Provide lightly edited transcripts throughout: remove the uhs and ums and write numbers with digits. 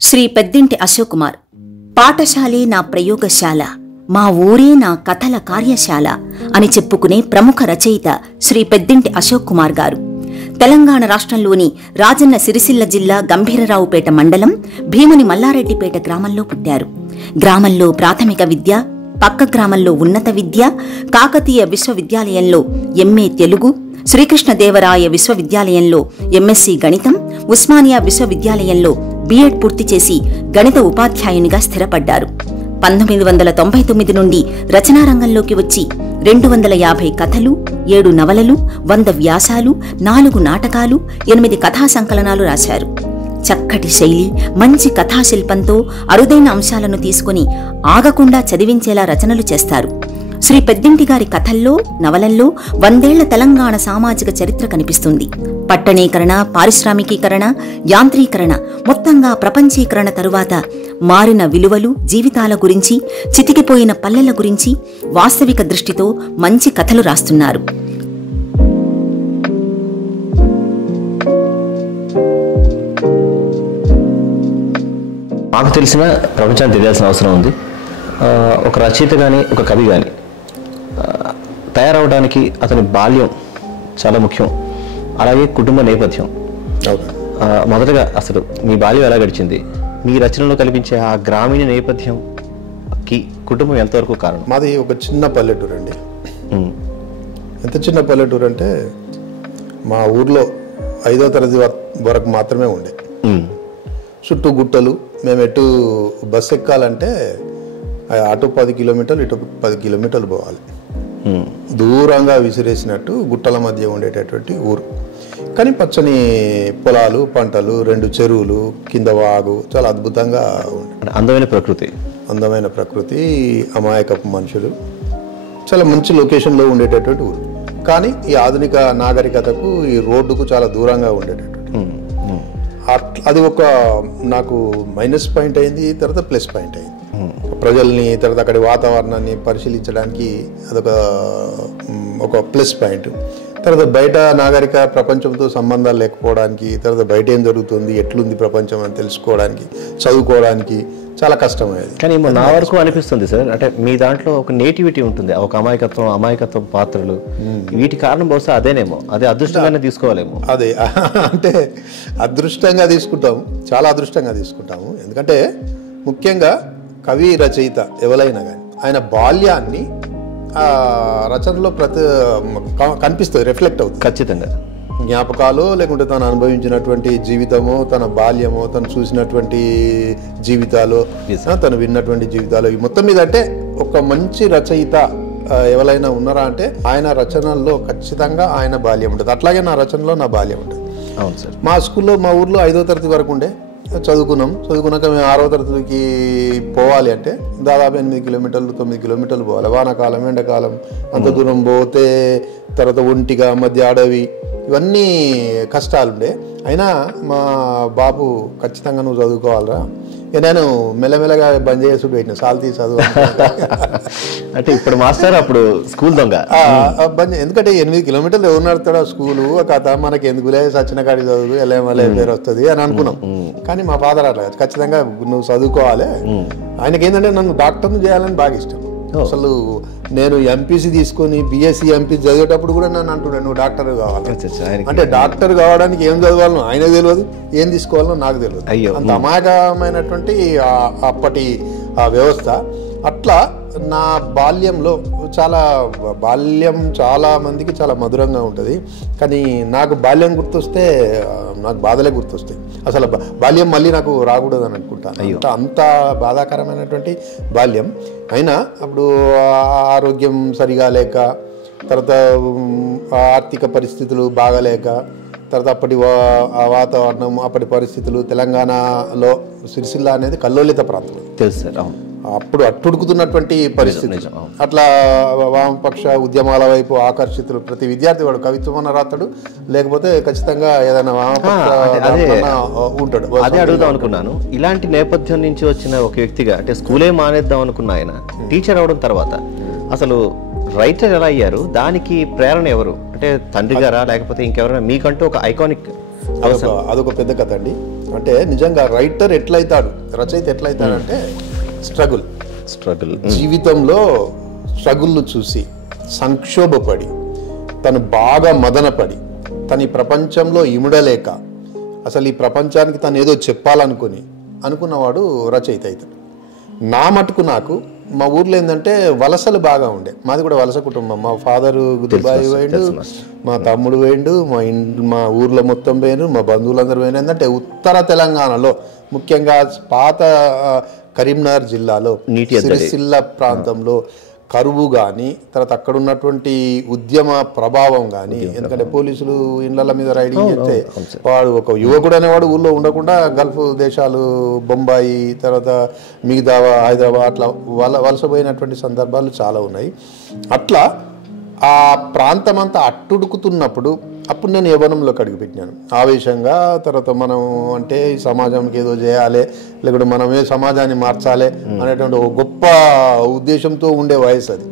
శ్రీ పెద్దింటి అశోక్ కుమార్. పాఠశాలే నా ప్రయోగశాల, మా ఊరే నా కథల కార్యశాల అని చెప్పుకునే ప్రముఖ రచయిత శ్రీ పెద్దింటి అశోక్ కుమార్ గారు తెలంగాణ రాష్ట్రంలోని రాజన్న సిరిసిల్ల జిల్లా గంభీరరావుపేట మండలం భీముని మల్లారెడ్డిపేట గ్రామంలో పుట్టారు. గ్రామంలో ప్రాథమిక విద్య, పక్క గ్రామంలో ఉన్నత విద్య, కాకతీయ విశ్వవిద్యాలయంలో ఎంఏ తెలుగు, శ్రీకృష్ణదేవరాయ విశ్వవిద్యాలయంలో ఎంఎస్సీ గణితం, ఉస్మానియా విశ్వవిద్యాలయంలో బిఎడ్ పూర్తి చేసి గణిత ఉపాధ్యాయునిగా స్థిరపడ్డారు. 1999 నుండి రచనారంగంలోకి వచ్చి 250 కథలు, 7 నవలలు, 100 వ్యాసాలు, 4 నాటకాలు, 8 కథా సంకలనాలు రాశారు. చక్కటి శైలి, మంచి కథాశిల్పంతో అరుదైన అంశాలను తీసుకుని ఆగకుండా చదివించేలా రచనలు చేస్తారు. శ్రీ పెద్దింటి గారి కథల్లో, నవలల్లో 100 ఏళ్ల తెలంగాణ సామాజిక చరిత్ర కనిపిస్తుంది. పట్టణీకరణ, పారిశ్రామికీకరణ, యాంత్రీకరణ, మొత్తంగా ప్రపంచీకరణ తరువాత మారిన విలువలు, జీవితాల గురించి, చితికిపోయిన పల్లెల గురించి వాస్తవిక దృష్టితో మంచి కథలు రాస్తున్నారు. మాకు తెలిసిన ప్రపంచానికి తెలియాల్సిన అవసరం ఉంది. ఒక రచయిత కానీ, ఒక కవి కానీ తయారవడానికి అతని బాల్యం చాలా ముఖ్యం. అలాగే కుటుంబ నేపథ్యం. మొదటగా అసలు మీ బాల్యం ఎలా గడిచింది? మీ రచనలో కల్పించే ఆ గ్రామీణ నేపథ్యంకి కుటుంబం ఎంతవరకు కారణం? మాది ఒక చిన్న పల్లెటూరు అండి. ఎంత చిన్న పల్లెటూరు అంటే మా ఊర్లో 5వ తరగతి వరకు మాత్రమే ఉండే. చుట్టూ గుట్టలు. మేము ఎటు బస్సు ఎక్కాలంటే అటు 10 కిలోమీటర్లు, ఇటు 10 కిలోమీటర్లు పోవాలి. దూరంగా విసిరేసినట్టు గుట్టల మధ్య ఉండేటటువంటి ఊరు. కానీ పచ్చని పొలాలు, పంటలు, 2 చెరువులు, కింద వాగు, చాలా అద్భుతంగా ఉండే అందమైన ప్రకృతి, అమాయకపు మనుషులు, చాలా మంచి లొకేషన్లో ఉండేటటువంటి ఊరు. కానీ ఈ ఆధునిక నాగరికతకు, ఈ రోడ్డుకు చాలా దూరంగా ఉండేటటువంటి. అది ఒక నాకు మైనస్ పాయింట్ అయింది, తర్వాత ప్లస్ పాయింట్ అయింది. ప్రజల్ని, తర్వాత అక్కడి వాతావరణాన్ని పరిశీలించడానికి అదొక ప్లస్ పాయింట్. తర్వాత బయట నాగరిక ప్రపంచంతో సంబంధాలు లేకపోవడానికి, తర్వాత బయట ఏం జరుగుతుంది, ఎట్లుంది ప్రపంచం అని తెలుసుకోవడానికి, చదువుకోవడానికి చాలా కష్టమయ్యేది. కానీ నా వరకు అనిపిస్తుంది సార్, అంటే మీ దాంట్లో ఒక నేటివిటీ ఉంటుంది, ఒక అమాయకత్వం పాత్రలు, వీటి కారణం బహుశా అదేనేమో. అదే అదృష్టంగానే తీసుకోవాలేమో. అదే అంటే అదృష్టంగా తీసుకుంటాము, చాలా అదృష్టంగా తీసుకుంటాము. ఎందుకంటే ముఖ్యంగా కవి, రచయిత ఎవరైనా కానీ ఆయన బాల్యాన్ని రచనలో కనిపిస్తుంది, రిఫ్లెక్ట్ అవుతుంది ఖచ్చితంగా. జ్ఞాపకాలు, లేకుంటే తను అనుభవించినటువంటి జీవితము, తన బాల్యము, తను చూసినటువంటి జీవితాలు, తను విన్నటువంటి జీవితాలు, ఈ మొత్తం మీద అంటే ఒక మంచి రచయిత ఎవరైనా ఉన్నారా అంటే ఆయన రచనల్లో ఖచ్చితంగా ఆయన బాల్యం ఉంటుంది. అట్లాగే నా రచనలో నా బాల్యం ఉంటుంది. అవును సార్. మా స్కూల్లో, మా ఊర్లో 5వ తరగతి వరకు ఉండే. చదువుకున్నాక మేము 6వ తరగతికి పోవాలి అంటే దాదాపు 8 కిలోమీటర్లు, 9 కిలోమీటర్లు పోవాలి. వానాకాలం, ఎండాకాలం అంత దూరం పోతే, తర్వాత ఒంటిగా మధ్య అడవి, ఇవన్నీ కష్టాలుండే. అయినా మా బాబు ఖచ్చితంగా నువ్వు చదువుకోవాలరా, నేను మెల్లమెల్లగా బంద్ చేసుడు పెట్టిన, సాల్తీ చదువు అంటే ఇప్పుడు మాస్టర్ అప్పుడు స్కూల్ దొంగ బంద్. ఎందుకంటే 8 కిలోమీటర్లు ఎవరు నడుతాడు ఆ స్కూలు, కథ మనకి ఎందుకులే, సచిన కాడి చదువు, ఎల్ఏమలే పేరు వస్తుంది అని అనుకున్నాం. కానీ మా ఫాదర్ అట్లా ఖచ్చితంగా నువ్వు చదువుకోవాలి. ఆయనకి ఏంటంటే నన్ను డాక్టర్ని చేయాలని బాగా ఇష్టం. అసలు నేను ఎంపీసీ తీసుకొని బిఎస్సీ ఎంపీసీ చదివేటప్పుడు కూడా నన్ను అంటున్నాను, నువ్వు డాక్టర్ కావాలి అంటే. డాక్టర్ కావడానికి ఏం చదవాలనో ఆయనకు తెలియదు, ఏం తీసుకోవాలనో నాకు తెలియదు. అంత అమాయకమైనటువంటి అప్పటి ఆ వ్యవస్థ. అట్లా నా బాల్యంలో చాలా మందికి చాలా మధురంగా ఉంటుంది. కానీ నాకు బాల్యం గుర్తొస్తే నాకు బాధలే గుర్తొస్తాయి. అసలు బాల్యం మళ్ళీ నాకు రాకూడదు అని అనుకుంటాను. అంత బాధాకరమైనటువంటి బాల్యం. అయినా అప్పుడు ఆరోగ్యం సరిగా లేక, తర్వాత ఆర్థిక పరిస్థితులు బాగాలేక, తర్వాత అప్పటి వాతావరణం, అప్పటి పరిస్థితులు, తెలంగాణలో సిరిసిల్ల అనేది కల్లోలిత ప్రాంతం తెలుసు సార్. అప్పుడు అట్టుడుకుతున్నటువంటి పరిస్థితి. అట్లా వామపక్ష ఉద్యమాల వైపు ఆకర్షితులు. ప్రతి విద్యార్థి వాడు కవిత్వం రాస్తాడు, లేకపోతే ఖచ్చితంగా ఏదైనా వామపక్ష ఉంటాడు. అదే అడుగుదాం అనుకున్నాను. ఇలాంటి నేపథ్యం నుంచి వచ్చిన ఒక వ్యక్తిగా, అంటే స్కూలే మానేద్దాం అనుకున్న ఆయన టీచర్ అవడం తర్వాత అసలు రైటర్ ఎలా అయ్యారు? దానికి ప్రేరణ ఎవరు? అంటే తండ్రి గారా, లేకపోతే ఇంకెవరైనా? మీకంటూ ఒక ఐకానిక్ అదొక పెద్ద కథ అండి. అంటే నిజంగా రైటర్ ఎట్లయితాడు, రచయిత ఎట్లయితాడంటే స్ట్రగుల్ జీవితంలో స్ట్రగుల్ను చూసి సంక్షోభపడి తను బాగా మదనపడి తను ఈ ప్రపంచంలో ఇముడలేక అసలు ఈ ప్రపంచానికి తను ఏదో అనుకున్నవాడు రచయిత అవుతాడు. నా మటుకు నాకు మా ఊర్లో ఏంటంటే వలసలు బాగా ఉండే, మాది కూడా వలస కుటుంబం. మా ఫాదరు దుబాయ్ పోయిండు, మా తమ్ముడు పోయిండు, మా ఊర్లో మొత్తం పోయిను, మా బంధువులందరూ పోయిన. ఏంటంటే ఉత్తర తెలంగాణలో ముఖ్యంగా పాత కరీంనగర్ జిల్లాలో సిరిసిల్ల ప్రాంతంలో కరువు కానీ తర్వాత అక్కడ ఉన్నటువంటి ఉద్యమ ప్రభావం కానీ, ఎందుకంటే పోలీసులు ఇళ్ల మీద రైడింగ్ చేస్తే వాడు ఒక యువకుడు అనేవాడు ఊళ్ళో ఉండకుండా గల్ఫ్ దేశాలు బొంబాయి తర్వాత మిగతా హైదరాబాద్ అట్లా వలసపోయినటువంటి సందర్భాలు చాలా ఉన్నాయి. అట్లా ఆ ప్రాంతం అంతా అట్టుడుకుతున్నప్పుడు అప్పుడు నేను యవ్వనంలోకి అడుగుపెట్టినాను ఆవేశంగా. తర్వాత మనం అంటే సమాజంకి ఏదో చేయాలి, లేకుంటే మనమే సమాజాన్ని మార్చాలి అనేటువంటి ఒక గొప్ప ఉద్దేశంతో ఉండే వయసు అది.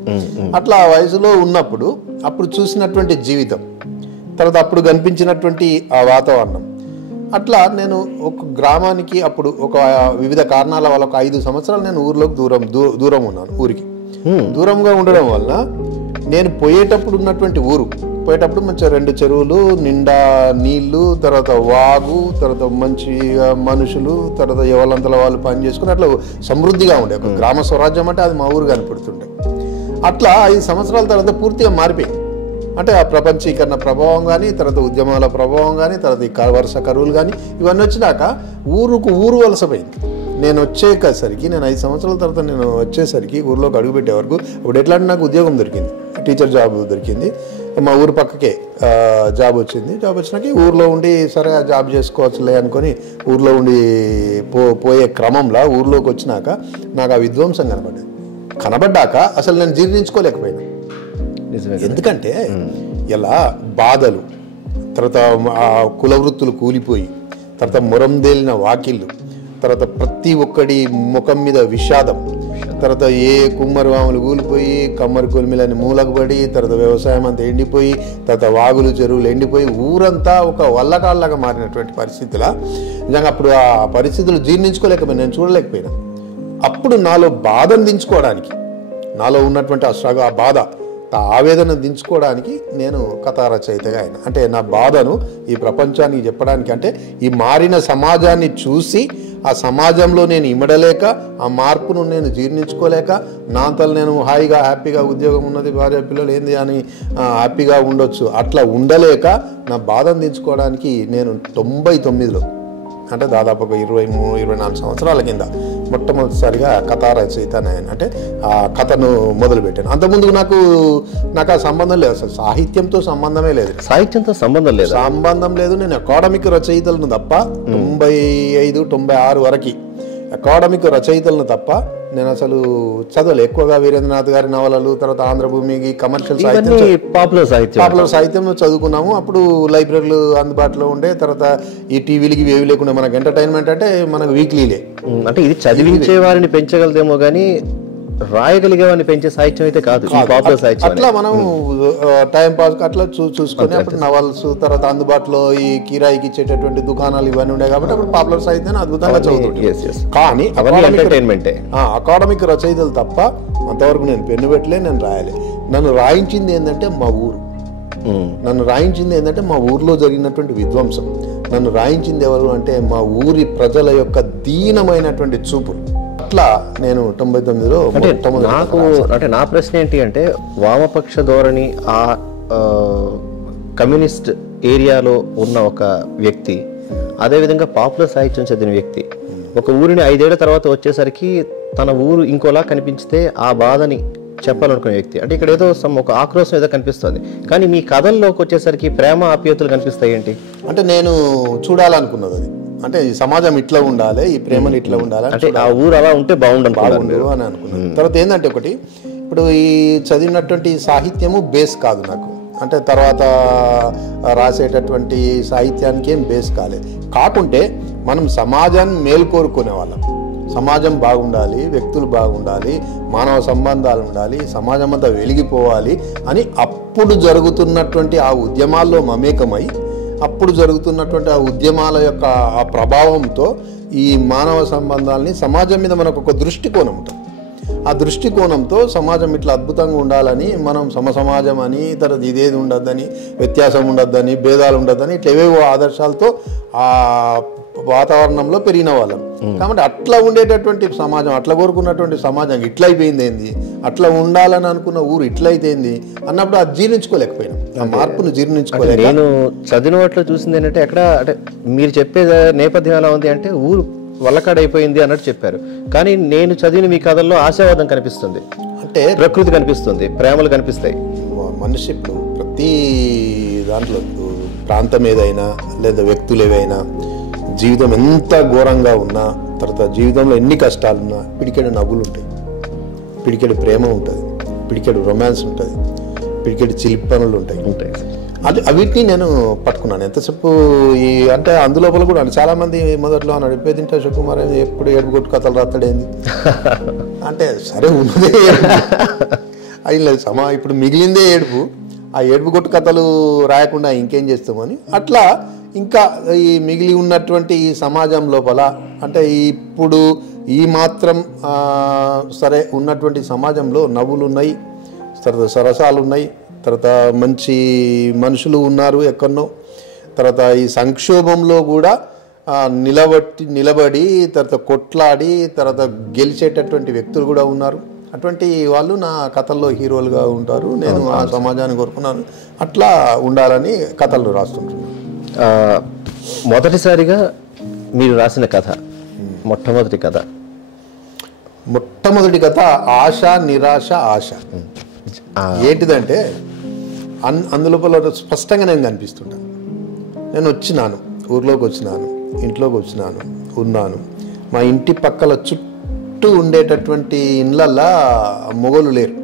అట్లా ఆ వయసులో ఉన్నప్పుడు అప్పుడు చూసినటువంటి జీవితం, తర్వాత అప్పుడు కనిపించినటువంటి ఆ వాతావరణం, అట్లా నేను ఒక గ్రామానికి అప్పుడు ఒక వివిధ కారణాల వల్ల ఒక 5 సంవత్సరాలు నేను ఊర్లోకి దూరం ఉన్నాను. ఊరికి దూరంగా ఉండడం వల్ల నేను పోయేటప్పుడు పోయేటప్పుడు మంచిగా 2 చెరువులు నిండా నీళ్లు, తర్వాత వాగు, తర్వాత మంచిగా మనుషులు, తర్వాత ఎవరంతలో వాళ్ళు పని చేసుకుని అట్లా సమృద్ధిగా ఉండే ఒక గ్రామ స్వరాజ్యం అంటే అది మా ఊరు కనపడుతుండే. అట్లా 5 సంవత్సరాల తర్వాత పూర్తిగా మారిపోయి, అంటే ఆ ప్రపంచీకరణ ప్రభావం కానీ, తర్వాత ఉద్యమాల ప్రభావం కానీ, తర్వాత ఈ వరుస కరువులు కానీ ఇవన్నీ వచ్చినాక ఊరు వలసపోయింది. నేను వచ్చేసరికి నేను 5 సంవత్సరాల తర్వాత నేను వచ్చేసరికి ఊర్లోకి అడుగుపెట్టే వరకు ఇప్పుడు ఎట్లా అంటే నాకు ఉద్యోగం దొరికింది, టీచర్ జాబ్ దొరికింది. మా ఊరు పక్కకే జాబ్ వచ్చింది. జాబ్ వచ్చినాక ఊర్లో ఉండి సరే జాబ్ చేసుకోవచ్చులే అనుకొని ఊర్లో ఉండి పోయే క్రమంలో ఊర్లోకి వచ్చినాక నాకు ఆ విధ్వంసం కనబడ్డాక అసలు నేను జీర్ణించుకోలేకపోయినా. ఎందుకంటే ఇలా బాధలు, తర్వాత కుల వృత్తులు కూలిపోయి, తర్వాత మురందేలిన వాకిళ్ళు, తర్వాత ప్రతి ఒక్కడి ముఖం మీద విషాదం, తర్వాత ఏ కుమ్మరివాములు కూలిపోయి కమ్మరి కొలిమిలని మూలకు పడి, తర్వాత వ్యవసాయం అంతా ఎండిపోయి, తర్వాత వాగులు చెరువులు ఎండిపోయి ఊరంతా ఒక వల్లకాళ్ళగా మారినటువంటి పరిస్థితిలా నిజంగా అప్పుడు ఆ పరిస్థితులు జీర్ణించుకోలేకపోయినా, నేను చూడలేకపోయినా. అప్పుడు నాలో బాధను దించుకోవడానికి, నాలో ఉన్నటువంటి ఆ బాధ ఆ ఆవేదన దించుకోవడానికి నేను కథా రచయితగా అయినా. అంటే నా బాధను ఈ ప్రపంచానికి చెప్పడానికి, అంటే ఈ మారిన సమాజాన్ని చూసి ఆ సమాజంలో నేను ఇమడలేక, ఆ మార్పును నేను జీర్ణించుకోలేక, నా అంతలో నేను హాయిగా హ్యాపీగా ఉద్యోగం ఉన్నది, భార్య పిల్లలు ఏంది అని హ్యాపీగా ఉండొచ్చు, అట్లా ఉండలేక నా బాధను దించుకోవడానికి నేను 99లో అంటే దాదాపు ఒక 23-24 సంవత్సరాల కింద మొట్టమొదటిసారిగా కథా రచయిత అంటే ఆ కథను మొదలుపెట్టాను. అంతకుముందు నాకు ఆ సంబంధం లేదు, అసలు సాహిత్యంతో సంబంధమే లేదు. సాహిత్యంతో సంబంధం లేదు. నేను అకాడమిక్ రచయితలను తప్ప 95-96 వరకు అకాడమిక్ రచయితలను తప్ప నేను అసలు చదవలే. ఎక్కువగా వీరేంద్రనాథ్ గారి నవలలు, తర్వాత ఆంధ్రభూమికి కమర్షియల్ పాపులర్ సాహిత్యం చదువుకున్నాము. అప్పుడు లైబ్రరీలు అందుబాటులో ఉండే, తర్వాత ఈ టీవీలకి ఏవి లేకుండా మనకు ఎంటర్టైన్మెంట్ అంటే మనకు వీక్లీలే. అంటే ఇది చదివించే వారిని పెంచగలదేమో కానీ రాయగలిగే వారిని పెంచే సాహిత్యం అయితే కాదు పాపులర్ సాహిత్యం. అట్లా మనం టైం పాస్ అట్లా చూసుకొని అప్పుడు నవల్స్, తర్వాత అందుబాటులో ఈ కిరాయికి ఇచ్చేటటువంటి దుకాణాలు ఇవన్నీ ఉండే కాబట్టి అప్పుడు పాపులర్ సాహిత్యాన్ని అద్భుతంగా చదువుతుంది. కానీ అకాడమిక్ రచయితలు తప్ప అంతవరకు నేను పెన్ను పెట్టలే, నేను రాయలే. నన్ను రాయించింది ఏంటంటే మా ఊరు, నన్ను రాయించింది ఏంటంటే మా ఊర్లో జరిగినటువంటి విధ్వంసం. నన్ను రాయించింది ఎవరు అంటే మా ఊరి ప్రజల యొక్క దీనమైనటువంటి చూపులు. అట్లా నేను 99లో నాకు అంటే నా ప్రశ్న ఏంటి అంటే వామపక్ష ధోరణి ఆ కమ్యూనిస్ట్ ఏరియాలో ఉన్న ఒక వ్యక్తి, అదేవిధంగా పాపులర్ సాహిత్యం చదివిన వ్యక్తి ఒక ఊరిని 5 ఏళ్ల తర్వాత వచ్చేసరికి తన ఊరు ఇంకోలా కనిపించితే ఆ బాధని చెప్పాలనుకునే వ్యక్తి, అంటే ఇక్కడ ఏదో ఒక ఆక్రోశం ఏదో కనిపిస్తుంది. కానీ మీ కథల్లోకి వచ్చేసరికి ప్రేమ ఆప్యాయతలు కనిపిస్తాయి ఏంటి అంటే నేను చూడాలనుకున్నది అది. అంటే ఈ సమాజం ఇట్లా ఉండాలి, ఈ ప్రేమలు ఇట్లా ఉండాలి, అంటే ఆ ఊరు అలా ఉంటే బాగుండు అని అనుకున్నాను. తర్వాత ఏంటంటే ఒకటి ఇప్పుడు ఈ చదివినటువంటి సాహిత్యము బేస్ కాదు నాకు, అంటే తర్వాత రాసేటటువంటి సాహిత్యానికి ఏం బేస్ కాకుంటే మనం సమాజాన్ని మేల్కోరుకునే వాళ్ళం. సమాజం బాగుండాలి, వ్యక్తులు బాగుండాలి, మానవ సంబంధాలు ఉండాలి, సమాజం అంతా వెలిగిపోవాలి అని అప్పుడు జరుగుతున్నటువంటి ఆ ఉద్యమాల్లో మమేకమై అప్పుడు జరుగుతున్నటువంటి ఆ ఉద్యమాల యొక్క ఆ ప్రభావంతో ఈ మానవ సంబంధాలని సమాజం మీద మనకు ఒక దృష్టికోణం ఉంటుంది. ఆ దృష్టికోణంతో సమాజం ఇట్లా అద్భుతంగా ఉండాలని, మనం సమాజం అని, తర్వాత ఇదేది ఉండద్దని, వ్యత్యాసం ఉండద్దని, భేదాలు ఉండద్దని, ఇట్లా ఏవేవో ఆదర్శాలతో ఆ వాతావరణంలో పెరిగిన వాళ్ళం. కాబట్టి అట్లా ఉండేటటువంటి సమాజం, అట్లా కోరుకున్నటువంటి సమాజం ఇట్లా అయిపోయింది ఏంది, అట్లా ఉండాలని అనుకున్న ఊరు ఇట్లయితేంది అన్నప్పుడు అది జీర్ణించుకోలేకపోయినాం, ఆ మార్పును జీర్ణించుకోలేక. నేను చదివిన వాటిలో చూసింది ఏంటంటే, ఎక్కడ అంటే మీరు చెప్పే నేపథ్యం ఎలా ఉంది అంటే ఊరు వల్లకాడైపోయింది అన్నట్టు చెప్పారు. కానీ నేను చదివిన మీ కథల్లో ఆశావాదం కనిపిస్తుంది, అంటే ప్రకృతి కనిపిస్తుంది, ప్రేమలు కనిపిస్తాయి. మనిషి ఇప్పుడు ప్రతి దాంట్లో ప్రాంతం ఏదైనా లేదా వ్యక్తులు ఏవైనా జీవితం ఎంత ఘోరంగా ఉన్నా, తర్వాత జీవితంలో ఎన్ని కష్టాలున్నా పిడికెడు నవ్వులు ఉంటాయి, పిడికెడు ప్రేమ ఉంటుంది, పిడికెడు రొమాన్స్ ఉంటుంది, పిడికెడు చిలిపి పనులు ఉంటాయి. అది అవిటిని నేను పట్టుకున్నాను ఎంతసేపు. ఈ అంటే అందులోపల కూడా చాలామంది మొదట్లో అన్నాడు పేదింటి అశోక్ కుమార్ ఎప్పుడు ఏడుపుగొట్టు కథలు రాస్తాడేంది అంటే, సరే ఉన్నదే అయిలేదు ఇప్పుడు మిగిలిందే ఏడుపు, ఆ ఏడుపుగొట్టు కథలు రాయకుండా ఇంకేం చేస్తామని అట్లా ఇంకా ఈ మిగిలి ఉన్నటువంటి ఈ సమాజం లోపల అంటే ఇప్పుడు ఈ మాత్రం సరే ఉన్నటువంటి సమాజంలో నవ్వులు ఉన్నాయి, తర్వాత సరసాలు ఉన్నాయి, తర్వాత మంచి మనుషులు ఉన్నారు ఎక్కడనో, తర్వాత ఈ సంక్షోభంలో కూడా నిలబడి తర్వాత కొట్లాడి తర్వాత గెలిచేటటువంటి వ్యక్తులు కూడా ఉన్నారు. అటువంటి వాళ్ళు నా కథల్లో హీరోలుగా ఉంటారు. నేను ఆ సమాజాన్ని కోరుకున్నాను, అట్లా ఉండాలని కథలు రాస్తుంటున్నాను. మొదటిసారిగా మీరు రాసిన కథ, మొట్టమొదటి కథ ఆశ నిరాశ ఆశ. ఏంటిదంటే అందులోపల స్పష్టంగా నేను కనిపిస్తుంటాను. నేను వచ్చినాను, ఊర్లోకి వచ్చినాను, ఇంట్లోకి వచ్చినాను, ఉన్నాను. మా ఇంటి పక్కల చుట్టూ ఉండేటటువంటి ఇళ్ళల్లో మొగలు లేరు,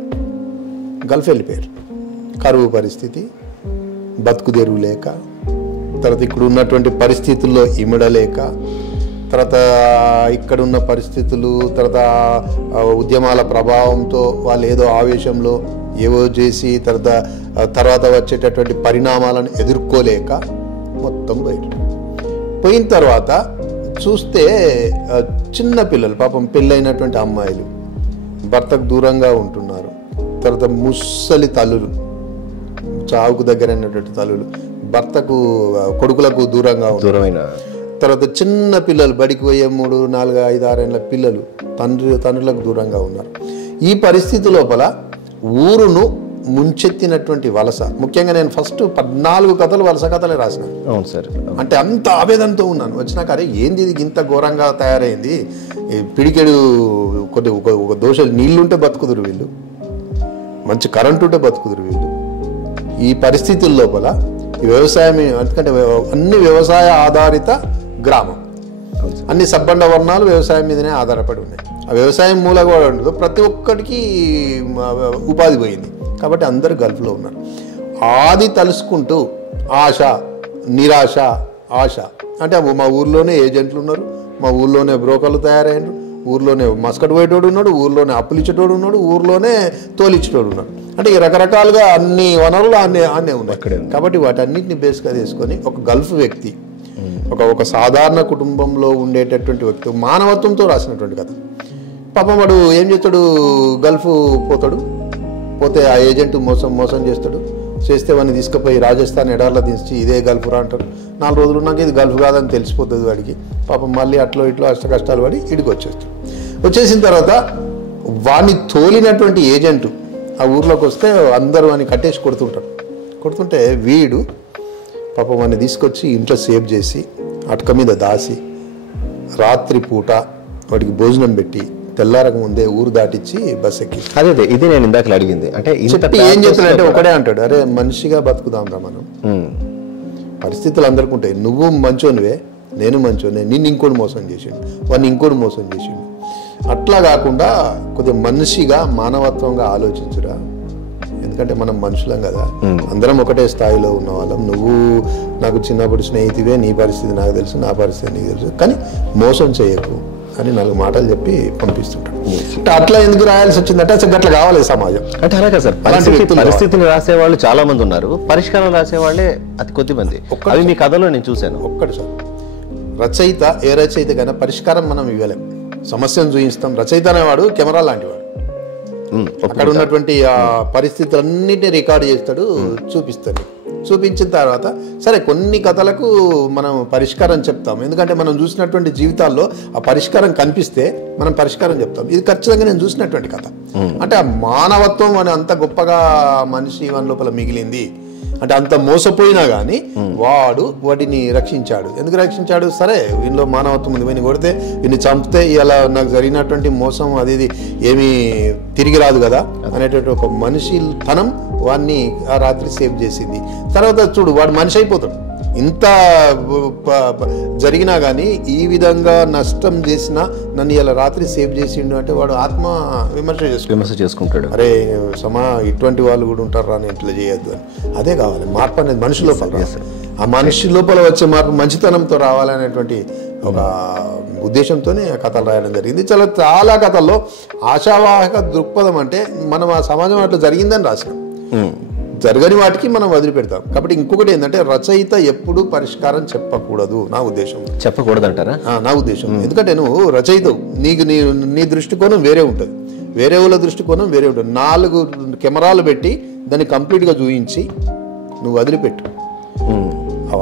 గల్ఫ్ వెళ్ళిపోయారు. కరువు పరిస్థితి, బతుకుదెరువు లేక, తర్వాత ఇక్కడ ఉన్నటువంటి పరిస్థితుల్లో ఇమడలేక, తర్వాత ఇక్కడ ఉన్న పరిస్థితులు, తర్వాత ఉద్యమాల ప్రభావంతో వాళ్ళు ఏదో ఆవేశంలో ఏవో చేసి తర్వాత వచ్చేటటువంటి పరిణామాలను ఎదుర్కోలేక మొత్తం పోయిన తర్వాత చూస్తే చిన్న పిల్లలు, పాపం పెళ్ళైనటువంటి అమ్మాయిలు భర్తకు దూరంగా ఉంటున్నారు. తర్వాత ముసలి తల్లులు, చావుకు దగ్గరైనటువంటి తల్లులు భర్తకు కొడుకులకు దూరంగా దూరమైన, తర్వాత చిన్న పిల్లలు బడికి పోయే 3, 4, 5, 6 ఏళ్ళ పిల్లలు తండ్రులకు దూరంగా ఉన్నారు. ఈ పరిస్థితి లోపల ఊరును ముంచెత్తినటువంటి వలస, ముఖ్యంగా నేను ఫస్ట్ 14 కథలు వలస కథలే రాసిన. అవును సార్. అంటే అంత ఆవేదనతో ఉన్నాను. వచ్చినాక అరే ఏంది ఇది ఇంత ఘోరంగా తయారైంది, పిడికెడు ఒక దోషలు నీళ్లుంటే బతుకుదురు వీళ్ళు, మంచి కరెంటు ఉంటే బతుకుదురు వీళ్ళు. ఈ పరిస్థితుల లోపల ఈ వ్యవసాయం, ఎందుకంటే అన్ని వ్యవసాయ ఆధారిత గ్రామం, అన్ని సబ్బండ వర్ణాలు వ్యవసాయం మీదనే ఆధారపడి ఉన్నాయి. ఆ వ్యవసాయం మూలంగా ఉండదు, ప్రతి ఒక్కడికి ఉపాధి పోయింది. కాబట్టి అందరూ గల్ఫ్లో ఉన్నారు. ఆది తలుసుకుంటూ ఆశ నిరాశ ఆశ అంటే మా ఊర్లోనే ఏజెంట్లు ఉన్నారు, మా ఊర్లోనే బ్రోకర్లు తయారయ్యారు, ఊర్లోనే మస్కట్ పోయేటోడు ఉన్నాడు, ఊర్లోనే అప్పులు ఇచ్చేటోడు ఉన్నాడు, ఊర్లోనే తోలిచ్చేటోడు ఉన్నాడు. అంటే ఈ రకరకాలుగా అన్ని వనరులు అన్నీ ఉన్నాయి. కాబట్టి వాటన్నిటిని బేస్గా తీసుకొని ఒక గల్ఫ్ వ్యక్తి, ఒక సాధారణ కుటుంబంలో ఉండేటటువంటి వ్యక్తి మానవత్వంతో రాసినటువంటి కథ. పాపం వాడు ఏం చేస్తాడు, గల్ఫ్ పోతే ఆ ఏజెంట్ మోసం చేస్తే వాడిని తీసుకుపోయి రాజస్థాన్ ఎడార్లో దించి ఇదే గల్ఫ్ రా అంటారు. 4 రోజులు ఉన్నాక ఇది గల్ఫ్ కాదని తెలిసిపోతుంది వాడికి. పాపం మళ్ళీ అట్లో ఇట్లో అష్ట కష్టాలు పడి ఇడికి వచ్చేసిన తర్వాత వాడిని తోలినటువంటి ఏజెంటు ఆ ఊర్లోకి వస్తే అందరూ వాడిని కట్టేసి కొడుతుంటే వీడు పాపం వాడిని తీసుకొచ్చి ఇంట్లో సేవ్ చేసి అటక మీద దాసి రాత్రి పూట వాడికి భోజనం పెట్టి తెల్లారక ముందే ఊరు దాటిచ్చి బస్ ఎక్కి. అదే ఇది నేను ఇందాక అడిగింది. అంటే ఏం చేస్తాడంటే ఒకడే అంటాడు, అరే మనిషిగా బతుకుదాం రా మనం. పరిస్థితులు అందరికీ ఉంటాయి, నువ్వు మంచోనివే నేను మంచోనే, నిన్ను ఇంకోటి మోసం చేసిండు, వాడిని ఇంకోటి మోసం చేసిండు. అట్లా కాకుండా కొద్దిగా మనిషిగా మానవత్వంగా ఆలోచించురా. ఎందుకంటే ఎందుకంటే మనం మనుషులం కదా, అందరం ఒకటే స్థాయిలో ఉన్న వాళ్ళం. నువ్వు నాకు చిన్నప్పుడు స్నేహితువే, నీ పరిస్థితి నాకు తెలుసు, నా పరిస్థితి నీకు తెలుసు, కానీ మోసం చేయకు అని 4 మాటలు చెప్పి పంపిస్తుంటాడు. అంటే అట్లా ఎందుకు రాయాల్సి వచ్చిందంటే అసలు అట్లా కావాలి సమాజం. అంటే అలాగే సార్, పరిస్థితిని రాసేవాళ్ళు చాలా మంది ఉన్నారు, పరిష్కారం రాసేవాళ్ళే అతి కొద్ది మంది. అవి మీ కథలో నేను చూశాను. ఒక్కటి సార్, రచయిత ఏ రచయిత కన్నా పరిష్కారం మనం ఇవ్వలేం, సమస్యను చూపిస్తాం. రచయిత అనేవాడు కెమెరా లాంటి వాడు, అక్కడ ఉన్నటువంటి ఆ పరిస్థితులన్నిటిని రికార్డు చేస్తాడు, చూపిస్తాడు. చూపించిన తర్వాత సరే కొన్ని కథలకు మనం పరిష్కారం చెప్తాం, ఎందుకంటే మనం చూసినటువంటి జీవితాల్లో ఆ పరిష్కారం కనిపిస్తే మనం పరిష్కారం చెప్తాం. ఇది ఖచ్చితంగా నేను చూసినటువంటి కథ. అంటే ఆ మానవత్వం అని అంత గొప్పగా మనిషి వాని లోపల మిగిలింది, అంటే అంత మోసపోయినా కానీ వాటిని రక్షించాడు. ఎందుకు రక్షించాడు? సరే వీళ్ళలో మానవత్వం ఉంది, వీని కొడితే వీని చంపితే ఇలా నాకు జరిగినటువంటి మోసం అది ఏమీ తిరిగి రాదు కదా అనేటువంటి ఒక మనిషి తనం వాడిని ఆ రాత్రి సేవ్ చేసింది. తర్వాత చూడు వాడు మనిషి అయిపోతాడు. ఇంత జరిగినా కానీ ఈ విధంగా నష్టం చేసినా నన్ను ఇలా రాత్రి సేవ్ చేసిండు అంటే వాడు ఆత్మ విమర్శ చేసుకుంటాడు. అరే ఇటువంటి వాళ్ళు కూడా ఉంటారు రా, నేను ఇట్లా చేయొద్దు అని. అదే కావాలి మార్పు అనేది మనిషి లోపల. ఆ మనిషి లోపల వచ్చే మార్పు మంచితనంతో రావాలనేటువంటి ఒక ఉద్దేశంతోనే కథలు రాయడం జరిగింది. చాలా కథల్లో ఆశావాహక దృక్పథం, అంటే మనం ఆ సమాజం అట్లా జరిగిందని రాసినాం, జరగని వాటికి మనం వదిలిపెడతాం. కాబట్టి ఇంకొకటి ఏంటంటే రచయిత ఎప్పుడు పరిష్కారం చెప్పకూడదు, నా ఉద్దేశం. చెప్పకూడదు అంటారా? నా ఉద్దేశం. ఎందుకంటే నువ్వు రచయిత, నీకు నీ దృష్టికోణం వేరే ఉంటుంది, వేరే వాళ్ళ దృష్టికోణం వేరే ఉంటుంది. 4 కెమెరాలు పెట్టి దాన్ని కంప్లీట్గా చూపించి నువ్వు వదిలిపెట్టు,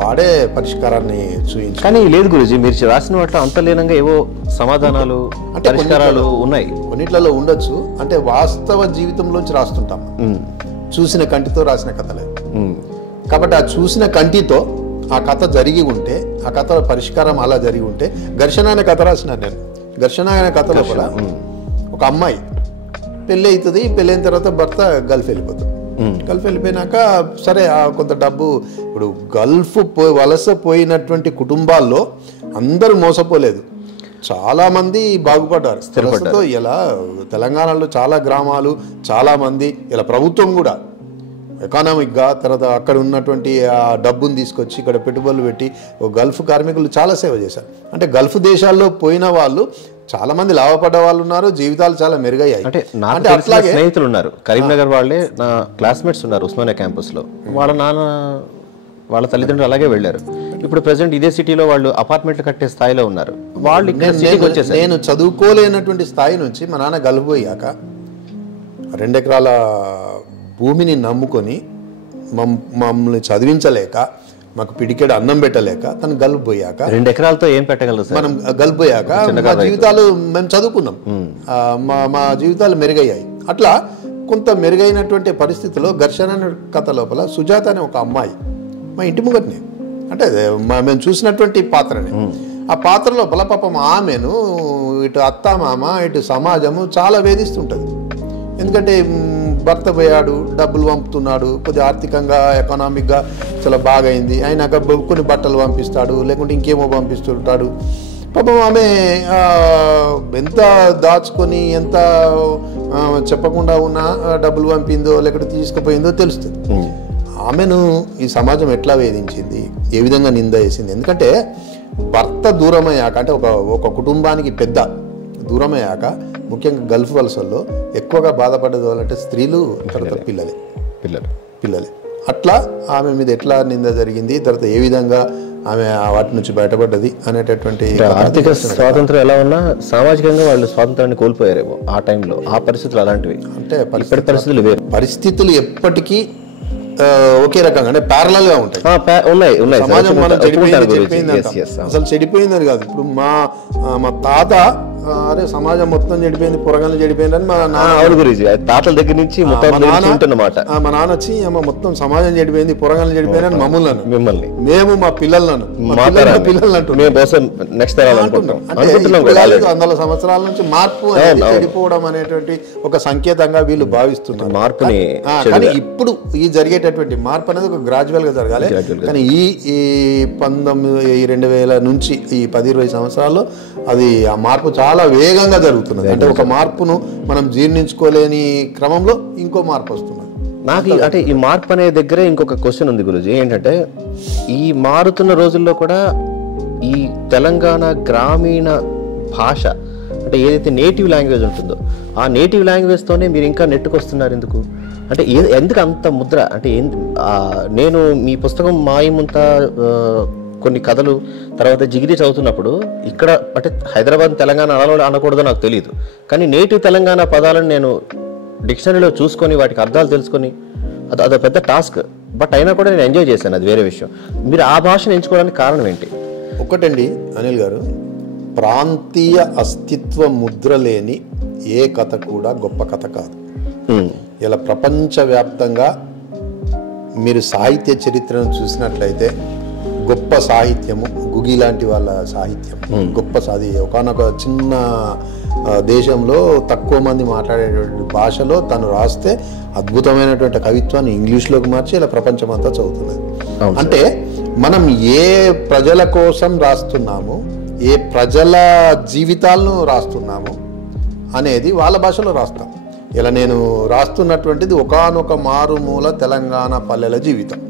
వాడే పరిష్కారాన్ని చూపించు. కానీ లేదు గురూజీ, మీరు రాసిన వాటిలో అంతర్లీనంగా ఏవో సమాధానాలు అంటే పరిష్కారాలు ఉన్నాయి. కొన్నిట్లలో ఉండొచ్చు, అంటే వాస్తవ జీవితంలోంచి రాస్తుంటాం, చూసిన కంటితో రాసిన కథలే. కాబట్టి ఆ చూసిన కంటితో ఆ కథ జరిగి ఉంటే, ఆ కథ పరిష్కారం అలా జరిగి ఉంటే, ఘర్షణ అనే కథ రాసినాను నేను. ఘర్షణ అనే కథ లోపల ఒక అమ్మాయి పెళ్ళి అవుతుంది, పెళ్ళైన తర్వాత భర్త గల్ఫ్ వెళ్ళిపోతాడు. గల్ఫ్ వెళ్ళిపోయినాక సరే కొంత డబ్బు, ఇప్పుడు గల్ఫ్ వలస పోయినటువంటి కుటుంబాల్లో అందరూ మోసపోలేదు, చాలా మంది బాగుపడ్డారు. ప్రస్తుతం ఇలా తెలంగాణలో చాలా గ్రామాలు, చాలా మంది ఇలా ప్రభుత్వం కూడా ఎకానమిక్గా తర్వాత అక్కడ ఉన్నటువంటి ఆ డబ్బును తీసుకొచ్చి ఇక్కడ పెట్టుబడులు పెట్టి గల్ఫ్ కార్మికులు చాలా సేవ చేశారు. అంటే గల్ఫ్ దేశాల్లో పోయిన వాళ్ళు చాలా మంది లాభపడ్డ వాళ్ళు ఉన్నారు, జీవితాలు చాలా మెరుగయ్యాయి. అంటే అట్లాగే స్నేహితులు ఉన్నారు, కరీంనగర్ వాళ్ళే నా క్లాస్మేట్స్ ఉన్నారు ఉస్మానియా క్యాంపస్లో, వాళ్ళ తల్లిదండ్రులు అలాగే వెళ్ళారు. ఇప్పుడు ప్రెసెంట్ ఇదే సిటీలో వాళ్ళు అపార్ట్మెంట్లు కట్టే స్థాయిలో ఉన్నారు. వాళ్ళు నేను చదువుకోలేనటువంటి స్థాయి నుంచి మా నాన్న గల్ఫ్ పోయాక 2 ఎకరాల భూమిని నమ్ముకొని మమ్మల్ని చదివించలేక, మాకు పిడికెడు అన్నం పెట్టలేక తను గల్ఫ్ పోయాక, 2 ఎకరాలతో ఏం పెట్టగలరు సార్? మనం గల్ఫ్ పోయాక మా జీవితాలు, మేము చదువుకున్నాం, మా జీవితాలు మెరుగయ్యాయి. అట్లా కొంత మెరుగైనటువంటి పరిస్థితిలో ఘర్షణ కథ లోపల సుజాత అనే ఒక అమ్మాయి మా ఇంటి ముంగట్నే, అంటే మేము చూసినటువంటి పాత్రనే. ఆ పాత్ర లోపల పాపం ఆమెను ఇటు అత్త మామ ఇటు సమాజము చాలా వేధిస్తుంటుంది. ఎందుకంటే భర్త పోయాడు, డబ్బులు పంపుతున్నాడు, కొద్దిగా ఆర్థికంగా ఎకనామిక్గా చాలా బాగైంది, అయినాక కొన్ని బట్టలు పంపిస్తాడు, లేకుంటే ఇంకేమో పంపిస్తుంటాడు. పాపం ఆమె ఎంత దాచుకొని ఎంత చెప్పకుండా ఉన్నా డబ్బులు పంపిందో లేకపోతే తీసుకుపోయిందో తెలుస్తుంది. ఆమెను ఈ సమాజం ఎట్లా వేధించింది, ఏ విధంగా నింద వేసింది. ఎందుకంటే భర్త దూరమయ్యాక, అంటే ఒక కుటుంబానికి పెద్ద దూరమయ్యాక, ముఖ్యంగా గల్ఫ్ వలసల్లో ఎక్కువగా బాధపడ్డది వాళ్ళంటే స్త్రీలు, తర్వాత పిల్లలే. అట్లా ఆమె మీద ఎట్లా నింద జరిగింది, తర్వాత ఏ విధంగా ఆమె వాటి నుంచి బయటపడ్డది అనేటటువంటి. ఆర్థిక స్వాతంత్రం ఎలా ఉన్నా సామాజికంగా వాళ్ళు స్వాతంత్రాన్ని కోల్పోయారేమో ఆ టైంలో, ఆ పరిస్థితులు అలాంటివి. అంటే పరిస్థితులు వేరు, పరిస్థితులు ఎప్పటికీ ఒకే రకంగా అంటే ప్యారలల్ గా ఉంటాయి. సమాజం మనం అసలు చెడిపోయిందని కాదు. ఇప్పుడు మా తాత అరే సమాజం మొత్తం చెడిపోయింది, పొరగలు చెడిపోయింది అని మా నాన్న గురించి తాతల దగ్గర నుంచి మా నాన్న వచ్చి మొత్తం సమాజం చెడిపోయింది, పొరగలు చెడిపోయింది అని మిమ్మల్ని మేము మా పిల్లలను అంటున్నాం. అంటే 100 సంవత్సరాల నుంచి మార్పు చెడిపోవడం అనేటువంటి ఒక సంకేతంగా వీళ్ళు భావిస్తున్నారు మార్పుని. కానీ ఇప్పుడు ఈ జరిగేటటువంటి మార్పు అనేది ఒక గ్రాడ్యువల్ గా జరగాలి. కానీ ఈ 2000 నుంచి ఈ 10-20 సంవత్సరాల్లో అది ఆ మార్పు చాలా వేగంగా జరుగుతున్నది. అంటే ఒక మార్పును మనం జీర్ణించుకోలేని క్రమంలో ఇంకో మార్పు వస్తున్నది. నాకు అంటే ఈ మార్పు అనే దగ్గరే ఇంకొక క్వశ్చన్ ఉంది గురూజీ, ఏంటంటే ఈ మారుతున్న రోజుల్లో కూడా ఈ తెలంగాణ గ్రామీణ భాష అంటే ఏదైతే నేటివ్ లాంగ్వేజ్ ఉంటుందో ఆ నేటివ్ లాంగ్వేజ్తోనే మీరు ఇంకా నెట్టుకొస్తున్నారు ఎందుకు? అంటే ఎందుకు అంత ముద్ర? అంటే నేను మీ పుస్తకం మాయముంత కొన్ని కథలు తర్వాత జిగిరి చదువుతున్నప్పుడు ఇక్కడ అంటే హైదరాబాద్ తెలంగాణ అనకూడదో నాకు తెలియదు, కానీ నేటివ్ తెలంగాణ పదాలను నేను డిక్షనరీలో చూసుకొని వాటికి అర్థాలు తెలుసుకొని అదో పెద్ద టాస్క్. బట్ అయినా కూడా నేను ఎంజాయ్ చేశాను, అది వేరే విషయం. మీరు ఆ భాషను ఎంచుకోవడానికి కారణం ఏంటి? ఒకటండి అనిల్ గారు, ప్రాంతీయ అస్తిత్వ ముద్ర లేని ఏ కథ కూడా గొప్ప కథ కాదు. ఇలా ప్రపంచవ్యాప్తంగా మీరు సాహిత్య చరిత్రను చూసినట్లయితే గొప్ప సాహిత్యము గుగి లాంటి వాళ్ళ సాహిత్యం గొప్ప ఒకనొక చిన్న దేశంలో తక్కువ మంది మాట్లాడేటువంటి భాషలో తను రాస్తే అద్భుతమైనటువంటి కవిత్వాన్ని ఇంగ్లీష్లోకి మార్చి ఇలా ప్రపంచం అంతా చదువుతున్నది. అంటే మనం ఏ ప్రజల కోసం రాస్తున్నాము, ఏ ప్రజల జీవితాలను రాస్తున్నాము అనేది వాళ్ళ భాషలో రాస్తాం. ఇలా నేను రాస్తున్నటువంటిది ఒకానొక మారుమూల తెలంగాణ పల్లెల జీవితం.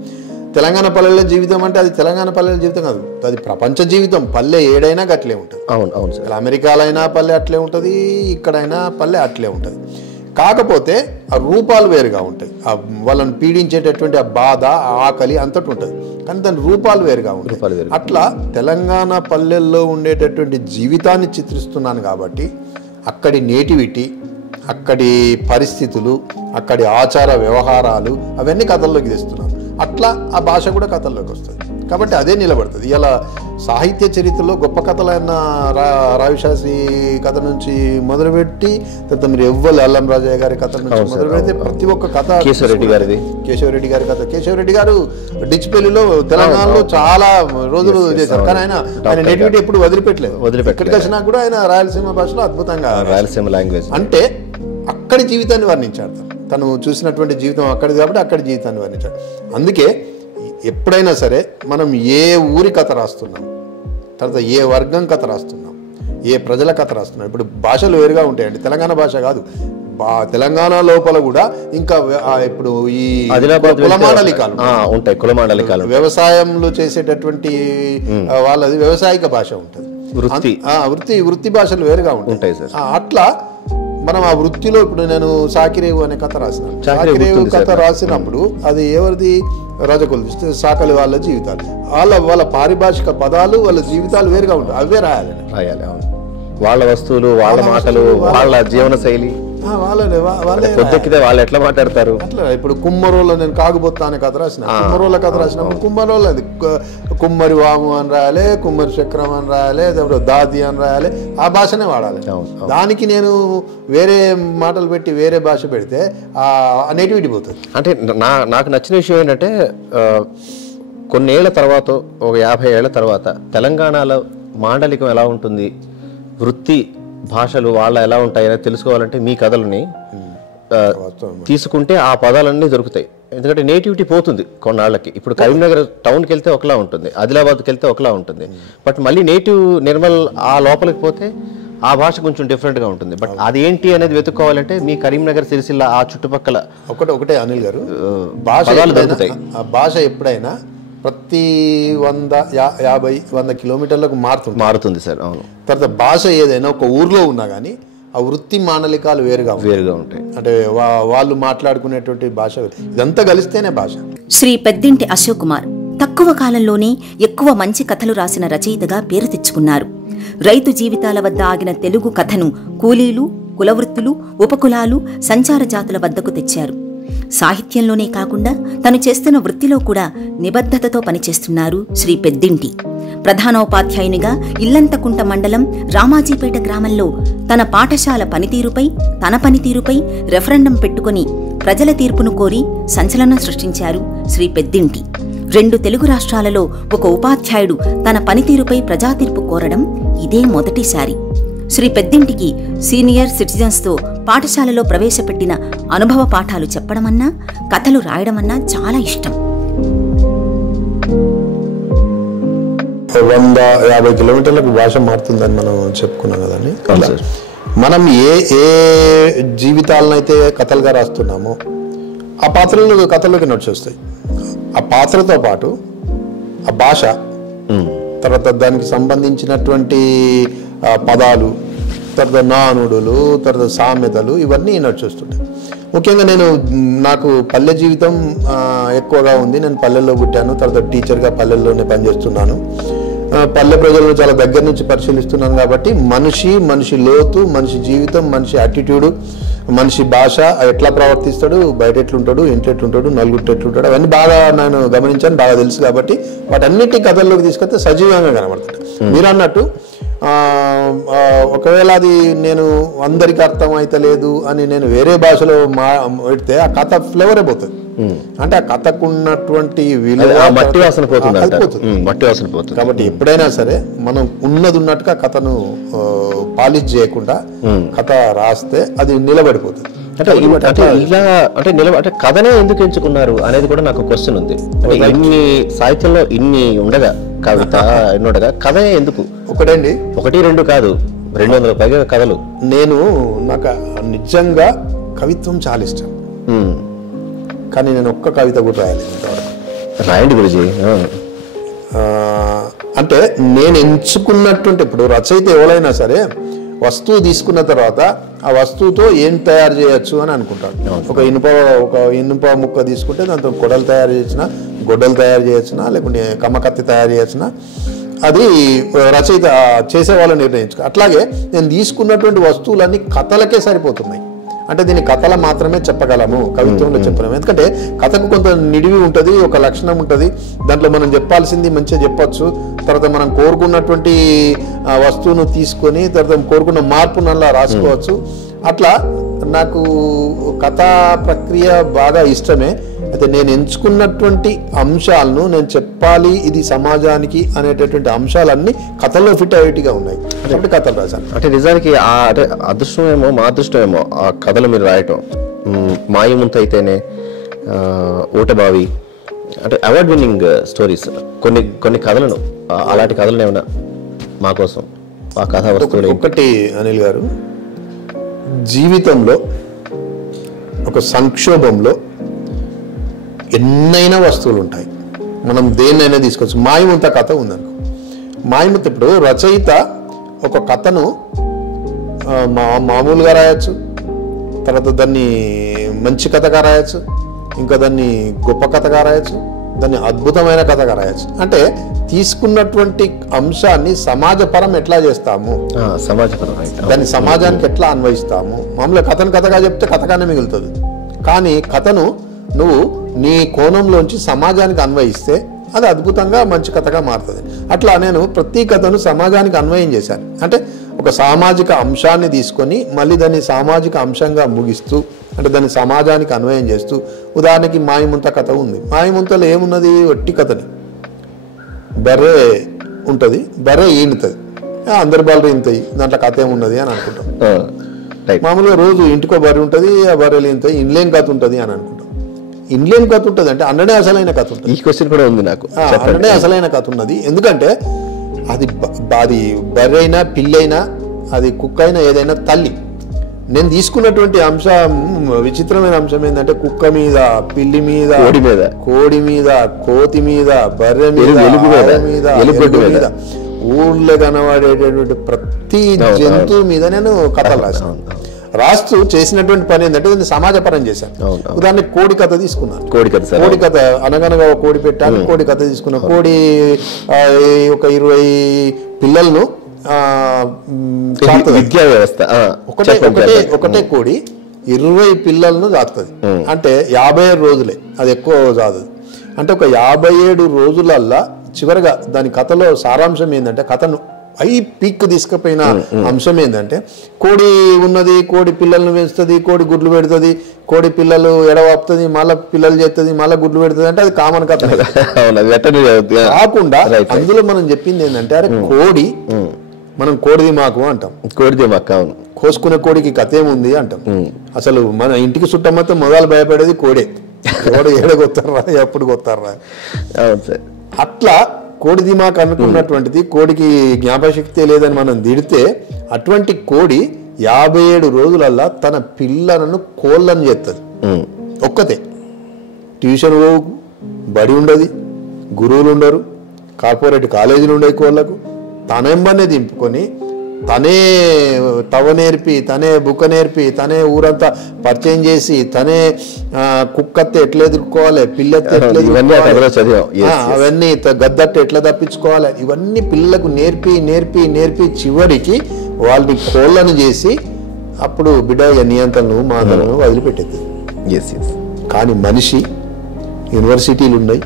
తెలంగాణ పల్లెల జీవితం అంటే అది తెలంగాణ పల్లెల జీవితం కాదు, అది ప్రపంచ జీవితం. పల్లె ఏడైనా అట్లే ఉంటుంది. అవును అవును సార్. అమెరికాలో అయినా పల్లె అట్లే ఉంటుంది, ఇక్కడైనా పల్లె అట్లే ఉంటుంది. కాకపోతే ఆ రూపాలు వేరుగా ఉంటాయి. వాళ్ళని పీడించేటటువంటి ఆ బాధ, ఆకలి అంతటి ఉంటుంది, కానీ దాని రూపాలు వేరుగా ఉంటాయి. అట్లా తెలంగాణ పల్లెల్లో ఉండేటటువంటి జీవితాన్ని చిత్రిస్తున్నాను కాబట్టి అక్కడి నేటివిటీ, అక్కడి పరిస్థితులు, అక్కడి ఆచార వ్యవహారాలు అవన్నీ కథల్లోకి తెస్తున్నాను. అట్లా ఆ భాష కూడా కథల్లోకి వస్తుంది కాబట్టి అదే నిలబడుతుంది. ఇలా సాహిత్య చరిత్రలో గొప్ప కథలైన రావిశాస్త్రి కథ నుంచి మొదలుపెట్టి తర్వాత మీరు ఎవ్వరు అల్లం రాజయ్య గారి కథ నుంచి మొదలు పెడితే ప్రతి ఒక్క కథ, కేశవరెడ్డి గారి కథ, కేశవరెడ్డి గారు డిచ్పెల్లిలో తెలంగాణలో చాలా రోజులు చేశారు, కానీ ఆయన నేటివిటీ ఎప్పుడు వదిలిపెట్టలేదు. ఎక్కడికి వచ్చినా కూడా ఆయన రాయలసీమ భాషలో అద్భుతంగా, రాయలసీమ లాంగ్వేజ్ అంటే అక్కడి జీవితాన్ని వర్ణించాడు. తను చూసినటువంటి జీవితం అక్కడిది కాబట్టి అక్కడి జీవితాన్ని వర్ణించాడు. అందుకే ఎప్పుడైనా సరే మనం ఏ ఊరి కథ రాస్తున్నాం, తర్వాత ఏ వర్గం కథ రాస్తున్నాం, ఏ ప్రజల కథ రాస్తున్నాం. ఇప్పుడు భాషలు వేరుగా ఉంటాయండి, తెలంగాణ భాష కాదు, తెలంగాణ లోపల కూడా ఇంకా ఇప్పుడు ఈ కులమాండలికాలు ఉంటాయి. కులమాండలికాలు వ్యవసాయంలో చేసేటటువంటి వాళ్ళది వ్యవసాయిక భాష ఉంటుంది, వృత్తి భాషలు వేరుగా ఉంటాయి. అట్లా మనం ఆ వృత్తిలో ఇప్పుడు నేను సాకిరేవు అనే కథ రాసినాను. సాకిరేవు కథ రాసినప్పుడు అది ఎవరిది? రజకులు, సాకలి వాళ్ళ జీవితాలు, వాళ్ళ పారిభాషిక పదాలు, వాళ్ళ జీవితాలు వేరుగా ఉంటాయి, అవే రాయాలి. వాళ్ళ వస్తువులు, వాళ్ళ మాటలు, వాళ్ళ జీవన శైలి, పొద్దుకితే వాళ్ళు ఎట్లా మాట్లాడతారు అట్లా. ఇప్పుడు కుమ్మరోళ్ళ నేను కాగుబొత్త అనే కథ రాసిన, కుమ్మరోళ్ళ కథ రాసినప్పుడు కుమ్మరోళ్ళ కుమ్మరి వాము అని రాయాలి, కుమ్మరి చక్రం అని రాయాలి, దాది అని రాయాలి, ఆ భాషనే వాడాలి. దానికి నేను వేరే మాటలు పెట్టి వేరే భాష పెడితే ఆ నేటివిటీ పోతుంది. అంటే నాకు నచ్చిన విషయం ఏంటంటే కొన్నేళ్ల తర్వాత, ఒక 50 ఏళ్ల తర్వాత తెలంగాణలో మాండలికం ఎలా ఉంటుంది, వృత్తి భాషలు వాళ్ళ ఎలా ఉంటాయని తెలుసుకోవాలంటే మీ కథలని తీసుకుంటే ఆ పదాలన్నీ దొరుకుతాయి. ఎందుకంటే నేటివిటీ పోతుంది కొన్నాళ్ళకి. ఇప్పుడు కరీంనగర్ టౌన్కి వెళ్తే ఒకలా ఉంటుంది, ఆదిలాబాద్కి వెళ్తే ఒకలా ఉంటుంది, బట్ మళ్ళీ నేటివ్ నిర్మల్ ఆ లోపలికి పోతే ఆ భాష కొంచెం డిఫరెంట్గా ఉంటుంది. బట్ అదేంటి అనేది వెతుక్కోవాలంటే మీ కరీంనగర్, సిరిసిల్ల ఆ చుట్టుపక్కల ఒకటే అనిల్ గారు, భాష దొరుకుతాయి. ఆ భాష ఎప్పుడైనా ప్రతి 150-100 కిలోమీటర్లకు మారుతుంది సార్. అవును. తర్వాత భాష ఏదైనా ఒక ఊర్లో ఉన్నా కానీ ఆ వృత్తి మాండలికాలు వేరుగా ఉంటాయి. అంటే వాళ్ళు మాట్లాడుకునేటువంటి భాష, ఇదంతా కలిస్తేనే భాష. శ్రీ పెద్దింటి అశోక్ కుమార్ తక్కువ కాలంలోనే ఎక్కువ మంచి కథలు రాసిన రచయితగా పేరు తెచ్చుకున్నారు. రైతు జీవితాల వద్ద ఆగిన తెలుగు కథను కూలీలు, కులవృత్తులు, ఉపకులాలు, సంచార జాతుల వద్దకు తెచ్చారు. సాహిత్యంలోనే కాకుండా తను చేస్తున్న వృత్తిలో కూడా నిబద్ధతతో పనిచేస్తున్నారు శ్రీ పెద్దింటి. ప్రధానోపాధ్యాయునిగా ఇల్లంతకుంట మండలం రామాజీపేట గ్రామంలో తన పాఠశాల తన పనితీరుపై రెఫరెండం పెట్టుకుని ప్రజల తీర్పును కోరి సంచలనం సృష్టించారు శ్రీ పెద్దింటి. 2 తెలుగు రాష్ట్రాలలో ఒక ఉపాధ్యాయుడు తన పనితీరుపై ప్రజాతీర్పు కోరడం ఇదే మొదటిసారి. శ్రీ పెద్దింటికి సీనియర్ సిటిజన్స్తో పాఠశాలలో ప్రవేశపెట్టిన అనుభవ పాఠాలు చెప్పడమన్నా, కథలు రాయడమన్నా చాలా ఇష్టం. 150 కిలోమీటర్లకు భాష మారుతుందని మనం చెప్పుకున్నాం కదండి. మనం ఏ జీవితాలనైతే కథలుగా రాస్తున్నామో ఆ పాత్రలు కథలోకి నడిచొస్తాయి. ఆ పాత్రతో పాటు ఆ భాష, తర్వాత దానికి సంబంధించినటువంటి పదాలు, తర్వాత నానుడులు, తర్వాత సామెతలు, ఇవన్నీ నడిచొస్తుంటాయి. ముఖ్యంగా నాకు పల్లె జీవితం ఎక్కువగా ఉంది. నేను పల్లెల్లో పుట్టాను, తర్వాత టీచర్గా పల్లెల్లోనే పనిచేస్తున్నాను. పల్లె ప్రజలను చాలా దగ్గర నుంచి పరిశీలిస్తున్నాను కాబట్టి మనిషి లోతు, మనిషి జీవితం, మనిషి యాటిట్యూడ్, మనిషి భాష, ఎట్లా ప్రవర్తిస్తాడు, బయట ఎట్లుంటాడు, ఇంట్లో ఎట్లుంటాడు, నలుగురు ఎట్లుంటాడు, అవన్నీ బాగా నేను గమనించాను, బాగా తెలుసు కాబట్టి వాటన్నిటి కథల్లోకి తీసుకొస్తే సజీవంగా కనబడుతుంది. మీరు అన్నట్టు ఒకవేళ అది నేను అందరికి అర్థం అయితలేదు అని నేను వేరే భాషలో పెడితే ఆ కథ ఫ్లేవర్ అయిపోతుంది. అంటే ఆ కథకు ఉన్నటువంటి మట్టి వాసన పోతుంది. కాబట్టి ఎప్పుడైనా సరే మనం ఉన్నట్టుగా కథను పాలిష్ చేయకుండా కథ రాస్తే అది నిలబడిపోతుంది. అంటే కథనే ఎందుకు ఎంచుకున్నారు అనేది కూడా నాకు క్వశ్చన్ ఉంది. ఇన్ని సాహిత్యంలో ఇన్ని ఉండగా, కవిత ఉండగా కథనే ఎందుకు? ఒకటండి, 1-2 కాదు, 200 పైగా కథలు. నాకు నిజంగా కవిత్వం చాలా ఇష్టం, కానీ నేను ఒక్క కవిత కూడా రాయలేదు ఇంతవరకు. రాయండి గురుజీ. అంటే నేను ఎంచుకున్నటువంటి, ఇప్పుడు రచయిత ఎవరైనా సరే వస్తువు తీసుకున్న తర్వాత ఆ వస్తువుతో ఏం తయారు చేయొచ్చు అని అనుకుంటాడు. ఒక ఇనుప ముక్క తీసుకుంటే దాంతో గొడ్డలు తయారు చేయొచ్చునా, గొడ్డలు తయారు చేయొచ్చునా, లేకుంటే కమ్మకత్తి తయారు చేయొచ్చునా, అది రచయిత చేసే వాళ్ళు నిర్ణయించుకో. అట్లాగే నేను తీసుకున్నటువంటి వస్తువులన్నీ కథలకే సరిపోతున్నాయి. అంటే దీన్ని కథల మాత్రమే చెప్పగలము, కవిత్వంలో చెప్పలేము. ఎందుకంటే కథకు కొంత నిడివి ఉంటుంది, ఒక లక్షణం ఉంటుంది. దాంట్లో మనం చెప్పాల్సింది మంచిగా చెప్పచ్చు. తర్వాత మనం కోరుకున్నటువంటి వస్తువును తీసుకొని తర్వాత కోరుకున్న మార్పునల్లా రాసుకోవచ్చు. అట్లా నాకు కథా ప్రక్రియ బాగా ఇష్టమే. అయితే నేను ఎంచుకున్నటువంటి అంశాలను నేను చెప్పాలి, ఇది సమాజానికి అనేటటువంటి అంశాలన్నీ కథల్లో ఫిట్ అయ్యేట్టుగా ఉన్నాయి కాబట్టి కథలు రాశాను. అంటే నిజానికి అంటే అదృష్టమేమో, మా అదృష్టమేమో ఆ కథలు మీరు రాయటం. మాయముంత అయితేనే, ఊటబావి, అంటే అవార్డ్ విన్నింగ్ స్టోరీస్, కొన్ని కథలను, అలాంటి కథలను ఏమైనా మా కోసం ఆ కథ వస్తువులు. ఒకటి అనిల్ గారు, జీవితంలో ఒక సంక్షోభంలో ఎన్నైనా వస్తువులు ఉంటాయి, మనం దేన్నైనా తీసుకోవచ్చు. మాయముంత కథ ఉందనుకో, మాయముంత ఇప్పుడు రచయిత ఒక కథను మామూలుగా రాయొచ్చు, తర్వాత దాన్ని మంచి కథగా రాయొచ్చు, ఇంకా దాన్ని గొప్ప కథగా రాయొచ్చు, దాన్ని అద్భుతమైన కథగా రాయొచ్చు. అంటే తీసుకున్నటువంటి అంశాన్ని సమాజపరం ఎట్లా చేస్తాము, దాన్ని సమాజానికి ఎట్లా అన్వయిస్తాము. మామూలుగా కథను కథగా చెప్తే కథగానే మిగులుతుంది, కానీ కథను నువ్వు నీ కోణంలోంచి సమాజానికి అన్వయిస్తే అది అద్భుతంగా మంచి కథగా మారుతుంది. అట్లా నేను ప్రతి కథను సమాజానికి అన్వయం చేశాను. అంటే ఒక సామాజిక అంశాన్ని తీసుకొని మళ్ళీ దాన్ని సామాజిక అంశంగా ముగిస్తూ, అంటే దాన్ని సమాజానికి అన్వయం చేస్తూ. ఉదాహరణకి మాయముంత కథ ఉంది. మాయముంతలో ఏమున్నది? ఒట్టి కథని, బర్రె ఉంటుంది, బర్రె ఈనుతుంది, అందరి బర్రెలు ఈనుతాయి, దాంట్లో కథ ఏమున్నది అని అనుకుంటాం. మామూలుగా రోజు ఇంటికో బర్రె ఉంటుంది, ఆ బర్రెలు ఈనుతాయి, ఇన్లేం కథ ఉంటుంది అని అనుకుంటాం. ఇన్లేం కథ ఉంటుంది అంటే అన్ననే అసలైన కథ ఉంటుంది. ఈ క్వశ్చన్ కూడా ఉంది నాకు. అన్ననే అసలైన కథ ఉన్నది. ఎందుకంటే అది బర్రె అయినా, పిల్లైనా, అది కుక్క అయినా, ఏదైనా తల్లి. నేను తీసుకున్నటువంటి అంశం, విచిత్రమైన అంశం ఏంటంటే కుక్క మీద, పిల్లి మీద, కోడి మీద, కోతి మీద, బర్రె మీద, మీద, ఊర్లో కనబడేటటువంటి ప్రతి జంతువు మీద నేను కథలు రాశాను. రాస్తూ చేసినటువంటి పని ఏంటంటే దాన్ని సమాజపరం చేశాను. ఉదాహరణకి కోడి కథ తీసుకున్నాను. కోడి కథ అనగనగా కోడి పెట్టాను, కోడి కథ తీసుకున్నాను. కోడి ఒక 20 పిల్లలను విద్యా వ్యవస్థ, ఒకటే కోడి 20 పిల్లలను సాకుతుంది. అంటే 57 రోజులే, అది ఎక్కువ సాధదు. అంటే ఒక 57 రోజులల్లా చివరిగా దాని కథలో సారాంశం ఏంటంటే, కథను పీక్ తీసుకుపోయిన అంశం ఏంటంటే, కోడి ఉన్నది, కోడి పిల్లలను పెంచుతుంది, కోడి గుడ్లు పెడుతుంది, కోడి పిల్లలు ఎడవాపుతుంది, మళ్ళీ పిల్లలు చేస్తుంది, మళ్ళీ గుడ్లు పెడుతుంది. అంటే అది కామన్ కథ కాకుండా అందులో మనం చెప్పింది ఏంటంటే, అరే కోడి, మనం కోడిది మాకు అంటాం, కోడిది మాకు, కోసుకునే కోడికి కథ ఏముంది అంటాం. అసలు మన ఇంటికి చుట్టమైతే మొదలు భయపడేది కోడే. కోడి ఏడగొత్తారా, ఎప్పుడు కొత్తారా. అట్లా కోడి దిమాక్ అనుకున్నటువంటిది, కోడికి జ్ఞాపశక్తి లేదని మనం తిడితే, అటువంటి కోడి 57 రోజులల్లా తన పిల్లలను కోళ్ళని చేస్తుంది. ఒక్కతే ట్యూషన్ పోవుకు, బడి ఉండదు, గురువులు ఉండరు, కార్పొరేట్ కాలేజీలు ఉండే కోళ్ళకు తనెంబనే దింపుకొని తనే తవ నేర్పి, తనే బుక్క నేర్పి, తనే ఊరంతా పరిచయం చేసి, తనే కుక్కత్తే ఎట్లా ఎదుర్కోవాలి, పిల్లెత్తే ఎట్లా అవన్నీ గద్దట్టు ఎట్లా తప్పించుకోవాలి, ఇవన్నీ పిల్లలకు నేర్పి నేర్పి నేర్పి చివరికి వాళ్ళని కోళ్ళను చేసి అప్పుడు బిడ్డ నియంత్రణను మాటలను వదిలిపెట్టేది. కానీ మనిషి యూనివర్సిటీలు ఉన్నాయి,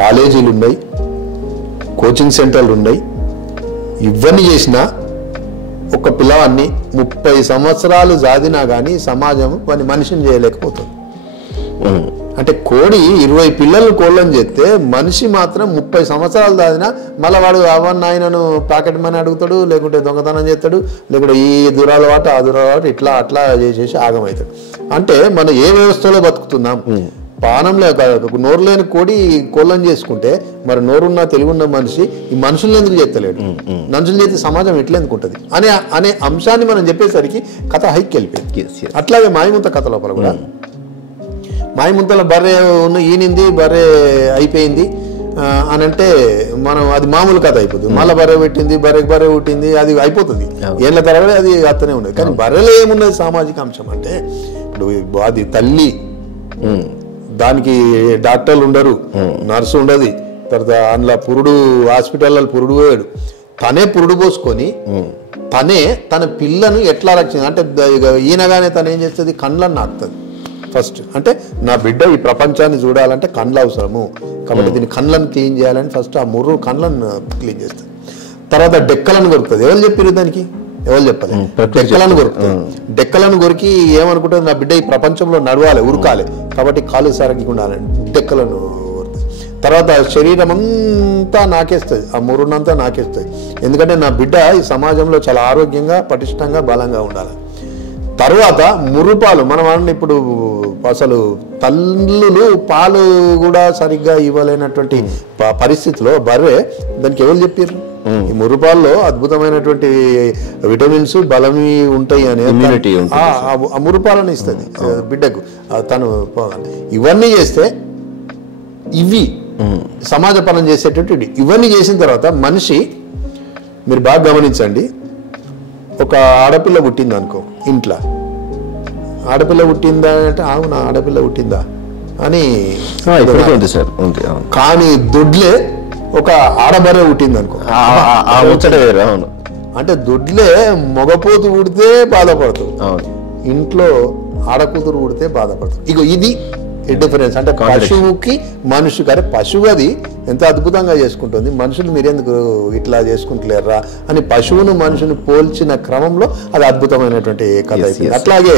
కాలేజీలు ఉన్నాయి, కోచింగ్ సెంటర్లు ఉన్నాయి, ఇవన్నీ చేసినా ఒక పిల్లవాడిని 30 సంవత్సరాలు జాదినా కానీ సమాజం వాడిని మనిషిని చేయలేకపోతుంది. అంటే కోడి 20 పిల్లలు కోళ్ళని చేస్తే మనిషి మాత్రం 30 సంవత్సరాలు దాదినా మళ్ళీ వాడు ఆయనను ప్యాకెట్ మనీ అడుగుతాడు, లేకుంటే దొంగతనం చేస్తాడు, లేకుంటే ఈ దురాలవాటు ఆ దురాలవాటు ఇట్లా అట్లా చేసేసి ఆగమవుతాడు. అంటే మనం ఏ వ్యవస్థలో బతుకుతున్నాం? పానంలో నోరు లేని కోడి కోళ్ళని చేసుకుంటే మరి నోరున్న తెలుగున్న మనిషి ఈ మనుషుల్ని ఎందుకు చేస్తలేడు? మనుషులు చేస్తే సమాజం ఎట్లా ఎందుకుంటుంది అనే అంశాన్ని మనం చెప్పేసరికి కథ హైకి వెళ్ళిపోయింది. అట్లాగే మాయముంత కథ లోపల కూడా మాయముంతల బర్రె ఉన్న ఈనింది, బర్రె అయిపోయింది అని అంటే మనం అది మామూలు కథ అయిపోతుంది. మళ్ళీ బర్రె పెట్టింది, బర్రె పుట్టింది, అది అయిపోతుంది. ఏళ్ళ తరబడి అది అత్తనే ఉండదు. కానీ బర్రెలో ఏమున్నది సామాజిక అంశం అంటే ఇప్పుడు అది తల్లి, దానికి డాక్టర్లు ఉండరు, నర్సు ఉండదు, తర్వాత అందులో పురుడు హాస్పిటల్లో పురుడు పోయాడు, తనే పురుడు పోసుకొని తనే తన పిల్లను ఎట్లా రక్షణ అంటే ఈయనగానే తను ఏం చేస్తుంది? కళ్ళను నాకుతుంది ఫస్ట్. అంటే నా బిడ్డ ఈ ప్రపంచాన్ని చూడాలంటే కళ్ళు అవసరము కాబట్టి దీన్ని కళ్ళను క్లీన్ చేయాలని ఫస్ట్ ఆ ముర్రు కళ్ళను క్లీన్ చేస్తుంది. తర్వాత డెక్కలను కొరుకుతుంది. ఎవరు చెప్పారు దానికి? ఎవరు చెప్పాలి? డెక్కలను కొరుకుతుంది. డెక్కలను కొరికి ఏమనుకుంటుంది? నా బిడ్డ ఈ ప్రపంచంలో నడవాలి, ఉరకాలి కాబట్టి కాలు సారకి ఉండాలని డెక్కలను కొరుకుతుంది. తర్వాత శరీరం అంతా నాకేస్తుంది, ఆ మురునంతా నాకేస్తుంది. ఎందుకంటే నా బిడ్డ ఈ సమాజంలో చాలా ఆరోగ్యంగా, పటిష్టంగా, బలంగా ఉండాలి. తర్వాత ముర్రుపాలు మనం ఇప్పుడు అసలు తల్లులు పాలు కూడా సరిగ్గా ఇవ్వలేనటువంటి పరిస్థితిలో బర్రె దానికి ఎవరు చెప్పారు? ఈ ముర్రుపాల్లో అద్భుతమైనటువంటి విటమిన్స్ బలమి ఉంటాయి అని ఆ ముర్రుపాలను ఇస్తుంది బిడ్డకు. తను ఇవన్నీ చేస్తే ఇవి సమాజ పనం చేసేటటువంటి ఇవన్నీ చేసిన తర్వాత మనిషి మీరు బాగా గమనించండి. ఒక ఆడపిల్ల పుట్టింది అనుకో ఇంట్లో, ఆడపిల్ల పుట్టిందా అంటే అవునా ఆడపిల్ల పుట్టిందా అని, కానీ దొడ్లే ఒక ఆడబర్రె పుట్టింది అనుకో అంటే దొడ్లే మగపోతు పుడితే బాధపడుతుంది, ఇంట్లో ఆడకూతురు పుడితే బాధపడుతుంది. ఇగో ఇది డిఫరెన్స్. అంటే పశువుకి మనుషుకి, అరే పశువు అది ఎంత అద్భుతంగా చేసుకుంటుంది, మనుషులు మీరెందుకు ఇట్లా చేసుకుంటలేరా అని పశువును మనుషుని పోల్చిన క్రమంలో అది అద్భుతమైనటువంటి కథ అయిపోయింది. అట్లాగే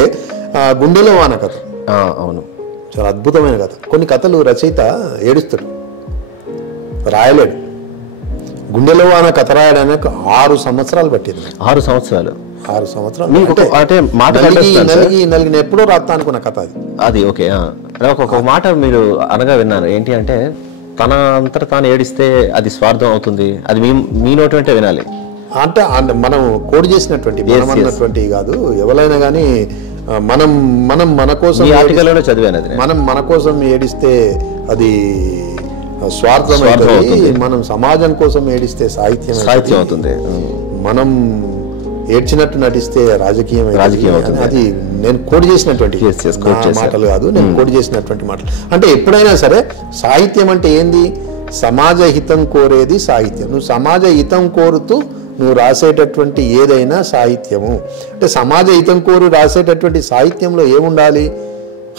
గుండెలో వాన కథ, అవును చాలా అద్భుతమైన కథ. కొన్ని కథలు రచయిత ఏడుస్తాడు, రాయలేడు. గుండెలో వాన కథ రాయడానికి 6 సంవత్సరాలు పట్టింది. 6 సంవత్సరాలు నలిగిన ఎప్పుడో రాస్తా అనుకున్న కథ అది. ఓకే, ఒక మాట మీరు అనగా విన్నాను, ఏంటి అంటే తన అంతట తాను ఏడిస్తే అది స్వార్థం అవుతుంది, అది మీ నోటి వెంటే వినాలి అంటే మనం కోడి చేసినటువంటి మనం అన్నటువంటి కాదు. ఎవరైనా కానీ మనం మనం మన కోసం చదివాను, మనం మన కోసం ఏడిస్తే అది స్వార్థం అవుతుంది, మనం సమాజం కోసం ఏడిస్తే సాహిత్యం అవుతుంది, మనం ఏడ్చినట్టు నటిస్తే రాజకీయం. అది నేను కోడి చేసినటువంటి మాటలు కాదు, నేను కోడి చేసినటువంటి మాటలు. అంటే ఎప్పుడైనా సరే సాహిత్యం అంటే ఏంది? సమాజ హితం కోరేది సాహిత్యం. నువ్వు సమాజ హితం కోరుతూ నువ్వు రాసేటటువంటి ఏదైనా సాహిత్యము. అంటే సమాజ హితం కోరు రాసేటటువంటి సాహిత్యంలో ఏముండాలి?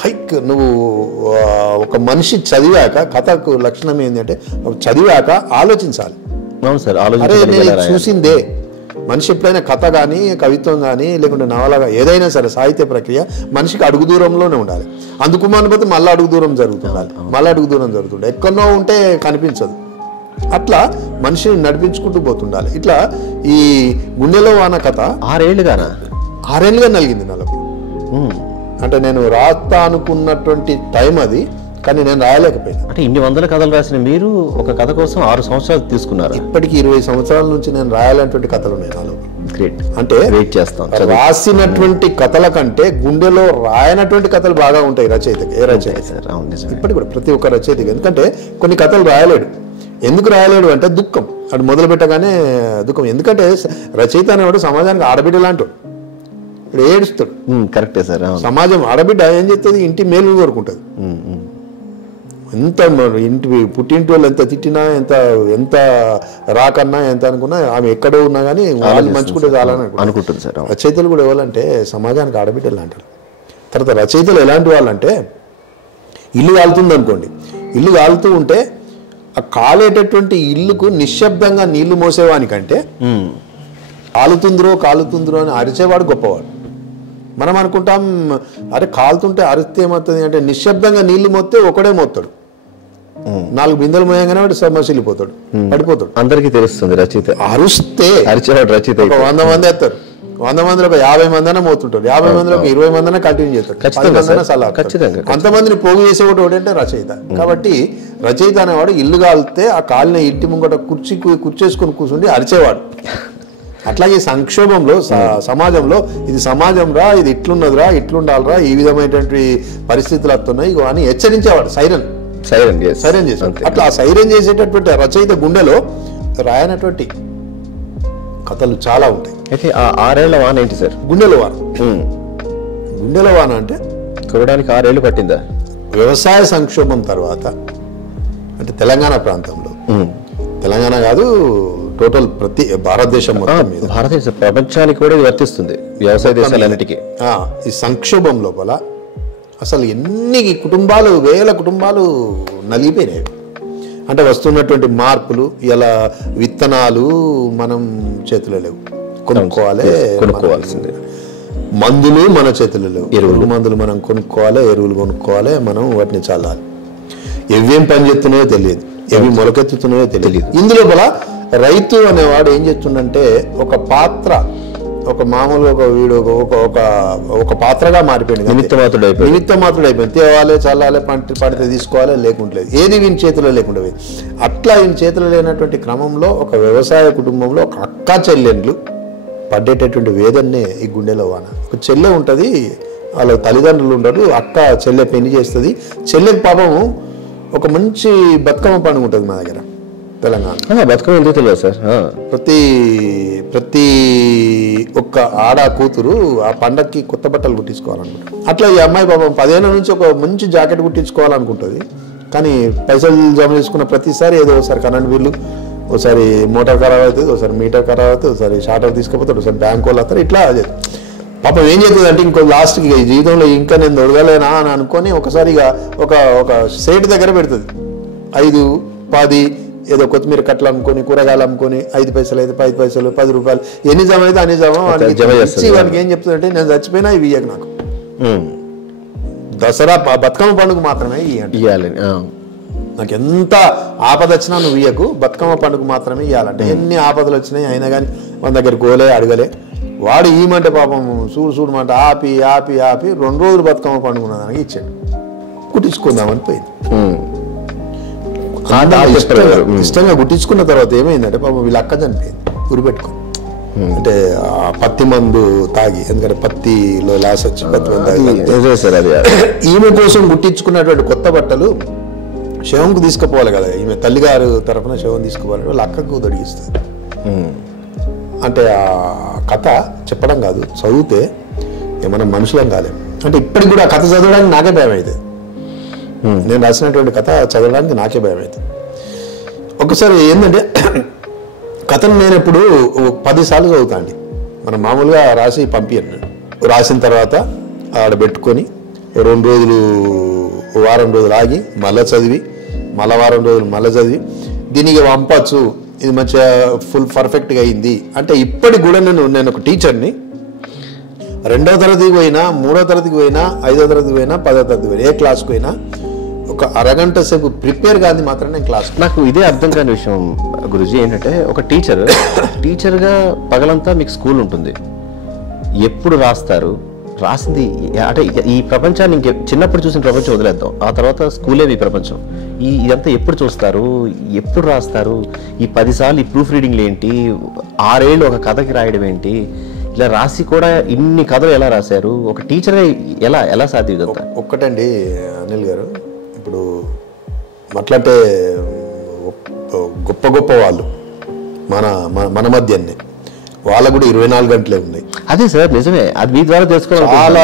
హైక్ నువ్వు ఒక మనిషి చదివాక, కథకు లక్షణం ఏంటంటే చదివాక ఆలోచించాలి. అవును సార్, అరే నేను చూసిందే. మనిషి ఎప్పుడైనా కథ కానీ, కవిత్వం కానీ, లేకుంటే నవల ఏదైనా సరే సాహిత్య ప్రక్రియ మనిషికి అడుగు దూరంలోనే ఉండాలి. అందుకు మనపోతే మళ్ళీ అడుగు దూరం జరుగుతుండాలి, మళ్ళీ అడుగు దూరం జరుగుతుండే, ఎక్కడో ఉంటే కనిపించదు. అట్లా మనిషిని నడిపించుకుంటూ పోతుండాలి. ఇట్లా ఈ గుండెలో వాన కథ 6 ఏళ్ళుగా నలిగింది నాకు. అంటే నేను రాస్తా అనుకున్నటువంటి టైం అది, కానీ నేను రాయలేకపోయినా. అంటే ఇన్ని వందల కథలు రాసిన మీరు ఒక కథ కోసం 6 సంవత్సరాలు తీసుకున్నారు. ఇప్పటికి 20 సంవత్సరాల నుంచి నేను రాయాలనేటువంటి కథలు ఉన్నాయి నాలో. గ్రేట్. అంటే వెయిట్ చేస్తాం. రాసినటువంటి కథల కంటే గుండెలో రాయనటువంటి కథలు బాగా ఉంటాయి రచయితకి. ఏ రచయిత ఇప్పటికి కూడా ప్రతి ఒక్క రచయితకి. ఎందుకంటే కొన్ని కథలు రాయలేడు. ఎందుకు రాయలేడు అంటే దుఃఖం. అటు మొదలు పెట్టగానే దుఃఖం. ఎందుకంటే రచయిత అనేవాడు సమాజానికి ఆడబిడ్డ లాంటాడు. ఇప్పుడు ఏడుస్తాడు. కరెక్టే సార్. సమాజం ఆడబిడ్డ ఏం చేస్తుంది, ఇంటి మేలు కోరుకుంటుంది. ఎంత ఇంటి పుట్టింటి వాళ్ళు ఎంత తిట్టినా, ఎంత రాకన్నా, ఎంత అనుకున్నా, ఆమె ఎక్కడో ఉన్నా కానీ వాళ్ళు మంచుకుంటే చాలని అనుకుంటుంది సార్. రచయితలు కూడా ఎవరంటే సమాజానికి ఆడబిడ్డలు అంటారు. తర్వాత రచయితలు ఎలాంటి వాళ్ళంటే, ఇల్లు కాలుతుంది అనుకోండి, ఇల్లు కాలుతూ ఉంటే ఆ కాలేటటువంటి ఇల్లుకు నిశ్శబ్దంగా నీళ్లు మోసేవానికంటే కాలుతుందిరో అని అరిచేవాడు గొప్పవాడు. మనం అనుకుంటాం అరే కాలుతుంటే అరిస్తే ఏమవుతుంది అంటే, నిశ్శబ్దంగా నీళ్లు మోస్తే ఒకడే మోస్తాడు. 4 బిందెలు మోయంగానే వాడు సమస్యలిపోతాడు, పడిపోతాడు. అందరికీ తెలుస్తుంది రచయిత అరిస్తే. అరిచేవాడు రచయిత. 100 మంది వేస్తారు, 100 మందిలో ఒక 50 మంది అయినా మోతుంటారు, 50 మందిలో ఒక 20 మంది అయినా కంటిన్యూ చేస్తారు, 10 మంది అయినా సలహా. కొంతమందిని పోగు చేసేవాడు ఏంటంటే రచయిత. కాబట్టి రచయిత అనేవాడు ఇల్లు కాలితే ఆ కాలిన ఇంటి ముంగట కుర్చేసుకుని కూర్చుండి అరిచేవాడు. అట్లాగే సంక్షోభంలో సమాజంలో ఇది సమాజం రా, ఇది ఇట్లున్నదిరా, ఇట్లుండాలిరా, ఈ విధమైనటువంటి పరిస్థితులు వస్తున్నాయి అని హెచ్చరించేవాడు. సైరన్ చేసేవాడు. అట్లా ఆ సైరన్ చేసేటటువంటి రచయిత గుండెలో రాయనటువంటి కథలు చాలా ఉంటాయి. అయితే ఆ 6 ఏళ్ల వాన ఏంటి సార్? గుండెల వాన అంటే కురడానికి 6 ఏళ్ళు పట్టిందా? వ్యవసాయ సంక్షోభం తర్వాత, అంటే తెలంగాణ ప్రాంతంలో, తెలంగాణ కాదు టోటల్ ప్రతి భారతదేశం మొత్తం మీద, భారతదేశ ప్రపంచానికి కూడా ఇది వర్తిస్తుంది, వ్యవసాయ దేశాలన్నిటికీ. ఈ సంక్షోభం లోపల అసలు ఎన్ని కుటుంబాలు, వేల కుటుంబాలు నలిగిపోయినాయి. అంటే వస్తున్నటువంటి మార్పులు, ఇలా విత్తనాలు మనం చేతిలో లేవు, కొనుక్కోవాల్సిందే. మందులు మన చేతిలో లేవు, ఎరువులు మందులు మనం కొనుక్కోవాలి, ఎరువులు కొనుక్కోవాలి, మనం వాటిని చల్లాలి. ఎవేం పని చేస్తున్నాయో తెలియదు, ఎవి మొలకెత్తుతున్నాయో తెలియదు. ఇందులోపల రైతు అనేవాడు ఏం చేస్తుండంటే ఒక పాత్ర, ఒక మామూలుగా ఒక వీడు ఒక పాత్రగా మారిపోయింది, నిమిత్త మాత్రుడు అయిపోయింది. తేవాలి, చల్లాలి, పడితే తీసుకోవాలి, లేకుంటలేదు. ఏది వీని చేతిలో లేకుండా. అట్లా ఈయన చేతిలో లేనటువంటి క్రమంలో ఒక వ్యవసాయ కుటుంబంలో ఒక అక్క చెల్లెండ్లు పడ్డేటటువంటి వేదన్నే ఈ గుండెలో వాన. ఒక చెల్లె ఉంటుంది, వాళ్ళ తల్లిదండ్రులు ఉండరు, అక్క చెల్లె పెళ్లి చేస్తుంది. చెల్లెకి పాపము ఒక మంచి బతుకమ్మ పండుగ ఉంటుంది మా దగ్గర తెలంగాణ. బతుకమ్మ ఎందుకు తెలియదు సార్? ప్రతి ఒక్క ఆడ కూతురు ఆ పండగకి కొత్త బట్టలు కుట్టించుకోవాలనుకుంటుంది. అట్లా ఈ అమ్మాయి పాపం 10 ఏళ్ళ నుంచి ఒక మంచి జాకెట్ కుట్టించుకోవాలనుకుంటుంది. కానీ పైసలు జమ చేసుకున్న ప్రతిసారి ఏదో ఒకసారి కరెంట్ బిల్లు, ఒకసారి మోటార్ ఖరాబ్ అవుతుంది, ఒకసారి మీటర్ ఖరాబ్ అవుతుంది, ఒకసారి షార్టర్ తీసుకుపోతాడు, ఒకసారి బ్యాంక్ వాళ్ళు వస్తారు. ఇట్లా పాపం ఏం చేస్తుంది అంటే, ఇంకో లాస్ట్కి ఈ జీవితంలో ఇంకా నేను దొరకలేనా అని అనుకొని ఒకసారి ఒక సేటు దగ్గర పెడుతుంది. 5, 10 ఏదో కొత్తిమీర కట్టలు అమ్ముకొని, కూరగాయలు అమ్ముకొని, 5 పైసలు అయితే 5 పైసలు, 10 రూపాయలు, ఎన్ని జమ అయితే అన్ని జమ వానికి ఏం చెప్తుందంటే, నేను చచ్చిపోయినా ఇవి ఇయ్యకు, నాకు దసరా బతుకమ్మ పండుగ మాత్రమే ఇవ్వాలి, నాకు ఎంత ఆపద వచ్చినా నువ్వు ఇయ్యకు, బతుకమ్మ పండుగ మాత్రమే ఇవ్వాలంటే. ఎన్ని ఆపదలు వచ్చినాయి అయినా కానీ మన దగ్గర గోలే అడగలే. వాడు ఈమంటే పాపం చూడమంటే ఆపి 2 రోజులు బతుకమ్మ పండుగ ఉన్నదానికి ఇచ్చాడు. కుట్టించుకుందామని పోయింది. ఇష్టంగా గుట్టించుకున్న తర్వాత ఏమైందంటే పాపం వీళ్ళ అక్క చనిపోయింది ఉరిపెట్టుకుని. అంటే పత్తి మందు తాగి, ఎందుకంటే పత్తిలో లాస్ వచ్చి పత్తి మందు ఈమె కోసం గుట్టించుకున్నటువంటి కొత్త బట్టలు శవంకు తీసుకుపోవాలి కదా, ఈమె తల్లిగారు తరఫున శవం తీసుకుపోవాలి, వాళ్ళ అక్కకు దొడిగిస్తుంది. అంటే ఆ కథ చెప్పడం కాదు, చదివితే ఏమన్నా మనుషులం కాలేం. అంటే ఇప్పటికి కూడా ఆ కథ చదవడానికి నాకే భయం అవుతుంది. నేను రాసినటువంటి కథ చదవడానికి నాకే భయం అవుతుంది. ఒకసారి ఏంటంటే కథను నేను ఎప్పుడు 10 సార్లు చదువుతా అండి. మనం మామూలుగా రాసి పంపించండి, రాసిన తర్వాత ఆడ పెట్టుకొని 2 రోజులు, వారం రోజులు ఆగి మళ్ళీ చదివి, మళ్ళీ వారం రోజులు మళ్ళీ చదివి, దీనికి పంపచ్చు, ఇది మంచిగా ఫుల్ పర్ఫెక్ట్గా అయింది అంటే. ఇప్పటికి కూడా నేను ఒక టీచర్ని, 2వ తరగతికి పోయినా, 3వ తరగతికి పోయినా, 5వ తరగతికి పోయినా, 10వ తరగతికి పోయినా, ఏ క్లాస్కి పోయినా ఒక అరగంట సేపు ప్రిపేర్ కాదు మాత్రం నేను క్లాస్. నాకు ఇదే అర్థం కాని విషయం గురుజీ ఏంటంటే, ఒక టీచర్గా పగలంతా మీకు స్కూల్ ఉంటుంది, ఎప్పుడు రాస్తారు, రాసింది అంటే ఈ ప్రపంచాన్ని చిన్నప్పుడు చూసిన ప్రపంచం వదిలేద్దాం, ఆ తర్వాత స్కూలే మీ ప్రపంచం. ఇదంతా ఎప్పుడు చూస్తారు, ఎప్పుడు రాస్తారు? ఈ 10 సార్లు ఈ ప్రూఫ్ రీడింగ్లు ఏంటి, 6 ఏళ్ళు ఒక కథకి రాయడం ఏంటి, ఇలా రాసి కూడా ఇన్ని కథలు ఎలా రాశారు? ఒక టీచర్గా ఎలా సాధ్యం ఇదంతా? ఒక్కటండి అనిల్ గారు, ఇప్పుడు మాట్లాడితే గొప్ప గొప్ప వాళ్ళు మన మధ్యనే వాళ్ళకు కూడా 24 గంటలే ఉన్నాయి. అదే సార్, నిజమే. అది మీ ద్వారా తెలుసుకోవాలి. చాలా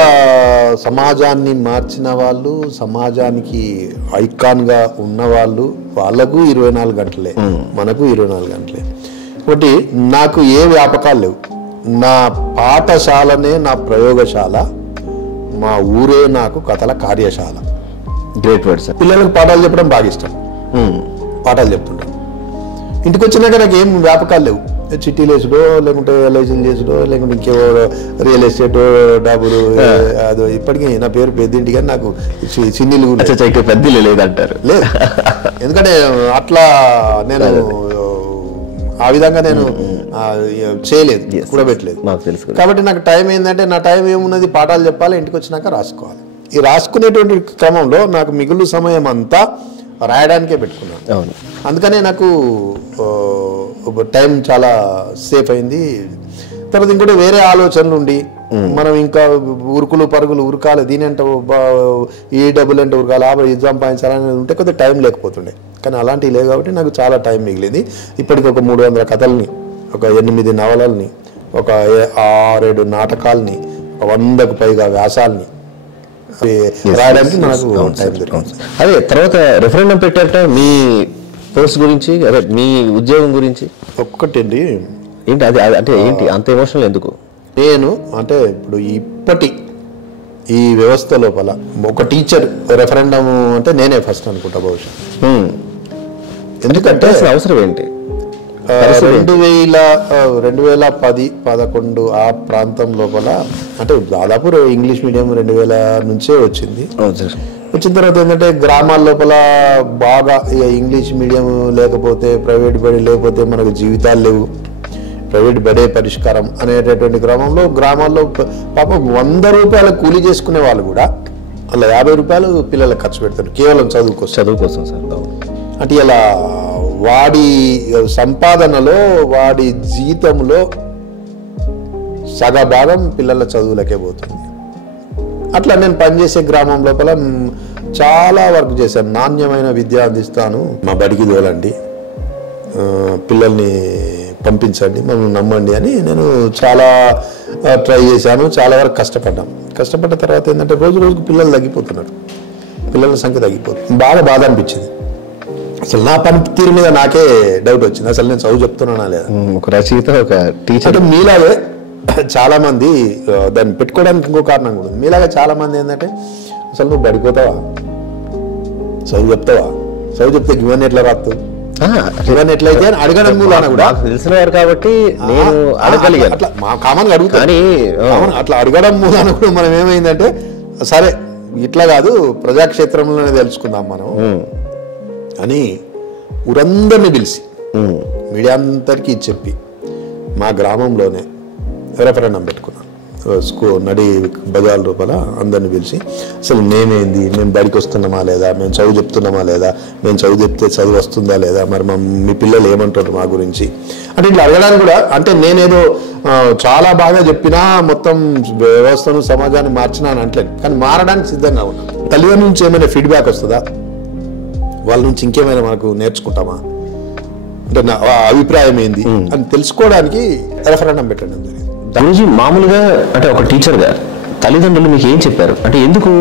సమాజాన్ని మార్చిన వాళ్ళు, సమాజానికి ఐకాన్గా ఉన్న వాళ్ళు, వాళ్ళకు 24 గంటలే, మనకు 24 గంటలే. ఒకటి, నాకు ఏ వ్యాపకాలు లేవు. నా పాఠశాలనే నా ప్రయోగశాల, మా ఊరే నాకు కథల కార్యశాల. Great word sir. పిల్లలకు పాఠాలు చెప్పడం బాగా ఇష్టం. పాఠాలు చెప్తుంటాను. ఇంటికి వచ్చినాక నాకు ఏం వ్యాపకాలు లేవు. చిట్టీలు వేసుడో, లేకుంటే ఎల్ఐసీలు చేసుడో, లేకుంటే ఇంకేవో రియల్ ఎస్టేట్ డబ్బులు. అది ఇప్పటికీ నా పేరు పెద్దింటి, కానీ నాకు చిన్నీళ్ళు పెద్దలు లేదంటారు. లేదు, ఎందుకంటే అట్లా నేను ఆ విధంగా నేను చేయలేదు, కూడబెట్టలేదు. కాబట్టి నాకు టైం ఏంటంటే, నా టైం ఏమున్నది, పాఠాలు చెప్పాలి, ఇంటికి వచ్చినాక రాసుకోవాలి. ఈ రాసుకునేటువంటి క్రమంలో నాకు మిగులు సమయం అంతా రాయడానికే పెట్టుకున్నాను. అందుకనే నాకు టైం చాలా సేఫ్ అయింది. తర్వాత ఇంకోటి వేరే ఆలోచనలు ఉండి మనం ఇంకా ఉరుకులు పరుగులు ఉరకాలి, దీని అంటే ఈ డబ్బులు అంటే ఉరకాలి, ఎగ్జామ్ పాయించాలని ఉంటే కొద్దిగా టైం లేకపోతుండే. కానీ అలాంటివి లేవు కాబట్టి నాకు చాలా టైం మిగిలింది. ఇప్పటికి ఒక 300 కథల్ని, ఒక 8 నవలల్ని, ఒక 6-7 నాటకాలని, 100కు పైగా వ్యాసాలని రాయడానికి నాకు టైం దొరికింది. అదే తర్వాత రెఫరెండం పెట్టారట మీ పోస్ట్ గురించి, అదే మీ ఉద్యోగం గురించి. ఒక్కటండి ఏంటి అది, అంటే ఏంటి అంత ఎమోషనల్ ఎందుకు? నేను అంటే ఇప్పుడు ఇప్పటి ఈ వ్యవస్థ లోపల ఒక టీచర్ రెఫరెండం అంటే నేనే ఫస్ట్ అనుకుంటా బహుశా. ఎందుకంటే అవసరం ఏంటి, 2010-11 ఆ ప్రాంతం లోపల, అంటే దాదాపు ఇంగ్లీష్ మీడియం 2000 నుంచే వచ్చింది. వచ్చిన తర్వాత ఏంటంటే గ్రామాల లోపల బాగా ఇంగ్లీష్ మీడియం లేకపోతే, ప్రైవేట్ బడి లేకపోతే మనకు జీవితాలు లేవు, ప్రైవేట్ బడే పరిష్కారం అనేటటువంటి గ్రామాల్లో పాపం 100 రూపాయలు కూలీ చేసుకునే వాళ్ళు కూడా అలా 50 రూపాయలు పిల్లలకు ఖర్చు పెడతారు కేవలం చదువు కోసం సార్. అంటే ఇలా వాడి సంపాదనలో, వాడి జీతంలో సగభాగం పిల్లల చదువులకే పోతుంది. అట్లా నేను పనిచేసే గ్రామం లోపల చాలా వర్క్ చేశాను. నాణ్యమైన విద్య అందిస్తాను, మా బడికి తోలండి, పిల్లల్ని పంపించండి, మమ్మల్ని నమ్మండి అని నేను చాలా ట్రై చేశాను. చాలా వరకు కష్టపడ్డ తర్వాత ఏంటంటే రోజుకు పిల్లలు తగ్గిపోతున్నారు, పిల్లల సంఖ్య తగ్గిపోతుంది. బాగా బాధ అనిపించింది. అసలు నా పనితీరు మీద నాకే డౌట్ వచ్చింది, అసలు నేను చదువు చెప్తున్నానా లేదా. ఒక రచయిత, ఒక టీచర్, మీలాగే చాలా మంది దాన్ని పెట్టుకోవడానికి ఇంకో కారణం కూడా ఉంది. మీలాగా చాలా మంది ఏంటంటే, అసలు నువ్వు బడిపోతావా, చదువు చెప్తావా, చదువు చెప్తే ఇవన్నీ ఎట్లా రాస్తావు, ఇవన్నీ ఎట్లయితే అని అడగడం మూలాన కూడా తెలిసిన వారు కాబట్టి నేను అడగలిగాను. అట్లా కామన్గా అడుగుతాను. అట్లా అడగడం మూలాన కూడా మనం ఏమైందంటే, సరే ఇట్లా కాదు ప్రజాక్షేత్రంలోనే తెలుసుకుందాం మనం అని ఊరందరినీ పిలిచి, మీడియా అందరికీ చెప్పి, మా గ్రామంలోనే రెఫరెండం పెట్టుకున్నాను. నడి బజార్ రూపాయల అందరిని పిలిచి, అసలు మేమేంది, మేము బడికి వస్తున్నామా లేదా, మేము చదువు చెప్తున్నామా లేదా, మేము చదువు చెప్తే చదువు వస్తుందా లేదా, మరి మీ పిల్లలు ఏమంటారు మా గురించి అంటే ఇట్లా అడగడానికి కూడా. అంటే నేనేదో చాలా బాగా చెప్పినా, మొత్తం వ్యవస్థను సమాజాన్ని మార్చినా అని అంటలేను, కానీ మారడానికి సిద్ధంగా ఉన్నాను. తల్లిదండ్రుల నుంచి ఏమైనా ఫీడ్బ్యాక్ వస్తుందా, వాళ్ళ నుంచి ఇంకేమైనా మనకు నేర్చుకుంటామా, అంటే నా అభిప్రాయం ఏంది అని తెలుసుకోవడానికి రెఫరెండం పెట్టడం జరిగింది. దాని నుంచి మామూలుగా అంటే ఒక టీచర్గా తల్లిదండ్రులు మీకు ఏం చెప్పారు, అంటే ఎందుకు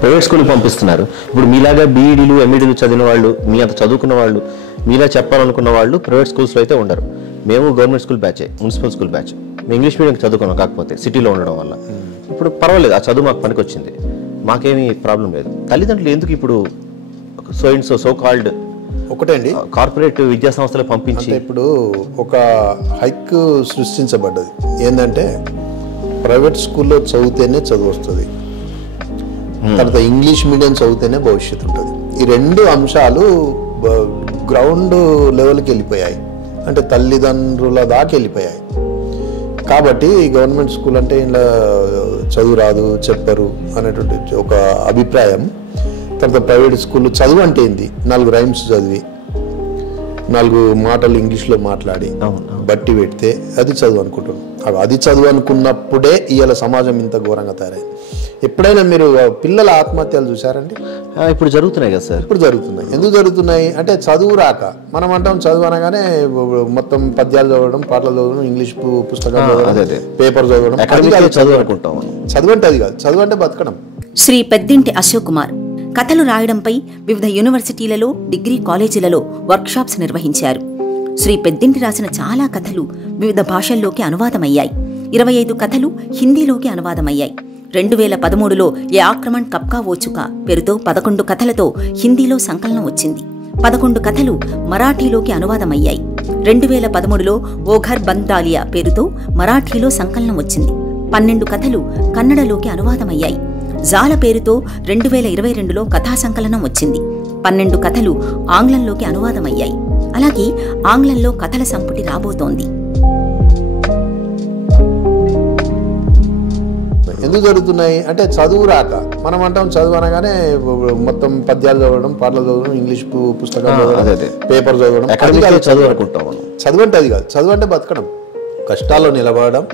ప్రైవేట్ స్కూల్కి పంపిస్తున్నారు? ఇప్పుడు మీలాగా బీఈడీలు ఎంఈడీలు చదివిన వాళ్ళు, మీ అంత చదువుకున్న వాళ్ళు, మీలా చెప్పాలనుకున్న వాళ్ళు ప్రైవేట్ స్కూల్స్లో అయితే ఉండరు. మేము గవర్నమెంట్ స్కూల్ బ్యాచే, మున్సిపల్ స్కూల్ బ్యాచ్. మేము ఇంగ్లీష్ మీడియం చదువుకున్నాం, కాకపోతే సిటీలో ఉండడం వల్ల ఇప్పుడు పర్వాలేదు, ఆ చదువు మాకు పనికొచ్చింది, మాకేమీ ప్రాబ్లం లేదు. తల్లిదండ్రులు ఎందుకు ఇప్పుడు సో కాల్డ్ ఒకటండి కార్పొరేట్ విద్యా సంస్థలు పంపించి, ఇప్పుడు ఒక హైక్ సృష్టించబడ్డది ఏంటంటే, ప్రైవేట్ స్కూల్లో చదివితేనే చదువు వస్తుంది, తర్వాత ఇంగ్లీష్ మీడియం చదివితేనే భవిష్యత్తు ఉంటుంది. ఈ 2 అంశాలు గ్రౌండ్ లెవెల్కి వెళ్ళిపోయాయి, అంటే తల్లిదండ్రుల దాకా వెళ్ళిపోయాయి. కాబట్టి గవర్నమెంట్ స్కూల్ అంటే ఇలా చదువు రాదు, చెప్పరు అనేటువంటి ఒక అభిప్రాయం తర్వాత ప్రైవేట్ స్కూల్లో చదువు అంటే ఏంది, 4 రైమ్స్ చదివి 4 మాటలు ఇంగ్లీష్లో మాట్లాడి బట్టి పెడితే అది చదువు అనుకుంటున్నాం. అది చదువు అనుకున్నప్పుడే ఇవాళ సమాజం ఇంత ఘోరంగా తయారైంది. ఎప్పుడైనా మీరు పిల్లల ఆత్మహత్యలు చూసారండి? ఇప్పుడు జరుగుతున్నాయి కదా సార్. ఇప్పుడు జరుగుతున్నాయి. ఎందుకు జరుగుతున్నాయి అంటే చదువు రాక. మనం అంటాం చదువు అనగానే మొత్తం పద్యాలు చదవడం, పాటలు చదవడం, ఇంగ్లీష్ పుస్తకాలు చదవడం, పేపర్ చదవడం, చదువు అనుకుంటాం. చదువు అంటే అది కాదు. చదువు అంటే బతకడం. శ్రీ పెద్దింటి అశోక్ కుమార్ కథలు రాయడంపై వివిధ యూనివర్సిటీలలో, డిగ్రీ కాలేజీలలో వర్క్షాప్స్ నిర్వహించారు. శ్రీ పెద్దింటి రాసిన చాలా కథలు వివిధ భాషల్లోకి అనువాదమయ్యాయి. 25 కథలు హిందీలోకి అనువాదమయ్యాయి. 2013లో ఏ ఆక్రమణ్ కప్కా ఓచుకా పేరుతో 11 కథలతో హిందీలో సంకలనం వచ్చింది. 11 కథలు మరాఠీలోకి అనువాదమయ్యాయి. 2013లో ఓ ఘర్ బంద్ డాలియా పేరుతో మరాఠీలో సంకలనం వచ్చింది. 12 కథలు కన్నడలోకి అనువాదమయ్యాయి. జాల పేరుతో 2022లో కథా సంకలనం వచ్చింది. 12 కథలు ఆంగ్లంలోకి అనువాదమయ్యాయి. అలాగే ఆంగ్లంలో కథల సంపుటి రాబోతోంది. ఎందుకు జరుగుతున్నాయి అంటే చదువు రాక. మనం అంటాం చదువు అనగానే మొత్తం పద్యాలు చదవడం, పాటలు చదవడం, ఇంగ్లీష్ పుస్తకాలు చదవడం, పేపర్ చదవడం, చదువు అనుకుంటాం. చదువు అంటే అది కాదు. చదువు అంటే బతకడం. కష్టాల్లో నిలబడడం,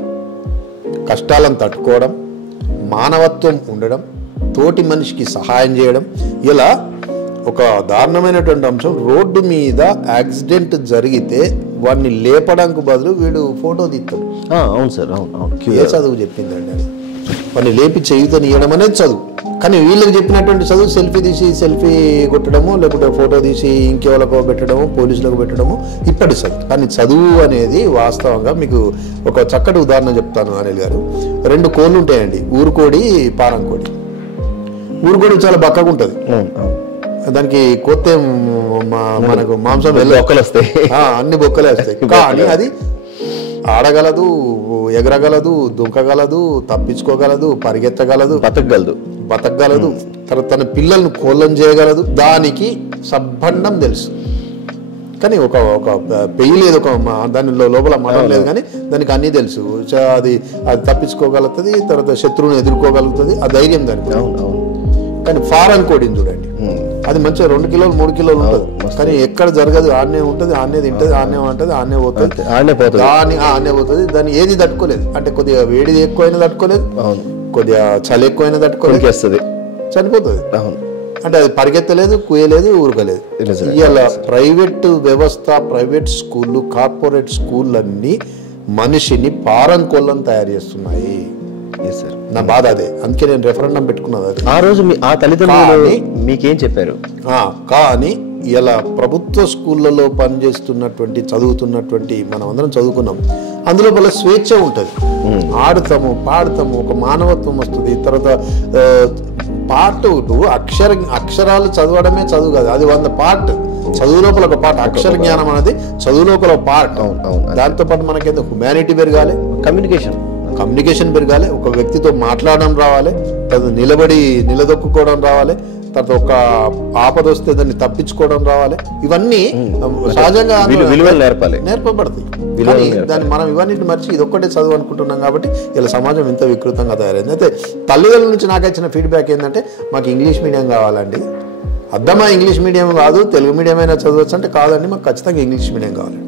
కష్టాలను తట్టుకోవడం, మానవత్వం ఉండడం, తోటి మనిషికి సహాయం చేయడం. ఇలా ఒక దారుణమైనటువంటి అంశం, రోడ్డు మీద యాక్సిడెంట్ జరిగితే వాడిని లేపడానికి బదులు వీడు ఫోటో తీస్తాడు. అవును సార్, అవును. ఏ చదువు చెప్పిందండి అది? వాడిని లేపి చేయుతనియడం అనేది చదువు. కానీ వీళ్ళకి చెప్పినటువంటి చదువు సెల్ఫీ కొట్టడము, లేకపోతే ఫోటో తీసి ఇంకెవరికో పెట్టడము, పోలీసులకు పెట్టడము ఇప్పటి చదువు. కానీ చదువు అనేది వాస్తవంగా మీకు ఒక చక్కటి ఉదాహరణ చెప్తాను అనిల్ గారు. 2 కోళ్ళు ఉంటాయండి, ఊరుకోడి, పారంకోడి. ఊరుకోడి చాలా బక్కగా ఉంటుంది, దానికి కొత్త మనకు మాంసం బొక్కలు వస్తాయి, అన్ని బొక్కలే వస్తాయి. కానీ అది ఆడగలదు, ఎగరగలదు, దుంకగలదు, తప్పించుకోగలదు, పరిగెత్తగలదు, బతకగలదు. తర్వాత తన పిల్లలను కోళ్ళం చేయగలదు. దానికి సబ్బండం తెలుసు, కానీ ఒక పెయ్యి లేదు, దాని లోపల మడం లేదు, కానీ దానికి అన్నీ తెలుసు. అది తప్పించుకోగలుగుతుంది, తర్వాత శత్రువుని ఎదుర్కోగలుగుతుంది, ఆ ధైర్యం దానికి. కానీ ఫారెన్ కోడిని చూడండి, అది మంచిగా 2 కిలోలు 3 కిలోలు ఉంటుంది, కానీ ఎక్కడ జరగదు. ఆడనే ఉంటుంది, ఆడనే తింటుంది, ఆడనే ఉంటుంది, ఆడనే పోతుంది, ఆడనే పోతుంది. దాన్ని ఏది తట్టుకోలేదు. అంటే కొద్దిగా వేడి ఎక్కువైనా తట్టుకోలేదు, కొద్దిగా చలి ఎక్కువైనా తట్టుకోలేదు, చనిపోతుంది. అంటే అది పరిగెత్తలేదు, కుయ్యలేదు, ఊరకలేదు. ఇవాళ ప్రైవేట్ వ్యవస్థ, ప్రైవేట్ స్కూళ్ళు, కార్పొరేట్ స్కూళ్ళన్నీ మనిషిని పారం కోళ్ళని తయారు చేస్తున్నాయి. నా బాధ అదే. అందుకే నేను రెఫరెండం పెట్టుకున్నది అది. ఆ రోజు ఆ తల్లిదండ్రులు మీకేం చెప్పారు? కానీ ఇలా ప్రభుత్వ స్కూళ్ళలో పనిచేస్తున్నటువంటి, చదువుతున్నటువంటి మనం అందరం చదువుకున్నాం. అందులో వల్ల స్వేచ్ఛ ఉంటుంది, ఆడతాము, పాడతాము, ఒక మానవత్వం వస్తుంది. తర్వాత పార్ట్ అక్షరాలు చదవడమే చదువు కాదు, అది 100 పార్ట్. చదువు లోపల ఒక పార్ట్, అక్షర జ్ఞానం అనేది చదువు లోపల పార్ట్. దాంతోపాటు మనకేదో హ్యుమానిటీ పెరగాలి, కమ్యూనికేషన్ పెరగాలి, ఒక వ్యక్తితో మాట్లాడడం రావాలి, తర్వాత నిలదొక్కుకోవడం రావాలి, తర్వాత ఒక ఆపద వస్తే దాన్ని తప్పించుకోవడం రావాలి. ఇవన్నీ సహజంగా నేర్పబడతాయి. కానీ దాన్ని మనం ఇవన్నీ మర్చి ఇదొక్కటే చదువు అనుకుంటున్నాం. కాబట్టి ఇలా సమాజం ఇంత వికృతంగా తయారైంది. అయితే తల్లిదండ్రుల నుంచి నాకు వచ్చిన ఫీడ్బ్యాక్ ఏంటంటే, మాకు ఇంగ్లీష్ మీడియం కావాలండి. అర్థమా ఇంగ్లీష్ మీడియం కాదు, తెలుగు మీడియం అయినా చదవచ్చు అంటే, కాదండి మాకు ఖచ్చితంగా ఇంగ్లీష్ మీడియం కావాలి.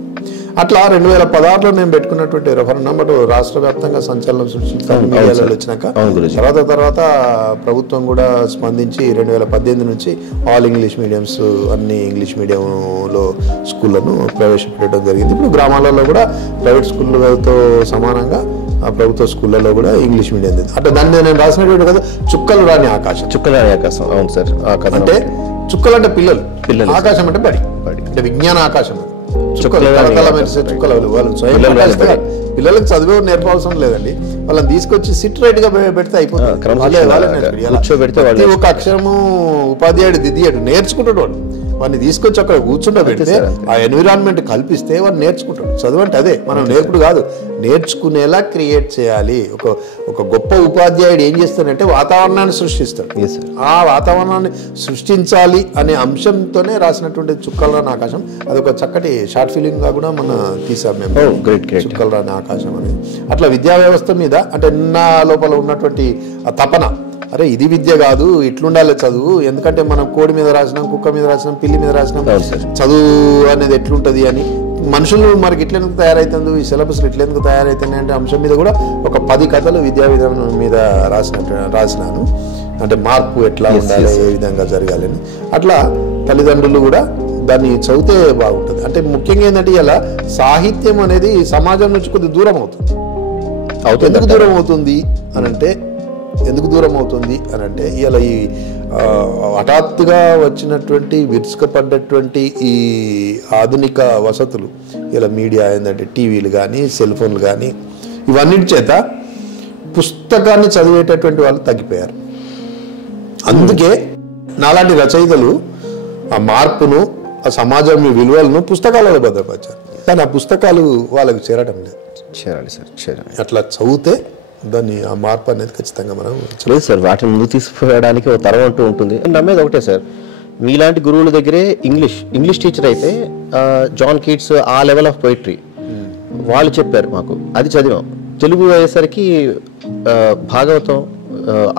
అట్లా 2016లో మేము పెట్టుకున్నటువంటి రెఫరెండం రాష్ట్ర వ్యాప్తంగా సంచలనం సృష్టించాలి. మీడియాలో వచ్చినాక తర్వాత ప్రభుత్వం కూడా స్పందించి 2018 నుంచి ఆల్ ఇంగ్లీష్ మీడియంస్, అన్ని ఇంగ్లీష్ మీడియంలో స్కూళ్లను ప్రవేశపెట్టడం జరిగింది. ఇప్పుడు గ్రామాలలో కూడా ప్రైవేట్ స్కూళ్ళతో సమానంగా ఆ ప్రభుత్వ స్కూళ్ళలో కూడా ఇంగ్లీష్ మీడియం. అంటే దాన్ని నేను రాసినటువంటి కదా, చుక్కలు రాని ఆకాశం. అవును సార్. అంటే చుక్కలు అంటే పిల్లలు, ఆకాశం అంటే బడి, అంటే విజ్ఞాన ఆకాశం. చుక్కలు వాళ్ళు పిల్లలకు చదివే నేర్పవసరం లేదండి. వాళ్ళని తీసుకొచ్చి సిట్ రైట్ గా పెడితే అయిపోతుంది. ఒక అక్షరము ఉపాధ్యాయుడు దిద్దియాడు, నేర్చుకుంటాడు వాడు. వాడిని తీసుకొచ్చి అక్కడ కూర్చుండబెడితే ఆ ఎన్విరాన్మెంట్ కల్పిస్తే వాడు నేర్చుకుంటాడు. చదువు అంటే అదే, మనం నేర్పుడు కాదు, నేర్చుకునేలా క్రియేట్ చేయాలి. ఒక గొప్ప ఉపాధ్యాయుడు ఏం చేస్తాడంటే వాతావరణాన్ని సృష్టిస్తాడు. ఆ వాతావరణాన్ని సృష్టించాలి అనే అంశంతోనే రాసినటువంటి చుక్కలు రాని ఆకాశం. అదొక చక్కటి షార్ట్ ఫిలిం గా కూడా మనం తీసాం మేము, చుక్కలు రాని ఆకాశం అనేది. అట్లా విద్యా వ్యవస్థ మీద అంటే నా లోపల ఉన్నటువంటి ఆ తపన, అరే ఇది విద్య కాదు, ఇట్లుండాలి చదువు, ఎందుకంటే మనం కోడి మీద రాసినాం, కుక్క మీద రాసినాం, పిల్లి మీద రాసినాం, చదువు అనేది ఎట్లుంటుంది అని మనుషులు మనకి ఇట్లెందుకు తయారవుతుంది, ఈ సిలబస్లు ఇట్లెందుకు తయారవుతుంది అంటే అంశం మీద కూడా ఒక 10 కథలు విద్యా విధానం మీద రాసినాను. అంటే మార్పు ఎట్లా ఉండాలి, ఏ విధంగా జరగాలని. అట్లా తల్లిదండ్రులు కూడా దాన్ని చదివితే బాగుంటుంది. అంటే ముఖ్యంగా ఏంటంటే ఇలా సాహిత్యం అనేది సమాజం నుంచి కొద్దిగా దూరం అవుతుంది. ఎందుకు దూరం అవుతుంది అని అంటే ఇలా ఈ హఠాత్తుగా వచ్చినటువంటి విరుచుకపడ్డటువంటి ఈ ఆధునిక వసతులు, ఇలా మీడియా ఏంటంటే టీవీలు కానీ సెల్ ఫోన్లు కానీ ఇవన్నిటి చేత పుస్తకాన్ని చదివేటటువంటి వాళ్ళు తగ్గిపోయారు. అందుకే నాలాంటి రచయితలు ఆ మార్పును, ఆ సమాజం విలువలను పుస్తకాలలో భద్రపరిచారు. కానీ ఆ పుస్తకాలు వాళ్ళకు చేరడం లేదు. చేరాలి. అట్లా చదివితే దాన్ని ఆ మార్పు అనేది ఖచ్చితంగా మనం లేదు సార్. వాటిని ముందు తీసుకుపోయడానికి ఒక తరం అంటూ ఉంటుంది. నమ్మేది ఒకటే సార్, మీలాంటి గురువుల దగ్గరే ఇంగ్లీష్ టీచర్ అయితే జాన్ కీట్స్ ఆ లెవెల్ ఆఫ్ పోయిటరీ వాళ్ళు చెప్పారు మాకు, అది చదివాం. తెలుగు అయ్యేసరికి భాగవతం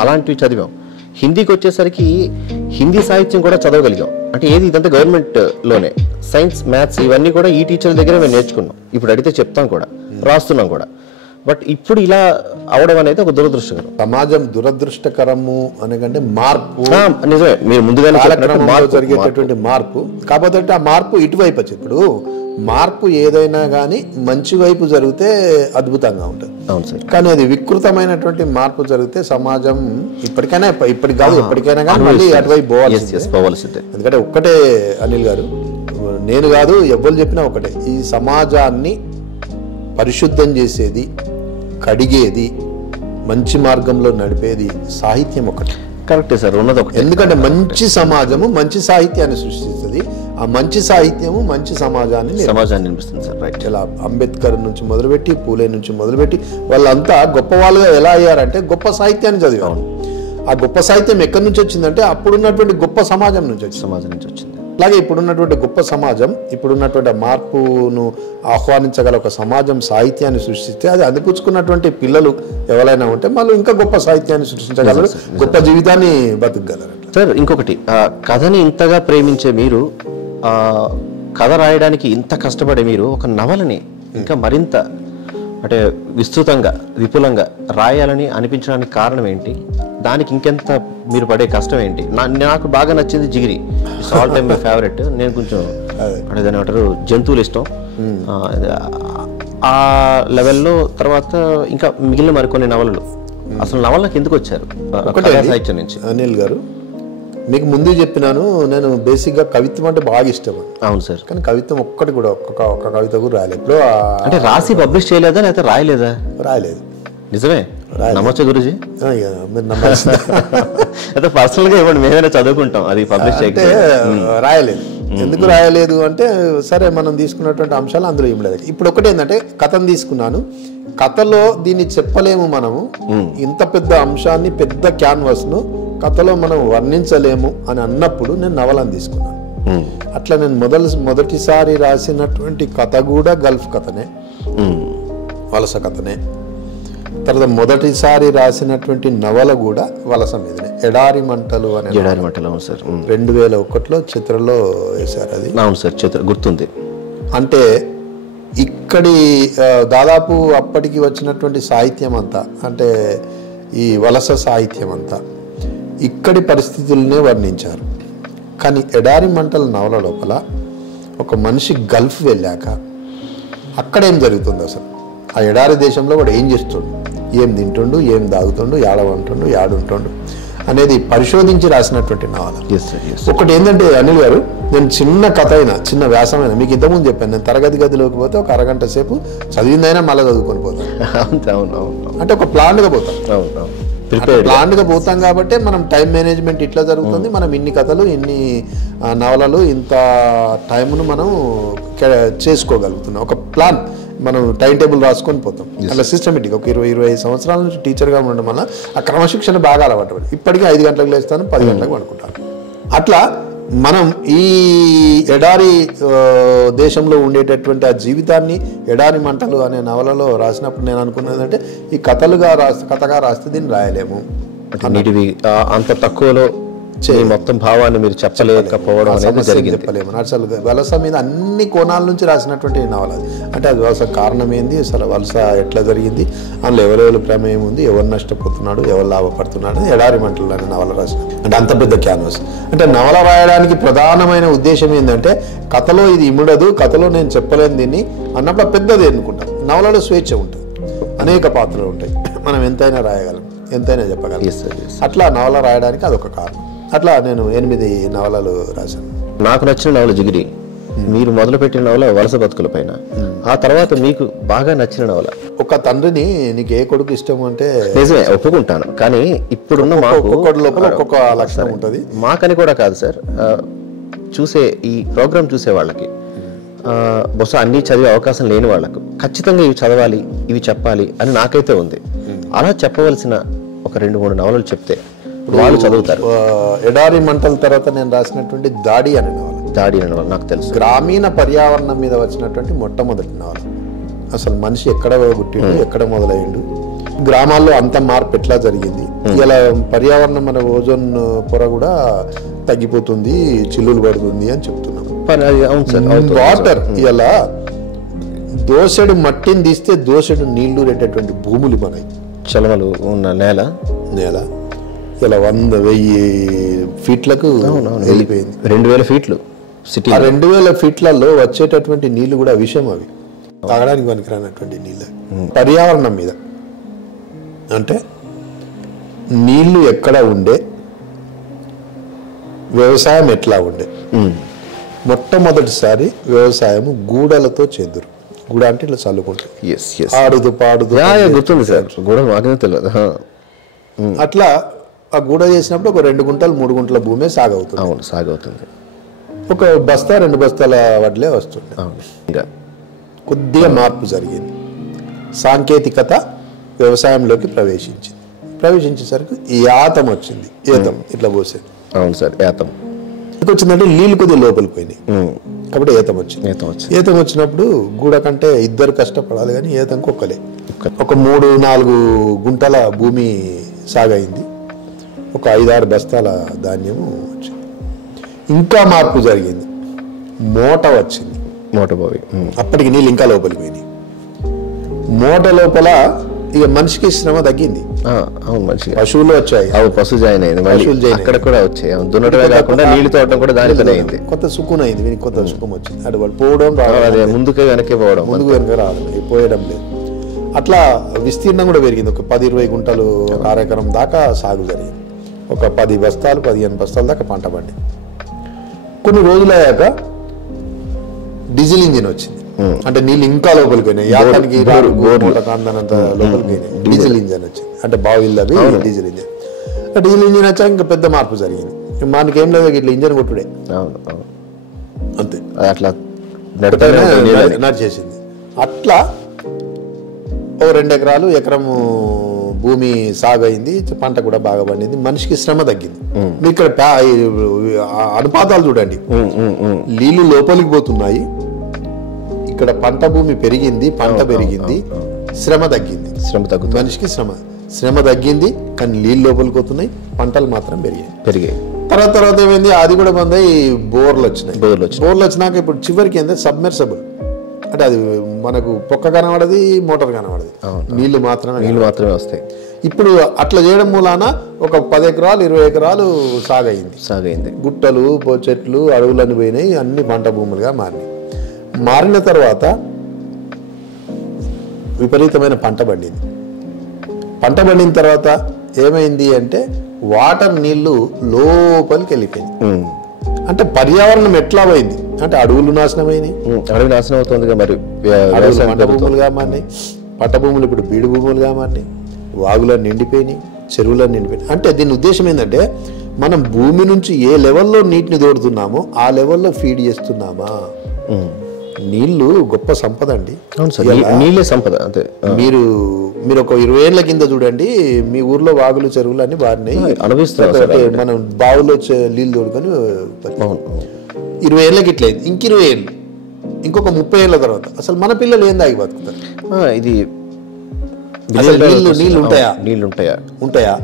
అలాంటివి చదివాం. హిందీకి వచ్చేసరికి హిందీ సాహిత్యం కూడా చదవగలిగాం. అంటే ఏది ఇదంతా గవర్నమెంట్లోనే. సైన్స్, మ్యాథ్స్ ఇవన్నీ కూడా ఈ టీచర్ల దగ్గర మేము నేర్చుకున్నాం. ఇప్పుడు అడిగితే చెప్తాం కూడా, రాస్తున్నాం కూడా. బట్ ఇప్పుడు ఇలా అవడం అనేది ఒక దురదృష్టకరం. సమాజం దురదృష్టకరము అనకంటే మార్పు నిజమే, మీరు ముందుగానే జరిగేటటువంటి మార్పు. కాకపోతే ఆ మార్పు ఇటువైపు వచ్చింది. ఇప్పుడు మార్పు ఏదైనా కానీ మంచి వైపు జరిగితే అద్భుతంగా ఉంటుంది. అవును సార్. కానీ అది వికృతమైనటువంటి మార్పు జరిగితే సమాజం ఇప్పటికి కాదు ఎప్పటికైనా కానీ మళ్ళీ అటువైపు పోవాల్సిందే. ఎందుకంటే ఒక్కటే అనిల్ గారు, నేను కాదు ఎవరు చెప్పినా ఒకటే, ఈ సమాజాన్ని పరిశుద్ధం చేసేది, కడిగేది, మంచి మార్గంలో నడిపేది సాహిత్యం ఒకటి. కరెక్టే సార్, ఉన్నది ఒకటి. ఎందుకంటే మంచి సమాజము మంచి సాహిత్యాన్ని సృష్టిస్తుంది, ఆ మంచి సాహిత్యము మంచి సమాజాన్ని నిర్మిస్తుంది సార్. రైట్. ఇలా అంబేద్కర్ నుంచి మొదలుపెట్టి, పూలే నుంచి మొదలుపెట్టి వాళ్ళంతా గొప్ప వాళ్ళుగా ఎలా అయ్యారంటే గొప్ప సాహిత్యాన్ని చదివారు. ఆ గొప్ప సాహిత్యం ఎక్కడి నుంచి వచ్చిందంటే అప్పుడున్నటువంటి గొప్ప సమాజం నుంచి వచ్చింది. అలాగే ఇప్పుడున్నటువంటి గొప్ప సమాజం, ఇప్పుడున్నటువంటి మార్పును ఆహ్వానించగల ఒక సమాజం సాహిత్యాన్ని సృష్టిస్తే అది అందిపుచ్చుకున్నటువంటి పిల్లలు ఎవరైనా ఉంటే వాళ్ళు ఇంకా గొప్ప సాహిత్యాన్ని సృష్టించగలరు, గొప్ప జీవితాన్ని బతకగలరు. సార్ ఇంకొకటి, కథని ఇంతగా ప్రేమించే మీరు, కథ రాయడానికి ఇంత కష్టపడే మీరు ఒక నవలని ఇంకా మరింత అంటే విస్తృతంగా, విపులంగా రాయాలని అనిపించడానికి కారణం ఏంటి? దానికి ఇంకెంత మీరు పడే కష్టం ఏంటి? నాకు బాగా నచ్చింది జిగిరి, ఆల్ టైమ్ మై ఫేవరెట్. నేను కొంచెం దాని అంటారు జంతువులు ఇష్టం. ఆ లెవెల్లో తర్వాత ఇంకా మిగిలిన మరికొన్ని నవలలు. అసలు నవలకు ఎందుకు వచ్చారు సాహిత్యం నుంచి? అనిల్ గారు, మీకు ముందు చెప్పినాను, నేను బేసిక్గా కవిత్వం అంటే బాగా ఇష్టం. అవును సార్. కానీ కవిత్వం ఒక్కటి కూడా ఒక్క కవిత కూడా రాలేదు. ఇప్పుడు అంటే రాసి పబ్లిష్ చేయలేదా లేకపోతే రాయలేదా? రాయలేదు. నిజమే, నమ్మొచ్చా గురుజీ? అయితే పర్సనల్ గా ఇవ్వండి, మేమైనా చదువుకుంటాం. అది పబ్లిష్ అయితే రాయలేదు. ఎందుకు రాయలేదు అంటే సరే మనం తీసుకున్నటువంటి అంశాలు అందులో ఏం లేదు. ఇప్పుడు ఒకటి ఏంటంటే కథను తీసుకున్నాను, కథలో దీన్ని చెప్పలేము మనము, ఇంత పెద్ద అంశాన్ని, పెద్ద క్యాన్వాస్ ను కథలో మనం వర్ణించలేము అని అన్నప్పుడు నేను నవలను తీసుకున్నాను. అట్లా నేను మొదటిసారి రాసినటువంటి కథ కూడా గల్ఫ్ కథనే, వలస కథనే. తర్వాత మొదటిసారి రాసినటువంటి నవల కూడా వలస మీదనే, ఎడారి మంటలు అనే. 2001లో చిత్రలో వేశారు అది. అవును సార్, చిత్ర గుర్తుంది. అంటే ఇక్కడి దాదాపు అప్పటికి వచ్చినటువంటి సాహిత్యం అంతా, అంటే ఈ వలస సాహిత్యం అంతా ఇక్కడి పరిస్థితులనే వర్ణించారు. కానీ ఎడారి మంటల నవల లోపల ఒక మనిషి గల్ఫ్ వెళ్ళాక అక్కడేం జరుగుతుంది, అసలు ఆ ఎడారి దేశంలో వాడు ఏం చేస్తుండు, ఏం తింటుండు, ఏం తాగుతుండు, ఏడవంటుండు, యాడుంటుండు అనేది పరిశోధించి రాసినటువంటి నవల. ఒకటి ఏంటంటే అనిల్ గారు, నేను చిన్న కథ అయినా, చిన్న వ్యాసమైనా మీకు ఇంతకుముందు చెప్పాను, నేను తరగతి గదిలోకి పోతే ఒక అరగంట సేపు చదివిందైనా మళ్ళీ చదువుకొని పోతాను. అంటే ఒక ప్లాన్గా పోతాం, ప్లాన్గా పోతాం కాబట్టి మనం టైం మేనేజ్మెంట్ ఇట్లా జరుగుతుంది. మనం ఇన్ని కథలు, ఇన్ని నవలలు, ఇంత టైంను మనం చేసుకోగలుగుతున్నాం. ఒక ప్లాన్, మనం టైం టేబుల్ రాసుకొని పోతాం. అలా సిస్టమేటిక్ ఒక 20-25 సంవత్సరాల నుంచి టీచర్గా ఉండడం వల్ల ఆ క్రమశిక్షణ బాగా అలవాటు. ఇప్పటికీ 5 గంటలకు లేస్తాను, 10 గంటలకు పడుకుంటాను. అట్లా మనం ఈ ఎడారి దేశంలో ఉండేటటువంటి ఆ జీవితాన్ని ఎడారి మంటలు అనే నవలలో రాసినప్పుడు నేను అనుకున్నది అంటే ఈ కథగా రాస్తే దీన్ని రాయలేము, అంటే నీటివి అంత తక్కువలో మొత్తం భావాన్ని మీరు చెప్పలేకపోవడం అనేది జరిగింది. చెప్పలేము అసలు వలస మీద అన్ని కోణాల నుంచి రాసినటువంటి నవల అది. అంటే అది వలస కారణం ఏంది, అసలు వలస ఎట్లా జరిగింది, అందులో ఎవరెవరి ప్రమేయం ఉంది, ఎవరు నష్టపోతున్నాడు, ఎవరు లాభపడుతున్నాడు, ఎడారి మంటలు అనే నవల రాసిన. అంటే అంత పెద్ద క్యాన్వాస్. అంటే నవల రాయడానికి ప్రధానమైన ఉద్దేశం ఏంటంటే కథలో ఇది ఇముడదు, కథలో నేను చెప్పలేను దీన్ని అన్నప్పుడు పెద్దది ఎన్నుకుంటాం. నవలలో స్వేచ్ఛ ఉంటుంది, అనేక పాత్రలు ఉంటాయి, మనం ఎంతైనా రాయగలం, ఎంతైనా చెప్పగలం. అట్లా నవల రాయడానికి అదొక కారణం. అట్లా నేను 8 నవలలు రాశాను. నాకు నచ్చిన నవల జిగిరి, మీరు మొదలుపెట్టిన నవల వలస బతుకుల పైన, ఆ తర్వాత మీకు బాగా నచ్చిన నవల? ఒక తండ్రిని నీకు ఏ కొడుకు ఇష్టం అంటే నిజమే, ఒప్పుకుంటాను. కానీ ఇప్పుడున్న ఒక్కొక్కటి లోపల ఒక్కొక్క లక్షణం ఉంటుంది. మాకని కూడా కాదు సార్, చూసే ఈ ప్రోగ్రామ్ చూసే వాళ్ళకి బహుశా అన్ని చదివే అవకాశం లేని వాళ్ళకు ఖచ్చితంగా ఇవి చదవాలి, ఇవి చెప్పాలి అని నాకైతే ఉంది. అలా చెప్పవలసిన ఒక 2-3 నవలలు చెప్తే వాళ్ళు చదువుతారు. ఎడారి మంటల తర్వాత నేను రాసినటువంటి దాడి అనే నవల నాకు తెలుసు. గ్రామీణ పర్యావరణం మీద వచ్చినటువంటి మొట్టమొదటి నవల. అసలు మనిషి ఎక్కడ పుట్టిండు, ఎక్కడ మొదలయ్యిండు, గ్రామాల్లో అంత మార్పు ఎట్లా జరిగింది, ఇలా పర్యావరణం మన ఓజోన్ పొర కూడా తగ్గిపోతుంది, చిల్లులు పడుతుంది అని చెప్తున్నాం. వాటర్ ఇలా దోసెడు మట్టిని తీస్తే దోసెడు నీళ్లు రేటటువంటి భూములు మనకి, చలమలు ఉన్న నేల ఇలా 100,000 ఫీట్లకు వెళ్ళిపోయింది. 2,000 ఫీట్లు సిటీ. ఆ 2,000 ఫీట్లలో వచ్చేటటువంటి నీళ్లు కూడా విషయం, అవి తాగడానికి పనికిరానటువంటి నీళ్ళు. పర్యావరణం మీద అంటే నీళ్లు ఎక్కడ ఉండే, వ్యవసాయం ఎట్లా ఉండే. మొట్టమొదటిసారి వ్యవసాయం గూడలతో చెందురు. గూడ అంటే ఇట్లా చల్లుకుంటుంది, ఆడుదు పాడుదు. గుర్తుంది సార్, గూడ మాకే తెలియదు. అట్లా ఆ గూడ చేసినప్పుడు ఒక 2 గుంటలు 3 గుంటల భూమే సాగవుతుంది. అవును, సాగవుతుంది. ఒక బస్తా 2 బస్తాల వడ్లే వస్తుంది. కొద్దిగా మార్పు జరిగింది. సాంకేతికత వ్యవసాయంలోకి ప్రవేశించేసరికి ఏతం వచ్చింది. ఏతం ఇట్లా పోసేది. అవును సార్, ఏతం వచ్చిందంటే నీళ్ళు కొద్దిగా లోపలికి పోయినాయి కాబట్టి ఏతం వచ్చింది. ఏతం వచ్చినప్పుడు గూడ కంటే 2 కష్టపడాలి, కానీ ఏతంకి ఒక్కలే. ఒక 3-4 గుంటల భూమి సాగైంది. ఒక 5-6 బస్తాల ధాన్యము వచ్చింది. ఇంకా మార్పు జరిగింది. మోట వచ్చింది. మోట బావి. అప్పటికి నీళ్ళు ఇంకా లోపలికి పోయినాయి. మోట లోపల ఇక మనిషికి శ్రమ తగ్గింది. అవును, మంచిగా పశువులు వచ్చాయి. పశు జాయిన్ అయింది, అక్కడ కూడా వచ్చాయి. దున్నటమే కాకుండా నీళ్లు తోటం కూడా దానితోనే అయింది. కొత్త సుఖం అయింది, వీనికి కొత్త సుఖం వచ్చింది. అటు వాళ్ళు పోవడం ముందుకు వెనక్కి పోవడం, ముందుకు వెనక రావడం, పోయడం లేదు. అట్లా విస్తీర్ణం కూడా పెరిగింది. ఒక 10-20 గుంటలు కార్యక్రమం దాకా సాగు జరిగింది. ఒక 10 బస్తాలు 15 బస్తాల దాకా పంట పండి. కొన్ని రోజులు అయ్యాక డీజిల్ ఇంజిన్ వచ్చింది. అంటే నీళ్ళు ఇంకా లోపలికి పోయినాయి. యాతానికి కాందనంత లోపలికి పోయినాయి. డీజిల్ ఇంజిన్ వచ్చింది. అంటే బావిల్ అవి డీజిల్ ఇంజిన్. డీజిల్ ఇంజిన్ వచ్చాక ఇంకా పెద్ద మార్పు జరిగింది. మనకి ఏం లేదు, ఇట్లా ఇంజిన్ కొట్టుడే అంతే. అట్లా నడిచేసింది. అట్లా ఓ 2 ఎకరాలు ఎకరము భూమి సాగైంది. పంట కూడా బాగా పండింది. మనిషికి శ్రమ తగ్గింది. మీరు ఇక్కడ అనుపాతాలు చూడండి. నీళ్లు లోపలికి పోతున్నాయి, ఇక్కడ పంట భూమి పెరిగింది, పంట పెరిగింది, శ్రమ తగ్గింది. మనిషికి శ్రమ తగ్గింది, కానీ నీళ్ళు లోపలికి పోతున్నాయి, పంటలు మాత్రం పెరిగాయి. తర్వాత ఏమైంది, అది కూడా బంద్ అయ్యి బోర్లు వచ్చినాక ఇప్పుడు చివరికి ఏంటంటే సబ్మెర్సబుల్. అంటే అది మనకు పొక్క కనబడది, మోటార్ కనబడది, నీళ్లు మాత్రమే వస్తాయి. ఇప్పుడు అట్లా చేయడం మూలాన ఒక 10 ఎకరాలు 20 ఎకరాలు సాగైంది. గుట్టలు చెట్లు అడవులన్నీ పోయినాయి, అన్ని పంట భూములుగా మారిన తర్వాత విపరీతమైన పంట పండింది. పంట పండిన తర్వాత ఏమైంది అంటే వాటర్ నీళ్లు లోపలికి వెళ్ళిపోయింది. అంటే పర్యావరణం ఎట్లా పోయింది అంటే అడవులు నాశనం అయినాయి. అడవి నాశనం అవుతుంది, మరి పంట భూములుగా మారినాయి. పంట భూములు ఇప్పుడు బీడు భూములుగా మారినాయి. వాగులను నిండిపోయినాయి, చెరువులను నిండిపోయినాయి. అంటే దీని ఉద్దేశం ఏంటంటే మనం భూమి నుంచి ఏ లెవెల్లో నీటిని తోడుతున్నామో ఆ లెవెల్లో ఫీడ్ చేస్తున్నామా. నీళ్లు గొప్ప సంపద అండి. నీళ్ళే సంపద. అంతే. మీరు ఒక 20 ఏళ్ల కింద చూడండి, మీ ఊర్లో వాగులు చెరువులు అన్ని బారినాయి. మనం బావులో నీళ్ళు తోడుకొని 20 ఏళ్ళకి ఇట్లయింది. ఇంక 20 ఏళ్ళు, ఇంకొక 30 ఏళ్ళ తర్వాత అసలు మన పిల్లలు ఏం తాగి బతుకుతారు? ఇది నీళ్ళు ఉంటాయా?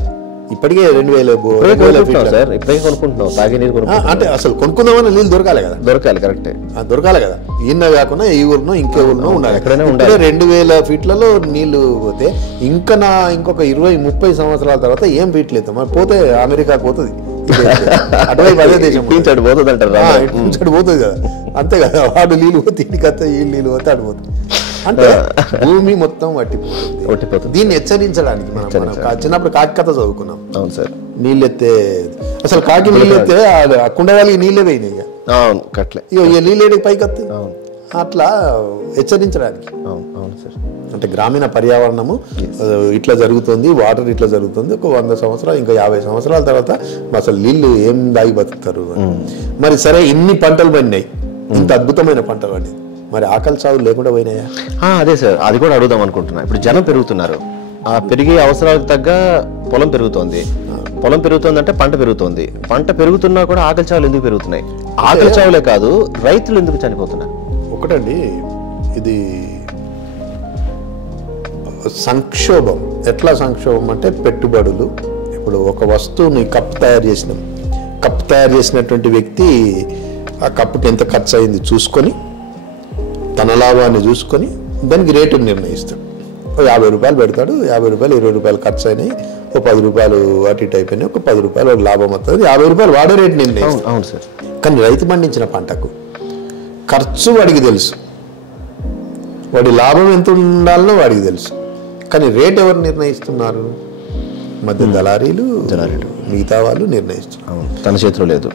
ఇప్పటికే 2000 సార్, ఇప్పటికే కొనుక్కుంటున్నాం, తాగే నీరు కొనుక్కుంటున్నాం. అంటే అసలు కొనుక్కుందామని నీళ్ళు దొరకాలి కదా, దొరకాలి, కరెక్టే, దొరకాలి కదా. ఈయన కాకుండా ఈ ఊరినో ఇంకే ఊరినో ఉండాలి. ఎక్కడైనా ఉండాలి. 2000 ఫీట్లలో నీళ్లు పోతే ఇంకొక 20-30 సంవత్సరాల తర్వాత ఏం ఫీట్లు అవుతాం, మరి పోతే అమెరికాకు పోతుంది, అటువైపు అదే దేశం పోతుంది అంటారు, పోతుంది కదా. అంతే కదా, వాడు నీళ్ళు పోతే ఇంటికత్తే వీళ్ళు నీళ్ళు పోతే అడిపోతుంది. అంటే భూమి మొత్తం వట్టిపోతుంది. దీన్ని హెచ్చరించడానికి మనం చిన్నప్పుడు కాకి కథ చదువుకున్నాం. అవును సార్. నీళ్ళు ఎత్తే అసలు కాకి నీళ్ళు ఎత్తే ఆ కుండగాలికి నీళ్ళే పోయినాయి ఇక. అవును, కట్లే నీళ్ళేడికి పైకి వస్తాయి. అట్లా హెచ్చరించడానికి. అవును సార్. అంటే గ్రామీణ పర్యావరణము ఇట్లా జరుగుతుంది, వాటర్ ఇట్లా జరుగుతుంది. ఒక 100 సంవత్సరాలు ఇంకా 50 సంవత్సరాల తర్వాత అసలు నీళ్ళు ఏం దాగి బతుకుతారు. మరి సరే, ఇన్ని పంటలు పండినాయి, ఇంత అద్భుతమైన పంటలు పండి, మరి ఆకలి చావులు లేకుండా పోయినాయా? అదే సార్, అది కూడా అడుగుదాం అనుకుంటున్నా. ఇప్పుడు జనం పెరుగుతున్నారు, ఆ పెరిగే అవసరాలకు తగ్గ పొలం పెరుగుతోంది. పొలం పెరుగుతుందంటే పంట పెరుగుతుంది. పంట పెరుగుతున్నా కూడా ఆకలి చావులు ఎందుకు పెరుగుతున్నాయి? ఆకలి చావులే కాదు, రైతులు ఎందుకు చనిపోతున్నారు? ఒకటండి, ఇది సంక్షోభం. ఎట్లా సంక్షోభం అంటే పెట్టుబడులు. ఇప్పుడు ఒక వస్తువుని కప్పు తయారు చేసినటువంటి వ్యక్తి ఆ కప్పుకి ఎంత ఖర్చు అయింది చూసుకొని, తన లాభాన్ని చూసుకొని దానికి రేటుని నిర్ణయిస్తాడు. 50 రూపాయలు పెడతాడు, 50 రూపాయలు 20 రూపాయలు ఖర్చు అయినాయి, ఓ 10 రూపాయలు అటు ఇటు అయిపోయినాయి, ఒక 10 రూపాయలు లాభం వస్తుంది, 50 రూపాయలు వాడే రేటు నిర్ణయిస్తాడు. అవును సార్. కానీ రైతు పండించిన పంటకు ఖర్చు వాడికి తెలుసు, వాడి లాభం ఎంత ఉండాలనో వాడికి తెలుసు. కానీ రేట్ ఎవరు నిర్ణయిస్తున్నారు? మధ్య దళారీలు, మిగతా వాళ్ళు నిర్ణయిస్తున్నారు. తన చేతిలో లేదు.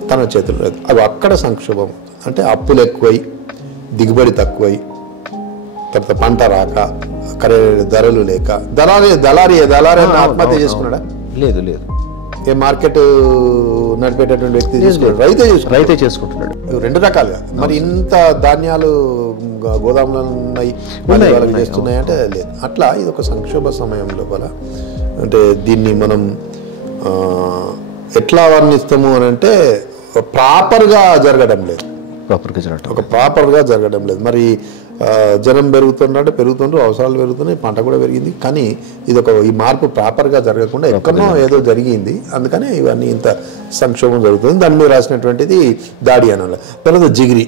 అవి అక్కడ సంక్షోభం. అంటే అప్పులు ఎక్కువై, దిగుబడి తక్కువై, తర్వాత పంట రాక, ధరలు లేక, దళారీ ఆత్మహత్య చేసుకున్నాడా? లేదు. ఏ మార్కెట్ నడిపేటటువంటి వ్యక్తి రైతే చేసుకుంటున్నాడు. 2 రకాలుగా. మరి ఇంత ధాన్యాలు గోదాములు ఉన్నాయి, వాళ్ళకి చేస్తున్నాయి అంటే లేదు. అట్లా ఇది ఒక సంక్షోభ సమయం లోపల. అంటే దీన్ని మనం ఎట్లా వర్ణిస్తాము అని అంటే ప్రాపర్గా జరగడం లేదు. మరి జనం పెరుగుతుండ్రు, అవసరాలు పెరుగుతున్నాయి, పంట కూడా పెరిగింది. కానీ ఈ మార్పు ప్రాపర్గా జరగకుండా ఎక్కడో ఏదో జరిగింది. అందుకనే ఇవన్నీ ఇంత సంక్షోభం జరుగుతుంది. దాని మీద రాసినటువంటిది దాడి అనాలి. తర్వాత జిగిరి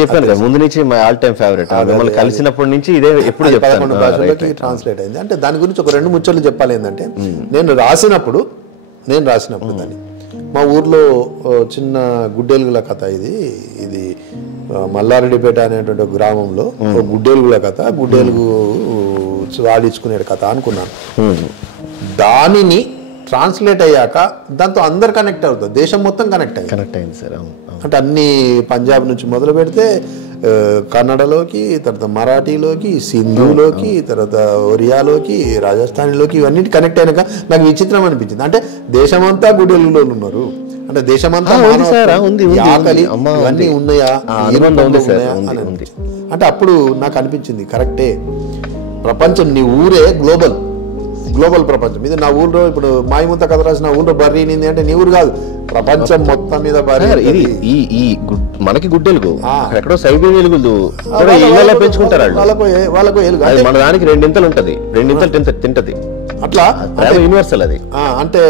చెప్పాను ముందు నుంచి ఆల్ టైమ్ ఫేవరెట్. కలిసినప్పటి నుంచి ఇదే ఎప్పుడు 11 భాషల్లోకి ట్రాన్స్లేట్ అయింది. అంటే దాని గురించి ఒక 2 ముచ్చట్లు చెప్పాలి. ఏంటంటే నేను రాసినప్పుడు దాన్ని మా ఊర్లో చిన్న గుడ్డేలుగుల కథ ఇది మల్లారెడ్డిపేట అనేటువంటి ఒక గ్రామంలో గుడ్డేలుగుల కథ, గుడ్డేలుగు వాడించుకునే కథ అనుకున్నాను. దానిని ట్రాన్స్లేట్ అయ్యాక దాంతో అందరు కనెక్ట్ అవుతారు, దేశం మొత్తం కనెక్ట్ అయింది సార్. అంటే అన్ని పంజాబ్ నుంచి మొదలు పెడితే కన్నడలోకి, తర్వాత మరాఠీలోకి, సింధులోకి, తర్వాత ఒరియాలోకి, రాజస్థానీలోకి, ఇవన్నీ కనెక్ట్ అయినాక నాకు విచిత్రం అనిపించింది. అంటే దేశమంతా గుడ్డెలుగులో ఉన్నారు. అంటే దేశమంతా ఆకలి ఇవన్నీ ఉన్నాయా? అంటే అప్పుడు నాకు అనిపించింది కరెక్టే, ప్రపంచం నీ ఊరే గ్లోబల్ ప్రపంచం. ఇది నా ఊళ్ళో ఇప్పుడు మాయముంత కథ రాసిన ఊళ్ళో బర్రీ నింది అంటే నీ ఊరు కాదు, ప్రపంచం మొత్తం మీద బర్రీ. మనకి గుడ్డెలుగు ఎక్కడో సైబీరియన్ ఎలుగులు పెంచుకుంటారు వాళ్ళకు ఎలుగు. మన దానికి 2 ఇంతలు ఉంటది, 2 ఇంతలు తింటది. అట్లా యూనివర్సల్ అది. అంటే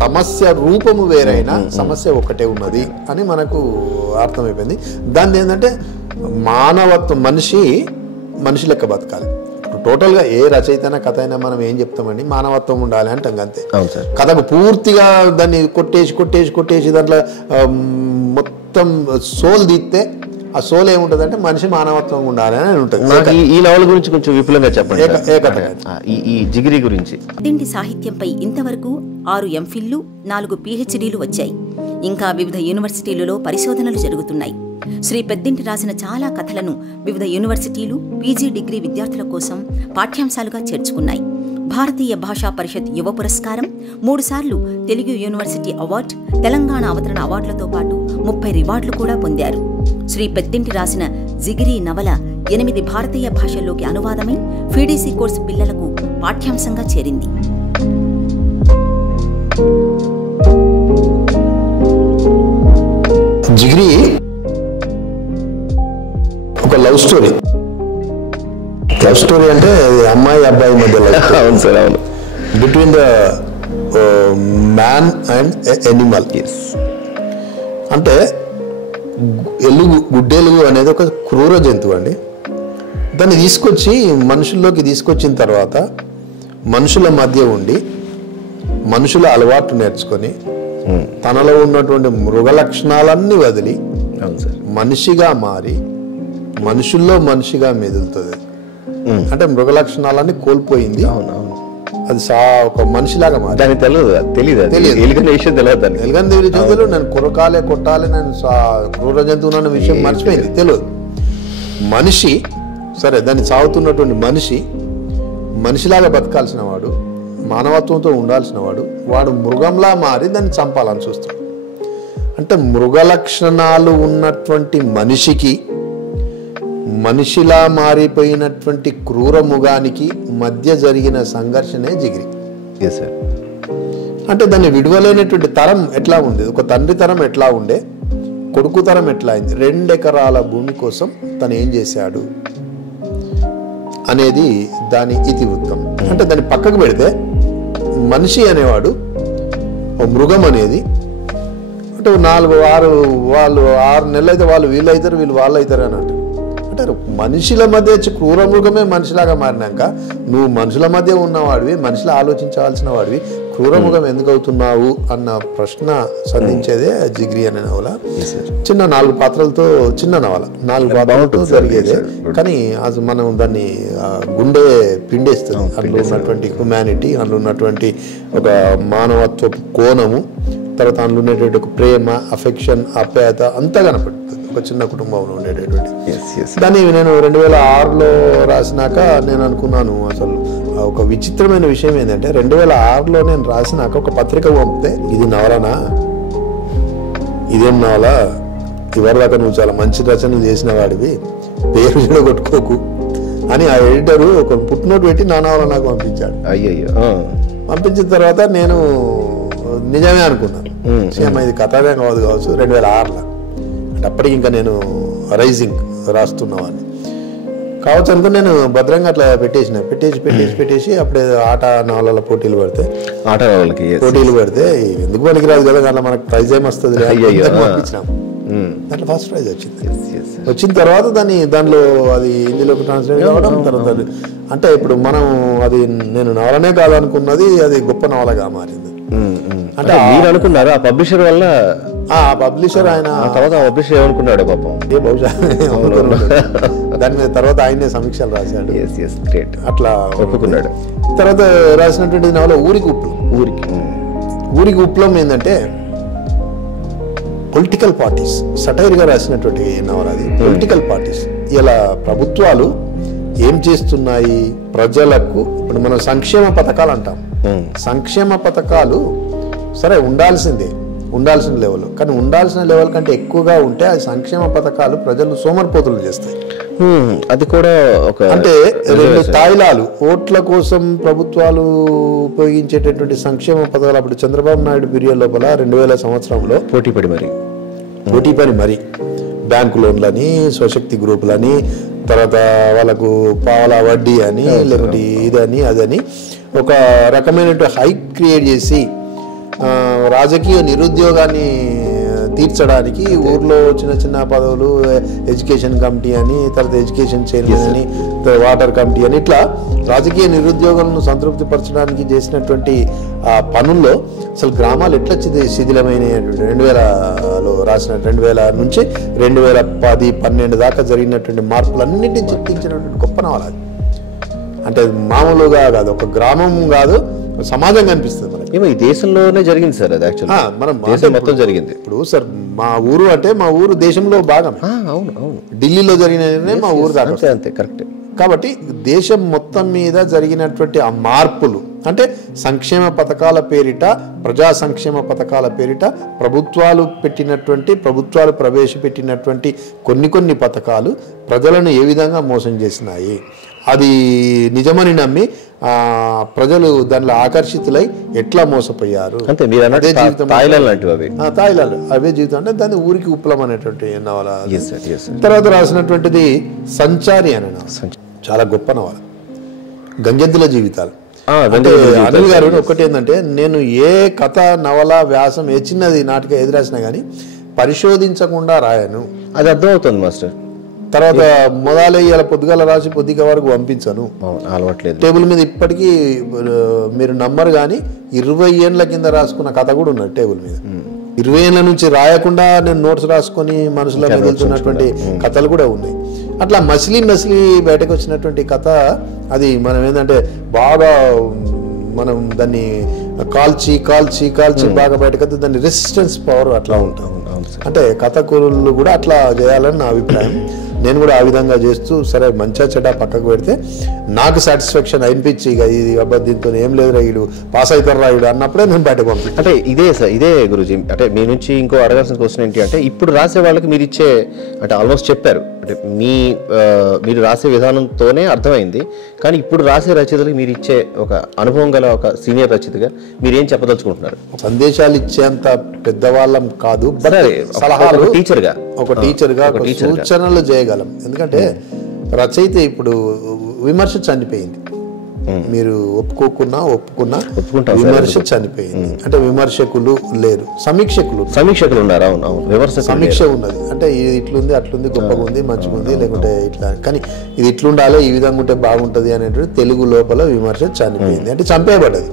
సమస్య రూపము వేరైనా సమస్య ఒకటే ఉన్నది అని మనకు అర్థమైపోయింది. దాన్ని ఏంటంటే మానవత్వం, మనిషి లెక్క బతకాలి. టోటల్గా ఏ రచయితైనా కథ అయినా మనం ఏం చెప్తామండి, మానవత్వం ఉండాలి అంటాం అంతే. కథకు పూర్తిగా దాన్ని కొట్టేసి దాంట్లో మొత్తం సోల్ తీస్తే ఆ సోల్ ఏముంటది అంటే మనిషి మానవత్వం ఉండాలి అని ఉంటుంది. ఈ నవల గురించి కొంచెం విపులంగా చెప్పండి. ఈ జిగిరి గురించి. పెద్దింటి సాహిత్యంపై ఇంతవరకు 6 ఎంఫిల్లు, 4 PhDలు వచ్చాయి. ఇంకా వివిధ యూనివర్సిటీలలో పరిశోధనలు జరుగుతున్నాయి. శ్రీ పెద్దింటి రాసిన చాలా కథలను వివిధ యూనివర్సిటీలు PG డిగ్రీ విద్యార్థుల కోసం పాఠ్యాంశాలుగా చేర్చుకున్నాయి. భారతీయ భాషా పరిషత్ యువ పురస్కారం, 3 సార్లు తెలుగు యూనివర్సిటీ అవార్డు, తెలంగాణ అవతరణ అవార్డులతో పాటు 30 రివార్డులు కూడా పొందారు. శ్రీ పెద్దింటి రాసిన జిగిరి నవల 8 భారతీయ భాషల్లోకి అనువాదమై FEDC కోర్సు పిల్లలకు పాఠ్యాంశంగా చేరింది. జిగిరి ఒక లవ్ స్టోరీ అంటే అమ్మాయి అబ్బాయి మధ్య between the man and Animal. అంటే గుడ్డెలుగు అనేది ఒక క్రూర జంతువు అండి. దాన్ని తీసుకొచ్చి మనుషుల్లోకి తీసుకొచ్చిన తర్వాత మనుషుల మధ్య ఉండి మనుషుల అలవాటు నేర్చుకొని తనలో ఉన్నటువంటి మృగ లక్షణాలన్నీ వదిలి మనిషిగా మారి మనుషుల్లో మనిషిగా మెదులుతుంది. అంటే మృగ లక్షణాలన్నీ కోల్పోయింది. అది ఒక మనిషిలాగా మారి తెలియదు. నేను కురకాలే కొట్టాలి, నేను క్రూర జంతువు అన్న విషయం మర్చిపోయింది, తెలియదు. మనిషి సరే, దాన్ని సాగుతున్నటువంటి మనిషిలాగా బతకాల్సిన వాడు, మానవత్వంతో ఉండాల్సిన వాడు మృగంలా మారి దాన్ని చంపాలని చూస్తాడు. అంటే మృగ లక్షణాలు ఉన్నటువంటి మనిషికి మనిషిలా మారిపోయినటువంటి క్రూర మృగానికి మధ్య జరిగిన సంఘర్షణే జిగిరి. అంటే దాన్ని విడువలేనటువంటి తరం ఎట్లా ఉండేది, ఒక తండ్రి తరం ఎట్లా ఉండే, కొడుకు తరం ఎట్లా అయింది, 2 ఎకరాల భూమి కోసం తను ఏం చేశాడు అనేది దాని ఇతివృత్తం. అంటే దాన్ని పక్కకు పెడితే మనిషి అనేవాడు మృగం అనేది అంటే 4-6 వాళ్ళు 6 నెలలు అయితే వాళ్ళు వీళ్ళు అవుతారు, వీళ్ళు వాళ్ళు అవుతారు అని అంటారు. అంటారు మనుషుల మధ్య క్రూర మృగమే మనిషిలాగా మారినాక నువ్వు మనుషుల మధ్య ఉన్నవాడివి, మనిషిలా ఆలోచించాల్సిన వాడివి, క్రూర మృగం ఎందుకు అవుతున్నావు అన్న ప్రశ్న సంధించేదే జిగిరి అనే నవల. చిన్న 4 పాత్రలతో చిన్న నవల, 4 పాత్రలతో జరిగేదే. కానీ అది మనం దాన్ని గుండె పిండేస్తుంది. అందులో ఉన్నటువంటి హ్యుమానిటీ, అందులో ఉన్నటువంటి ఒక మానవత్వపు కోణము, తర్వాత అందులో ఉండేటువంటి ఒక ప్రేమ, అఫెక్షన్, ఆప్యాయత అంతా కనపడుతుంది ఒక చిన్న కుటుంబంలో ఉండేటటువంటి. దాన్ని నేను 2006లో రాసినాక నేను అనుకున్నాను, అసలు ఒక విచిత్రమైన విషయం ఏంటంటే 2006లో నేను రాసినాక ఒక పత్రిక పంపితే, ఇది నవలనా, ఇదేం నవల, ఇవరిదాకా నువ్వు చాలా మంచి రచనలు చేసిన వాడివి, పేరు చెడగొట్టుకోకు అని ఆ ఎడిటరు ఒక పుట్టినోటు పెట్టి నా నవల నాకు పంపించాడు. పంపించిన తర్వాత నేను నిజమే అనుకున్నాను, ఇది కథనే కావచ్చు 2006లో. అంటే అప్పటికి ఇంకా నేను రైజింగ్ రాస్తున్నావాన్ని కావచ్చు అనుకుని నేను భద్రంగా అట్లా పెట్టేసి అప్పుడే ఆట నవలల పోటీలు పెడితే ఎందుకు పనికిరాదు కదా, దాంట్లో మనకు ప్రైజ్ ఏమి వస్తుంది పంపించినాం. దాంట్లో ఫస్ట్ ప్రైజ్ వచ్చింది. వచ్చిన తర్వాత దానిలో అది హిందీలోకి ట్రాన్స్లేట్ కావడం, తర్వాత అంటే ఇప్పుడు మనం అది నేను నవలనే కాదనుకున్నది అది గొప్ప నవలగా మారింది. అంటే మీరు అనుకున్నారు ఆ పబ్లిషర్ వల్ల, పబ్లిషర్ ఆయన తర్వాత పబ్లిషర్ ఏమనుకున్నాడు పాపం, బహుశా దాని మీద తర్వాత ఆయనే సమీక్షలు రాశాడు. అట్లా ఒప్పుకున్నాడు. తర్వాత రాసినటువంటి నవల ఊరికి ఉప్లం ఏంటంటే పొలిటికల్ పార్టీస్ సటైర్గా రాసినటువంటి నవల అది. పొలిటికల్ పార్టీస్ ఇలా ప్రభుత్వాలు ఏం చేస్తున్నాయి ప్రజలకు. ఇప్పుడు మనం సంక్షేమ పథకాలు అంటాం, సంక్షేమ పథకాలు సరే ఉండాల్సిన లెవెల్, కానీ ఉండాల్సిన లెవెల్ కంటే ఎక్కువగా ఉంటే ఆ సంక్షేమ పథకాలు ప్రజలు సోమరిపోతులు చేస్తాయి. అది కూడా ఒక అంటే 2 తాయిలాలు ఓట్ల కోసం ప్రభుత్వాలు ఉపయోగించేటటువంటి సంక్షేమ పథకాలు అప్పుడు చంద్రబాబు నాయుడు పీరియడ్ లోపల 2000 సంవత్సరంలో పోటీపడి మరి బ్యాంకు లోన్లని, స్వశక్తి గ్రూపులని, తర్వాత వాళ్ళకు పావలా వడ్డీ అని, లేకపోతే ఇదని అదని ఒక రకమైన హైక్ క్రియేట్ చేసి రాజకీయ నిరుద్యోగాన్ని తీర్చడానికి ఊర్లో చిన్న పదవులు, ఎడ్యుకేషన్ కమిటీ అని, తర్వాత ఎడ్యుకేషన్ చైర్మన్ అని, వాటర్ కమిటీ అని, ఇట్లా రాజకీయ నిరుద్యోగులను సంతృప్తి పరచడానికి చేసినటువంటి ఆ పనుల్లో అసలు గ్రామాలు ఎట్లా శిథిలమైన 2000లో రాసిన 2000 నుంచి 2010-12 దాకా జరిగినటువంటి మార్పులన్నింటినీ చిట్టించినటువంటి గొప్ప నవల అది. అంటే మామూలుగా కాదు, ఒక గ్రామం కాదు, సమాజం కనిపిస్తుంది మనకి. ఈ దేశంలోనే జరిగింది సార్ అది. యాక్చువల్లీ మనం మొత్తం జరిగింది. ఇప్పుడు సార్ మా ఊరు దేశంలో భాగం. అవును, ఢిల్లీలో జరిగిన మా ఊరు దాకా అంతే కరెక్ట్. కాబట్టి దేశం మొత్తం మీద జరిగినటువంటి ఆ మార్పులు అంటే సంక్షేమ పథకాల పేరిట, ప్రజా సంక్షేమ పథకాల పేరిట ప్రభుత్వాలు ప్రవేశపెట్టినటువంటి కొన్ని పథకాలు ప్రజలను ఏ విధంగా మోసం చేసినాయి, అది నిజమని నమ్మి ప్రజలు దానిలో ఆకర్షితులై ఎట్లా మోసపోయారు. తాయిలాలు అవే జీవితం. అంటే దాన్ని ఊరికి ఉప్లం అనేటువంటి నవల. తర్వాత రాసినటువంటిది సంచారి అనే నవల, చాలా గొప్ప నవల. గంగెద్దుల జీవితాలు. అంటే అనిల్ గారు ఒకటి ఏంటంటే, నేను ఏ కథ, నవల, వ్యాసం, ఏ చిన్నది నాటిక ఏది రాసినా కానీ పరిశోధించకుండా రాయను. అది అర్థమవుతుంది మాస్టర్. తర్వాత మొదలయ్యేలా పొద్దుగాల రాసి పొద్దుగా వరకు పంపించను, అలవాట్లేదు. టేబుల్ మీద ఇప్పటికీ మీరు నమ్మరు కానీ 20 ఏళ్ళ కింద రాసుకున్న కథ కూడా ఉన్నది టేబుల్ మీద. 20 ఏళ్ళ నుంచి రాయకుండా నేను నోట్స్ రాసుకొని మనసులో మెదులుతున్నటువంటి కథలు కూడా ఉన్నాయి. అట్లా మసిలి బయటకు వచ్చినటువంటి కథ అది. మనం ఏంటంటే బాగా మనం దాన్ని కాల్చి బాగా బయటకు దాన్ని రెసిస్టెన్స్ పవర్ అట్లా ఉంటాం. అంటే కథకులు కూడా అట్లా చేయాలని నా అభిప్రాయం. నేను కూడా ఆ విధంగా చేస్తూ సరే మంచిగా చెడ్డ పక్కకు పెడితే నాకు సాటిస్ఫాక్షన్ అనిపించి ఇక ఇది దీంతో ఏం లేదు రాయుడు పాస్ అవుతారు రాయుడు అన్నప్పుడే నేను బయటకు పంపి. అంటే ఇదే గురుజీ, అంటే మీ నుంచి ఇంకో అడగాల్సిన క్వశ్చన్ ఏంటి అంటే, ఇప్పుడు రాసే వాళ్ళకి మీరు ఇచ్చే, అంటే ఆల్మోస్ట్ చెప్పారు, అంటే మీరు రాసే విధానంతోనే అర్థమైంది, కానీ ఇప్పుడు రాసే రచయితలకు మీరు ఇచ్చే ఒక అనుభవం గల ఒక సీనియర్ రచయితగా మీరు ఏం చెప్పదలుచుకుంటున్నారు? సందేశాలు ఇచ్చేంత పెద్దవాళ్ళం కాదు, సలహాలు టీచర్గా ఒక సూచనలు చేయగలం. ఎందుకంటే రచయిత ఇప్పుడు విమర్శ చనిపోయింది. మీరు ఒప్పుకున్నా విమర్శ చనిపోయింది. అంటే విమర్శకులు లేరు, సమీక్షకులు ఉన్నారు. సమీక్ష ఉన్నది అంటే ఇది ఇట్లుంది, అట్లుంది, గొప్పగా ఉంది, మంచిగా ఉంది, లేకుంటే ఇట్లా, కానీ ఇది ఇట్లుండాలి, ఈ విధంగా ఉంటే బాగుంటుంది అనేటువంటి తెలుగు లోపల విమర్శ చనిపోయింది, అంటే చంపేయబడ్డది.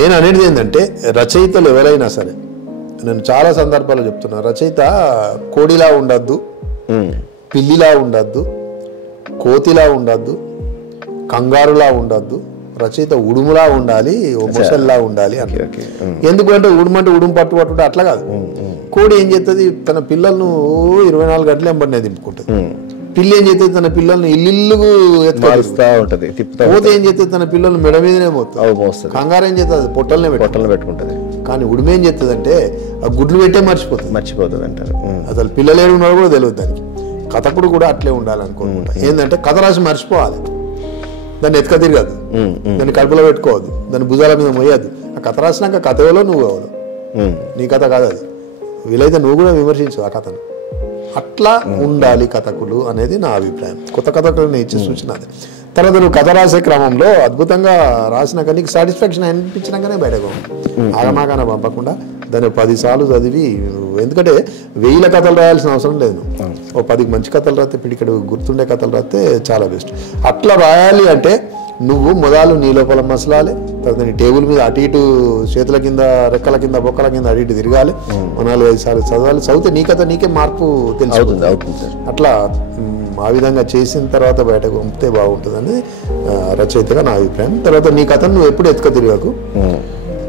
నేను అనేది ఏంటంటే, రచయితలు ఎవరైనా సరే, నేను చాలా సందర్భాలు చెప్తున్నా, రచయిత కోడిలా ఉండద్దు, పిల్లిలా ఉండద్దు, కోతిలా ఉండద్దు, కంగారులా ఉండద్దు, రచయిత ఉడుములా ఉండాలి, మొసల్లా ఉండాలి అని. ఎందుకంటే ఉడుమంటే ఉడుము పట్టుకుంటే అట్లా కాదు. కోడి ఏం చేస్తుంది, తన పిల్లలను 24 గంటలు ఎంబడినే దింపుకుంటుంది. పిల్లి ఏం చేస్తుంది, తన పిల్లల్ని ఇల్లు ఎత్తుతా ఉంటుంది. కోతి ఏం చేస్తుంది, తన పిల్లల్ని మెడ మీదనే మోస్తుంది. కంగారు ఏం చేస్తుంది, పొట్టలనే పెట్టుకుంటుంది. కానీ ఉడుము ఏం చేస్తుంది అంటే ఆ గుడ్లు పెట్టే మర్చిపోతుంది అంటారు. అసలు పిల్లలు ఏడు ఉన్నారో కూడా తెలియదు దానికి. కథకుడు కూడా అట్లే ఉండాలనుకుంటా. ఏంటంటే కథ రాసి మర్చిపోవాలి, దాన్ని ఎత్తుక తిరగదు, దాన్ని కడుపులో పెట్టుకోవద్దు, దాన్ని భుజాల మీద మొయ్యద్దు. ఆ కథ రాసినాక కథ ఎవరో నువ్వు ఎవరు, నీ కథ కాదు అది. వీలైతే నువ్వు కూడా విమర్శించు ఆ కథను. అట్లా ఉండాలి కథకులు అనేది నా అభిప్రాయం. కొత్త కథకులు నేను ఇచ్చే సూచన అది. తర్వాత నువ్వు కథ రాసే క్రమంలో అద్భుతంగా రాసినాక నీకు సాటిస్ఫాక్షన్ అనిపించినాకనే బయటకు ఆగమాగాన పంపకుండా దాన్ని 10 సార్లు చదివి, ఎందుకంటే 1000 కథలు రాయాల్సిన అవసరం లేదు. ఓ 10 మంచి కథలు రాస్తే, పిడికడు గుర్తుండే కథలు రాస్తే చాలా బెస్ట్. అట్లా రాయాలి అంటే నువ్వు మొదలు నీ లోపల మసలాలి, తర్వాత నీ టేబుల్ మీద అటు ఇటు చేతుల కింద, రెక్కల కింద, బొక్కల కింద అటు ఇటు తిరగాలి, 4-5 సార్లు చదవాలి. చదివితే నీ కథ నీకే మార్పు తెలుస్తుంది. అట్లా ఆ విధంగా చేసిన తర్వాత బయటకు పంపితే బాగుంటుంది అనేది రచయితగా నా అభిప్రాయం. తర్వాత నీ కథను నువ్వు ఎప్పుడు ఎత్తుక తిరగకు,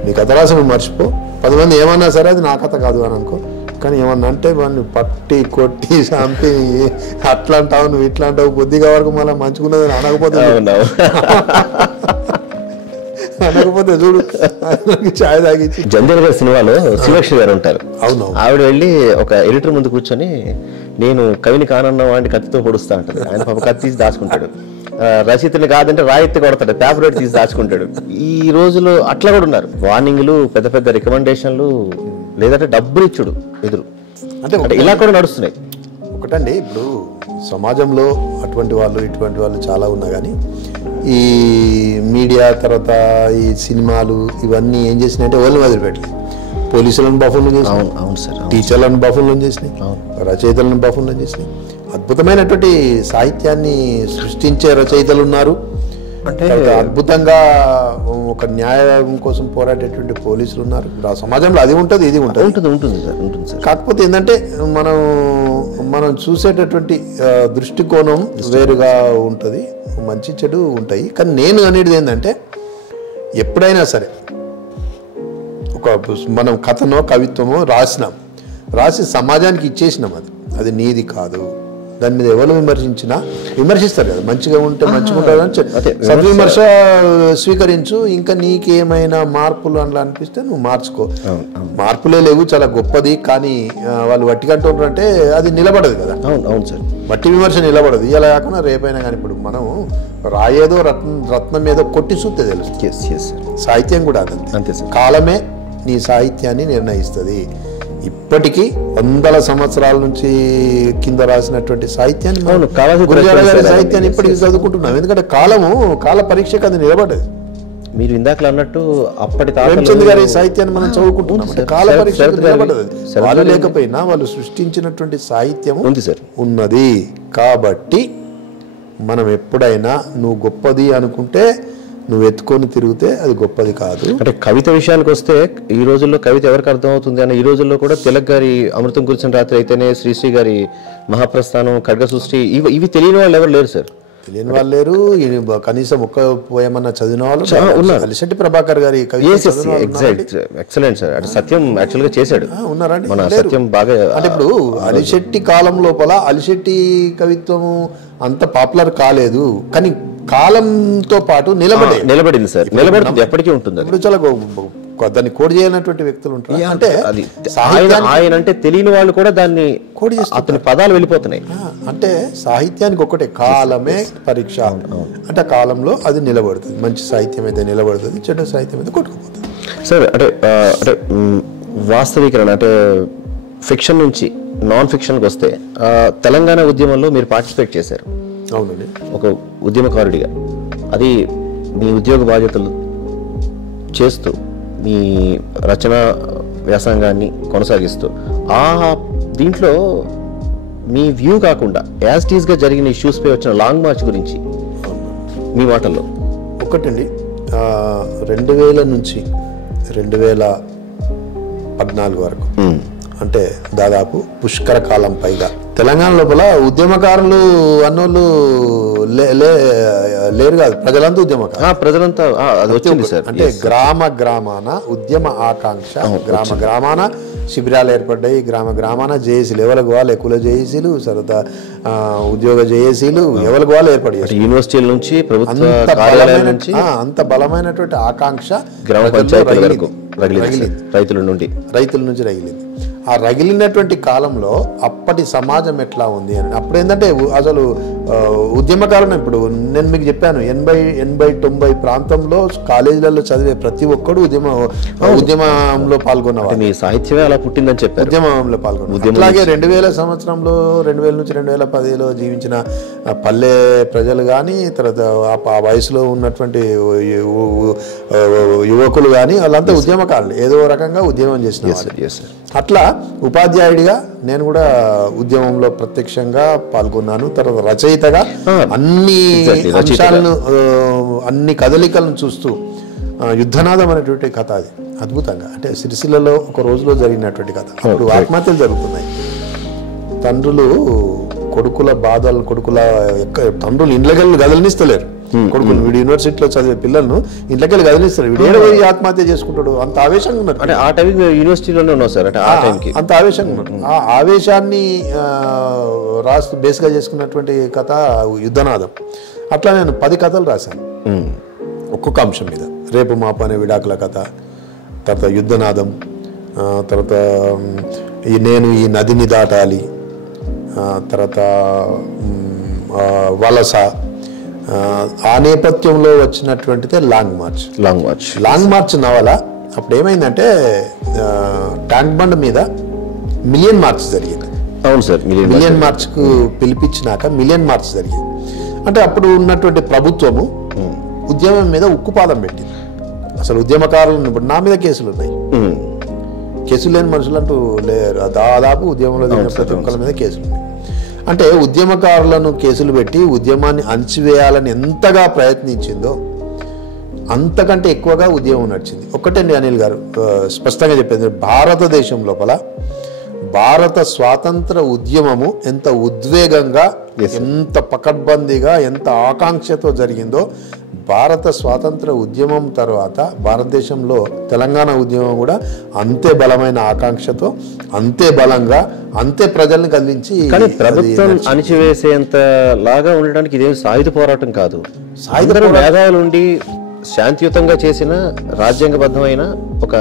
నీ కథ రాసి నువ్వు మర్చిపో. 10 మంది ఏమన్నా సరే అది నా కథ కాదు అని అనుకో, కానీ ఏమన్నా అంటే వాడిని పట్టి కొట్టి చంపి అట్లా అంటావు, నువ్వు ఇట్లా అంటావు, కొద్దిగా వరకు మళ్ళీ మంచుకున్నది అనకపోతే చూడు ఛాయ్ తాగించి. జంధ్యాల గారి సినిమాలో శివలక్ష్మి గారు ఉంటారు. అవును, ఆవిడ వెళ్ళి ఒక ఎడిటర్ ముందు కూర్చొని నేను కవిని కానన్న వాడిని కత్తితో పొడుస్తా అంటారు. ఆయన పాప కత్తి తీసి దాచుకుంటాడు. రచయితని కాదంటే రాయెత్తి కొడతాడు, పేపర్ రేట్ తీసి దాచుకుంటాడు. ఈ రోజులో అట్లా కూడా ఉన్నారు. వార్నింగ్లు, పెద్ద పెద్ద రికమెండేషన్లు, లేదంటే డబ్బులు ఇచ్చుడు ఎదురు, అంటే ఇలా కూడా నడుస్తున్నాయి. ఒకటండి, ఇప్పుడు సమాజంలో అటువంటి వాళ్ళు ఇటువంటి వాళ్ళు చాలా ఉన్నా కానీ ఈ మీడియా తర్వాత ఈ సినిమాలు ఇవన్నీ ఏం చేసినాయంటే వాళ్ళని వదిలిపెట్టలేదు. పోలీసులను బఫూన్లు చేసినాయి, టీచర్లను బఫూన్లను చేసినాయి, రచయితలను బఫూన్లను చేసినాయి. అద్భుతమైనటువంటి సాహిత్యాన్ని సృష్టించే రచయితలు ఉన్నారు. అంటే అద్భుతంగా ఒక న్యాయం కోసం పోరాడేటువంటి పోలీసులు ఉన్నారు. సమాజంలో అది ఉంటుంది, ఇది ఉంటుంది. కాకపోతే ఏంటంటే మనం చూసేటటువంటి దృష్టికోణం వేరుగా ఉంటుంది. మంచి చెడు ఉంటాయి. కానీ నేను అనేది ఏంటంటే ఎప్పుడైనా సరే ఒక మనం కథనో కవిత్వమో రాసి సమాజానికి ఇచ్చేసినాం, అది నీది కాదు. దాని మీద ఎవరు విమర్శిస్తారు కదా, మంచిగా ఉంటే మంచిగా ఉంటారు అని సద్విమర్శ స్వీకరించు. ఇంకా నీకేమైనా మార్పులు అట్లా అనిపిస్తే నువ్వు మార్చుకో. మార్పులే లేవు, చాలా గొప్పది, కానీ వాళ్ళు వట్టి కంటుంటారంటే అది నిలబడదు కదా. అవును సార్, వట్టి విమర్శ నిలబడదు. ఇలా కాకుండా రేపైనా కానీ ఇప్పుడు మనం రాయేదో రత్నం ఏదో కొట్టి చూస్తే తెలుసు. సాహిత్యం కూడా అంతే. కాలమే నీ సాహిత్యాన్ని నిర్ణయిస్తుంది. ఇప్పటికీ వందల సంవత్సరాల నుంచి కింద రాసినటువంటి సాహిత్యాన్ని సాహిత్యాన్ని ఇప్పటికీ చదువుకుంటున్నాం. ఎందుకంటే కాల పరీక్షకు అది నిలబడ్డది. మీరు ఇందాకలు అన్నట్టు అప్పటి ప్రేమచంద్ గారి సాహిత్యాన్ని మనం చదువుకుంటున్నాం. కాల పరీక్షకు నిలబడ్డది. వాళ్ళు లేకపోయినా వాళ్ళు సృష్టించినటువంటి సాహిత్యం ఉన్నది. కాబట్టి మనం ఎప్పుడైనా నువ్వు గొప్పది అనుకుంటే నువ్వు ఎత్తుకొని తిరిగితే అది గొప్పది కాదు. అంటే కవిత విషయానికి వస్తే ఈ రోజుల్లో కవిత ఎవరికి అర్థమవుతుంది అని ఈ రోజుల్లో కూడా తిలక్ గారి అమృతం కురిసిన రాత్రి అయితేనే, శ్రీశ్రీ గారి మహాప్రస్థానం, ఖడ్గ సృష్టి, ఇవి తెలియని వాళ్ళు ఎవరు లేరు సార్. తెలియని వాళ్ళు లేరు. కనీసం ఒక్క పోయమన్నా చదివిన వాళ్ళు ఉన్నారు. అలిశెట్టి ప్రభాకర్ గారి ఎక్సలెంట్ సార్. అంటే సత్యం యాక్చువల్ గా చేశాడు. ఉన్నారండి మన సత్యం బాగా. అంటే ఇప్పుడు అలిశెట్టి కాలం లోపల అలిశెట్టి కవిత్వము అంత పాపులర్ కాలేదు, కానీ కాలంతో పాటు నిలబడింది సార్. నిలబడుతుంది, ఎప్పటికీ ఉంటుంది. ఇప్పుడు చాలా దాన్ని కోడ్ చేయనటువంటి వ్యక్తులు ఉంటారు. అంటే ఆయన అంటే తెలియని వాళ్ళు కూడా దాన్ని కోడ్ చేస్తారు. అతని పదాలు వెళ్ళిపోతున్నాయి. అంటే సాహిత్యానికి ఒకటే కాలమే పరీక్ష. అంటే కాలంలో అది నిలబడుతుంది. మంచి సాహిత్యం అయితే నిలబడుతుంది, చెడ్డ సాహిత్యం అయితే కొట్టుకుపోతుంది. సార్ అంటే వాస్తవీకరణ అంటే ఫిక్షన్ నుంచి నాన్ ఫిక్షన్కి వస్తే తెలంగాణ ఉద్యమంలో మీరు పార్టిసిపేట్ చేశారు. అవునండి. ఒక ఉద్యమకారుడిగా అది మీ ఉద్యోగ బాధ్యతలు చేస్తూ మీ రచనా వ్యాసంగాన్ని కొనసాగిస్తూ దీంట్లో మీ వ్యూ కాకుండా యాజ్ ఇట్ ఈస్గా జరిగిన ఇష్యూస్పై వచ్చిన లాంగ్ మార్చ్ గురించి మీ మాటల్లో. ఒకటండి, 2000 నుంచి 2014 వరకు, అంటే దాదాపు పుష్కర కాలం పైగా తెలంగాణ లోపల ఉద్యమకారులు అన్నోళ్ళు లేరు కాదు, ప్రజలంతా ఉద్యమకారు. ప్రజలంతా అంటే గ్రామాన ఉద్యమ ఆకాంక్ష, గ్రామాన శిబిరాలు ఏర్పడ్డాయి, గ్రామాన జేఏసీలు, ఎవరికి వాళ్ళు కుల జేఏసీలు, తర్వాత ఉద్యోగ జేఏసీలు, ఎవరికి వాళ్ళు ఏర్పడ్డాయి. యూనివర్సిటీల నుంచి అంత బలమైనటువంటి ఆకాంక్ష రైతుల నుంచి రగిలింది. ఆ రగిలినటువంటి కాలంలో అప్పటి సమాజం ఎట్లా ఉంది అని, అప్పుడు ఏంటంటే అసలు ఉద్యమకాలం, ఇప్పుడు నేను మీకు చెప్పాను 80-90 ప్రాంతంలో కాలేజీలలో చదివే ప్రతి ఒక్కడు ఉద్యమంలో పాల్గొన్నవాడు. మీ సాహిత్యమే అలా పుట్టిందని చెప్పారు. ఉద్యమంలో పాల్గొన్నారు. అలాగే 2000 సంవత్సరంలో 2000 నుంచి 2010లో జీవించిన పల్లె ప్రజలు కానీ, తర్వాత ఆ వయసులో ఉన్నటువంటి యువకులు కానీ వాళ్ళంతా ఉద్యమకారులు, ఏదో రకంగా ఉద్యమం చేసిన. అట్లా ఉపాధ్యాయుడిగా నేను కూడా ఉద్యమంలో ప్రత్యక్షంగా పాల్గొన్నాను. తర్వాత రచయితగా అన్ని అంశాలను, అన్ని కదలికలను చూస్తూ యుద్ధనాదం అనేటువంటి కథ, అది అద్భుతంగా, అంటే సిరిసిల్లలో ఒక రోజులో జరిగినటువంటి కథ. అప్పుడు ఆత్మహత్యలు జరుగుతున్నాయి. తండ్రులు కొడుకుల బాధలు, తండ్రులు ఇంట్లోకెళ్ళి గదలనిస్తలేరు. కొడుకులు వీడు యూనివర్సిటీలో చదివే పిల్లలను ఇంట్లోకెళ్ళి గదిలిస్తారు. వీడు ఏడో ఆత్మహత్య చేసుకుంటాడు. అంత ఆవేశంగా ఉన్నారు. అంటే ఆ టైంకి యూనివర్సిటీలోనే ఉన్నారు సార్. అంత ఆవేశంగా ఉన్నారు. ఆ ఆవేశాన్ని బేస్గా చేసుకున్నటువంటి కథ యుద్ధనాదం. అట్లా నేను 10 కథలు రాశాను ఒక్కొక్క అంశం మీద. రేపు మాపు అనే విడాకుల కథ, తర్వాత యుద్ధనాదం, తర్వాత నేను ఈ నదిని దాటాలి, తర్వాత వలస. ఆ నేపథ్యంలో వచ్చినటువంటిదే లాంగ్ మార్చ్ నవల. అప్పుడు ఏమైందంటే ట్యాంక్ బండ్ మీద మిలియన్ మార్చ్ జరిగింది. అవును సార్. మిలియన్ మార్చ్కు పిలిపించినాక మిలియన్ మార్చ్ జరిగింది. అంటే అప్పుడు ఉన్నటువంటి ప్రభుత్వము ఉద్యమం మీద ఉక్కుపాదం పెట్టింది. అసలు ఉద్యమకారులు ఇప్పుడు నా మీద కేసులు ఉన్నాయి. కేసులు లేని మనుషులు అంటూ లేరు. దాదాపు ఉద్యమంలో ప్రతి ఒక్కరి మీద కేసులు ఉన్నాయి. అంటే ఉద్యమకారులను కేసులు పెట్టి ఉద్యమాన్ని అణచివేయాలని ఎంతగా ప్రయత్నించిందో అంతకంటే ఎక్కువగా ఉద్యమం నడిచింది. ఒక్కటండి అనిల్ గారు స్పష్టంగా చెప్పింది, భారతదేశం లోపల భారత స్వాతంత్ర ఉద్యమము ఎంత ఉద్వేగంగా, ఎంత పకడ్బందీగా, ఎంత ఆకాంక్షతో జరిగిందో, భారత స్వాతంత్ర ఉద్యమం తర్వాత భారతదేశంలో తెలంగాణ ఉద్యమం కూడా అంతే బలమైన ఆకాంక్షతో, అంతే బలంగా, అంతే ప్రజల్ని కదిలించి. కానీ ప్రభుత్వం అణిచివేసేంత లాగా ఉండడానికి ఇదేం సాయుధ పోరాటం కాదు. మేధావుల నుండి శాంతియుతంగా చేసిన రాజ్యాంగబద్ధమైన ఒక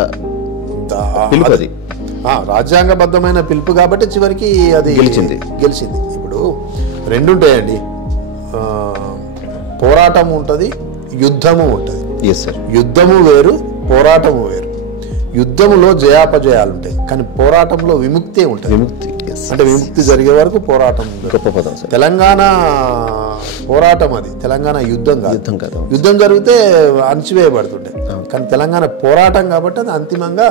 పిలుపు, అది రాజ్యాంగబద్ధమైన పిలుపు కాబట్టి చివరికి అది గెలిచింది. ఇప్పుడు రెండు ఉంటాయండి, పోరాటం ఉంటుంది, యుద్ధము ఉంటుంది. Yes sir. యుద్ధము వేరు, పోరాటము వేరు. యుద్ధంలో జయాపజయాలు ఉంటాయి, కానీ పోరాటంలో విముక్తే ఉంటుంది. విముక్తి, అంటే విముక్తి జరిగే వరకు పోరాటం. గొప్ప పదం సార్. తెలంగాణ పోరాటం అది, తెలంగాణ యుద్ధం కాదు. యుద్ధం జరిగితే అణచివేయబడుతుండే, కానీ తెలంగాణ పోరాటం కాబట్టి అది అంతిమంగా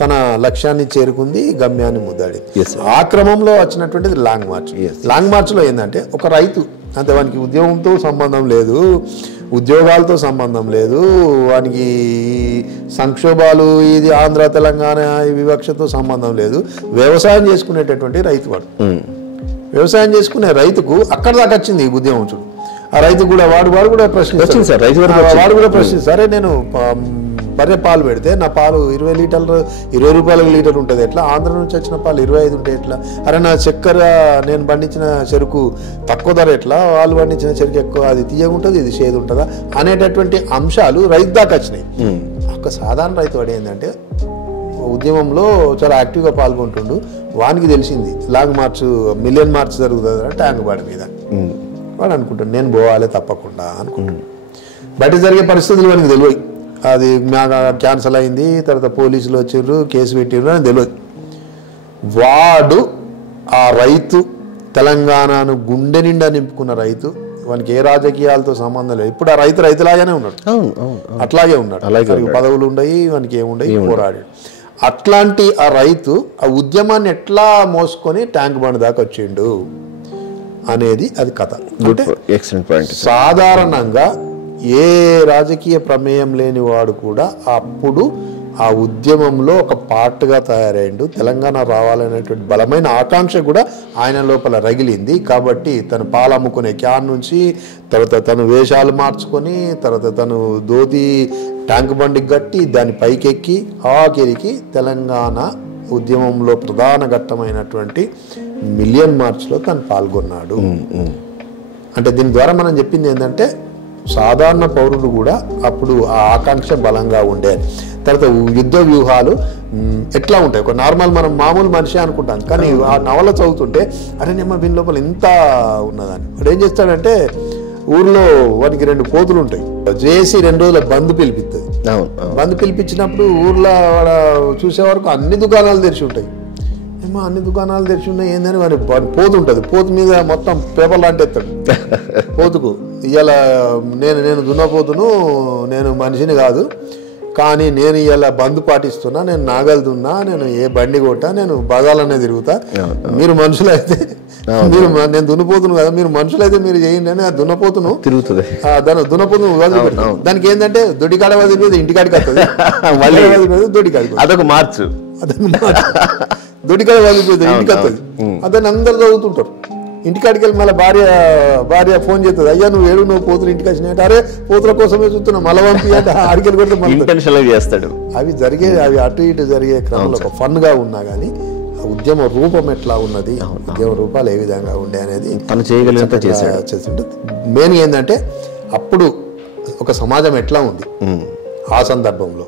తన లక్ష్యాన్ని చేరుకుంది, గమ్యాన్ని ముద్దాడింది. ఆ క్రమంలో వచ్చినటువంటిది లాంగ్ మార్చ్. లాంగ్ మార్చ్లో ఏంటంటే ఒక రైతు, అంటే వానికి ఉద్యోగంతో సంబంధం లేదు, ఉద్యోగాలతో సంబంధం లేదు, వానికి సంక్షోభాలు, ఇది ఆంధ్ర తెలంగాణ వివక్షతో సంబంధం లేదు, వ్యవసాయం చేసుకునేటటువంటి రైతు వాడు. వ్యవసాయం చేసుకునే రైతుకు అక్కడ దాకా వచ్చింది ఈ ఉద్యమం. చూడు, ఆ రైతు కూడా వాడు కూడా ప్రశ్నిస్తాడు. సరే, నేను బర్రె పాలు పెడితే నా పాలు 20 రూపాయలకు లీటర్ ఉంటుంది, ఎట్లా? ఆంధ్ర నుంచి వచ్చిన పాలు 25 ఉంటాయి, ఎట్లా? అరే, నా చక్కెర, నేను పండించిన చెరుకు తక్కువ ధర, ఎట్లా? వాళ్ళు పండించిన చెరుకు ఎక్కువ, అది తీయగా ఉంటుంది, ఇది చేదు ఉంటుందా అనేటటువంటి అంశాలు రైతు దాకా వచ్చినాయి. ఒక సాధారణ రైతు వాడు ఏంటంటే ఉద్యమంలో చాలా యాక్టివ్గా పాల్గొంటుండు. వానికి తెలిసింది లాంగ్ మార్చ్, మిలియన్ మార్చ్ జరుగుతుంది ట్యాంక్ బాడి మీద. వాడు అనుకుంటాడు నేను పోవాలి తప్పకుండా అనుకుంటాడు. బయట జరిగే పరిస్థితులు వానికి తెలియదు. అది క్యాన్సల్ అయింది, తర్వాత పోలీసులు వచ్చిర్రు, కేసు పెట్టిర్రు అని తెలియదు. వాడు ఆ రైతు, తెలంగాణను గుండె నిండా నింపుకున్న రైతు, వానికి ఏ రాజకీయాలతో సంబంధం లేదు. ఇప్పుడు ఆ రైతులాగానే ఉన్నాడు, అట్లాగే ఉన్నాడు. పదవులు ఉండయి, వానికి ఏముండయి, పోరాడాడు. అట్లాంటి ఆ రైతు ఆ ఉద్యమాన్ని ఎట్లా మోసుకొని ట్యాంక్ బండ్ దాకా వచ్చిండు అనేది అది కథ. సాధారణంగా ఏ రాజకీయ ప్రమేయం లేని వాడు కూడా అప్పుడు ఆ ఉద్యమంలో ఒక పార్ట్గా తయారైండు. తెలంగాణ రావాలనేటువంటి బలమైన ఆకాంక్ష కూడా ఆయన లోపల రగిలింది. కాబట్టి తను పాలమ్ముకునే క్యాన్ నుంచి, తర్వాత తను వేషాలు మార్చుకొని, తర్వాత తను ధోతి ట్యాంక్ బండికి కట్టి దాని పైకెక్కి ఆఖరికి తెలంగాణ ఉద్యమంలో ప్రధాన ఘట్టమైనటువంటి మిలియన్ మార్చ్లో తను పాల్గొన్నాడు. అంటే దీని ద్వారా మనం చెప్పింది ఏంటంటే సాధారణ పౌరుడు కూడా అప్పుడు ఆ ఆకాంక్ష బలంగా ఉండేది. తర్వాత యుద్ధ వ్యూహాలు ఎట్లా ఉంటాయి, ఒక నార్మల్ మనం మామూలు మనిషి అనుకుంటాం, కానీ ఆ నవల చదువుతుంటే అరే నిమ్మ వీని లోపల ఇంత ఉన్నదని. వాడు ఏం చేస్తాడంటే ఊర్లో వానికి 2 పోతులు ఉంటాయి, చేసి 2 రోజుల బంద్ పిలిపిస్తుంది. బంద్ పిలిపించినప్పుడు ఊర్లో వాడు చూసే వరకు అన్ని దుకాణాలు తెరిచి ఉంటాయి. ఏమో అన్ని దుకాణాలు తెరిచి ఉన్నాయి ఏందని వాడి పోతు ఉంటుంది, పోతు మీద మొత్తం పేపర్లు అంటేస్తాడు. పోతుకు ఇవాళ నేను దున్నపోతును, నేను మనిషిని కాదు, కానీ నేను ఇలా బంద్ పాటిస్తున్నా, నేను నాగలు దున్నా, నేను ఏ బండి కొట్టా, నేను బజార్లోనే తిరుగుతా, మీరు మనుషులైతే మీరు, నేను దున్నపోతును కదా, మీరు మనుషులైతే మీరు చేయండి అని ఆ దున్నపోతును తిరుగుతుంది. దాని దున్నపోతును వదిలిపెడతాం. దానికి ఏంటంటే దొడ్డికాడ వదిలిపోతే ఇంటికాడికి వస్తుంది, దొడ్డికాడికి అదొక మార్చు, దొడ్డికాడ వదిలిపోతే ఇంటికి వస్తుంది. దాన్ని అందరు చదువుతుంటారు. ఇంటికాడికి వెళ్ళి మళ్ళీ భార్య ఫోన్ చేస్తుంది, అయ్యా నువ్వు ఏడు, నువ్వు పోతులు ఇంటికి వచ్చినాయంటే, అరే పోతుల కోసమే చూస్తున్నావు, మళ్ళీ పంపి అంటే ఆడికెళ్ళి కొడితే చేస్తాడు. అవి అటు ఇటు జరిగే క్రమంలో ఒక ఫన్గా ఉన్నా కానీ ఉద్యమ రూపం ఎట్లా ఉన్నది, ఉద్యమ రూపాలు ఏ విధంగా ఉండే అనేది తను చేయగలిగినంత చేస్తుంటే. మెయిన్ ఏంటంటే అప్పుడు ఒక సమాజం ఎట్లా ఉంది ఆ సందర్భంలో,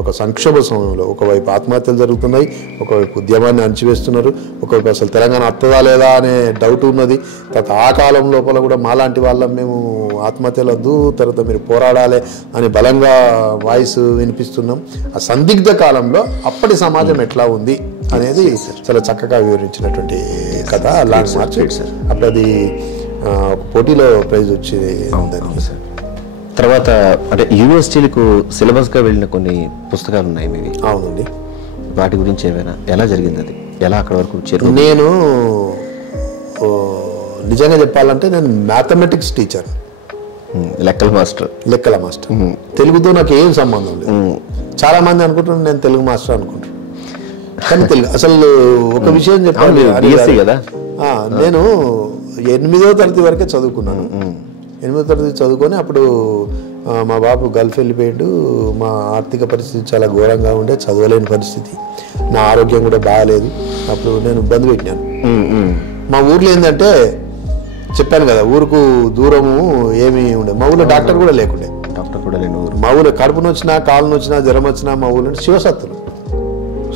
ఒక సంక్షోభ సమయంలో ఒకవైపు ఆత్మహత్యలు జరుగుతున్నాయి, ఒకవైపు ఉద్యమాన్ని అణచివేస్తున్నారు, ఒకవైపు అసలు తెలంగాణ వస్తుందా లేదా అనే డౌట్ ఉన్నది. తర్వాత ఆ కాలం లోపల కూడా మాలాంటి వాళ్ళం మేము ఆత్మహత్యలు వద్దు, తర్వాత మీరు పోరాడాలి అని బలంగా వాయిస్ వినిపిస్తున్నాం. ఆ సందిగ్ధ కాలంలో అప్పటి సమాజం ఎట్లా ఉంది అనేది చాలా చక్కగా వివరించినటువంటి కథ లాంగ్ మార్చ్. అప్పుడు అది పోటీలో ప్రైజ్ వచ్చేది. తర్వాత అంటే యూనివర్సిటీలకు సిలబస్గా వెళ్ళిన కొన్ని పుస్తకాలు ఉన్నాయి మీవి. అవునండి. వాటి గురించి ఏమైనా, ఎలా జరిగింది అది, ఎలా అక్కడ వరకు చేరు? నేను నిజంగా చెప్పాలంటే నేను మ్యాథమెటిక్స్ టీచర్, లెక్కల మాస్టర్. తెలుగుతో నాకు ఏం సంబంధం లేదు. చాలా మంది అనుకుంటున్నాను నేను తెలుగు మాస్టర్ అనుకుంటాను, కానీ తెలుగు అసలు ఒక విషయం చెప్పాలి కదా, నేను 8వ తరగతి వరకే చదువుకున్నాను. 8వ తరగతి చదువుకొని అప్పుడు మా బాబు గల్ఫ్ వెళ్ళిపోయాడు. మా ఆర్థిక పరిస్థితి చాలా ఘోరంగా ఉండే, చదవలేని పరిస్థితి, నా ఆరోగ్యం కూడా బాగాలేదు. అప్పుడు నేను బంద్ పెట్టినాను. మా ఊర్లో ఏంటంటే చెప్పాను కదా, ఊరుకు దూరము ఏమీ ఉండే, మా ఊళ్ళో డాక్టర్ కూడా లేకుండే. మా ఊళ్ళో కడుపు నొచ్చినా, కాలు నొచ్చినా, జ్వరం వచ్చినా మా ఊళ్ళో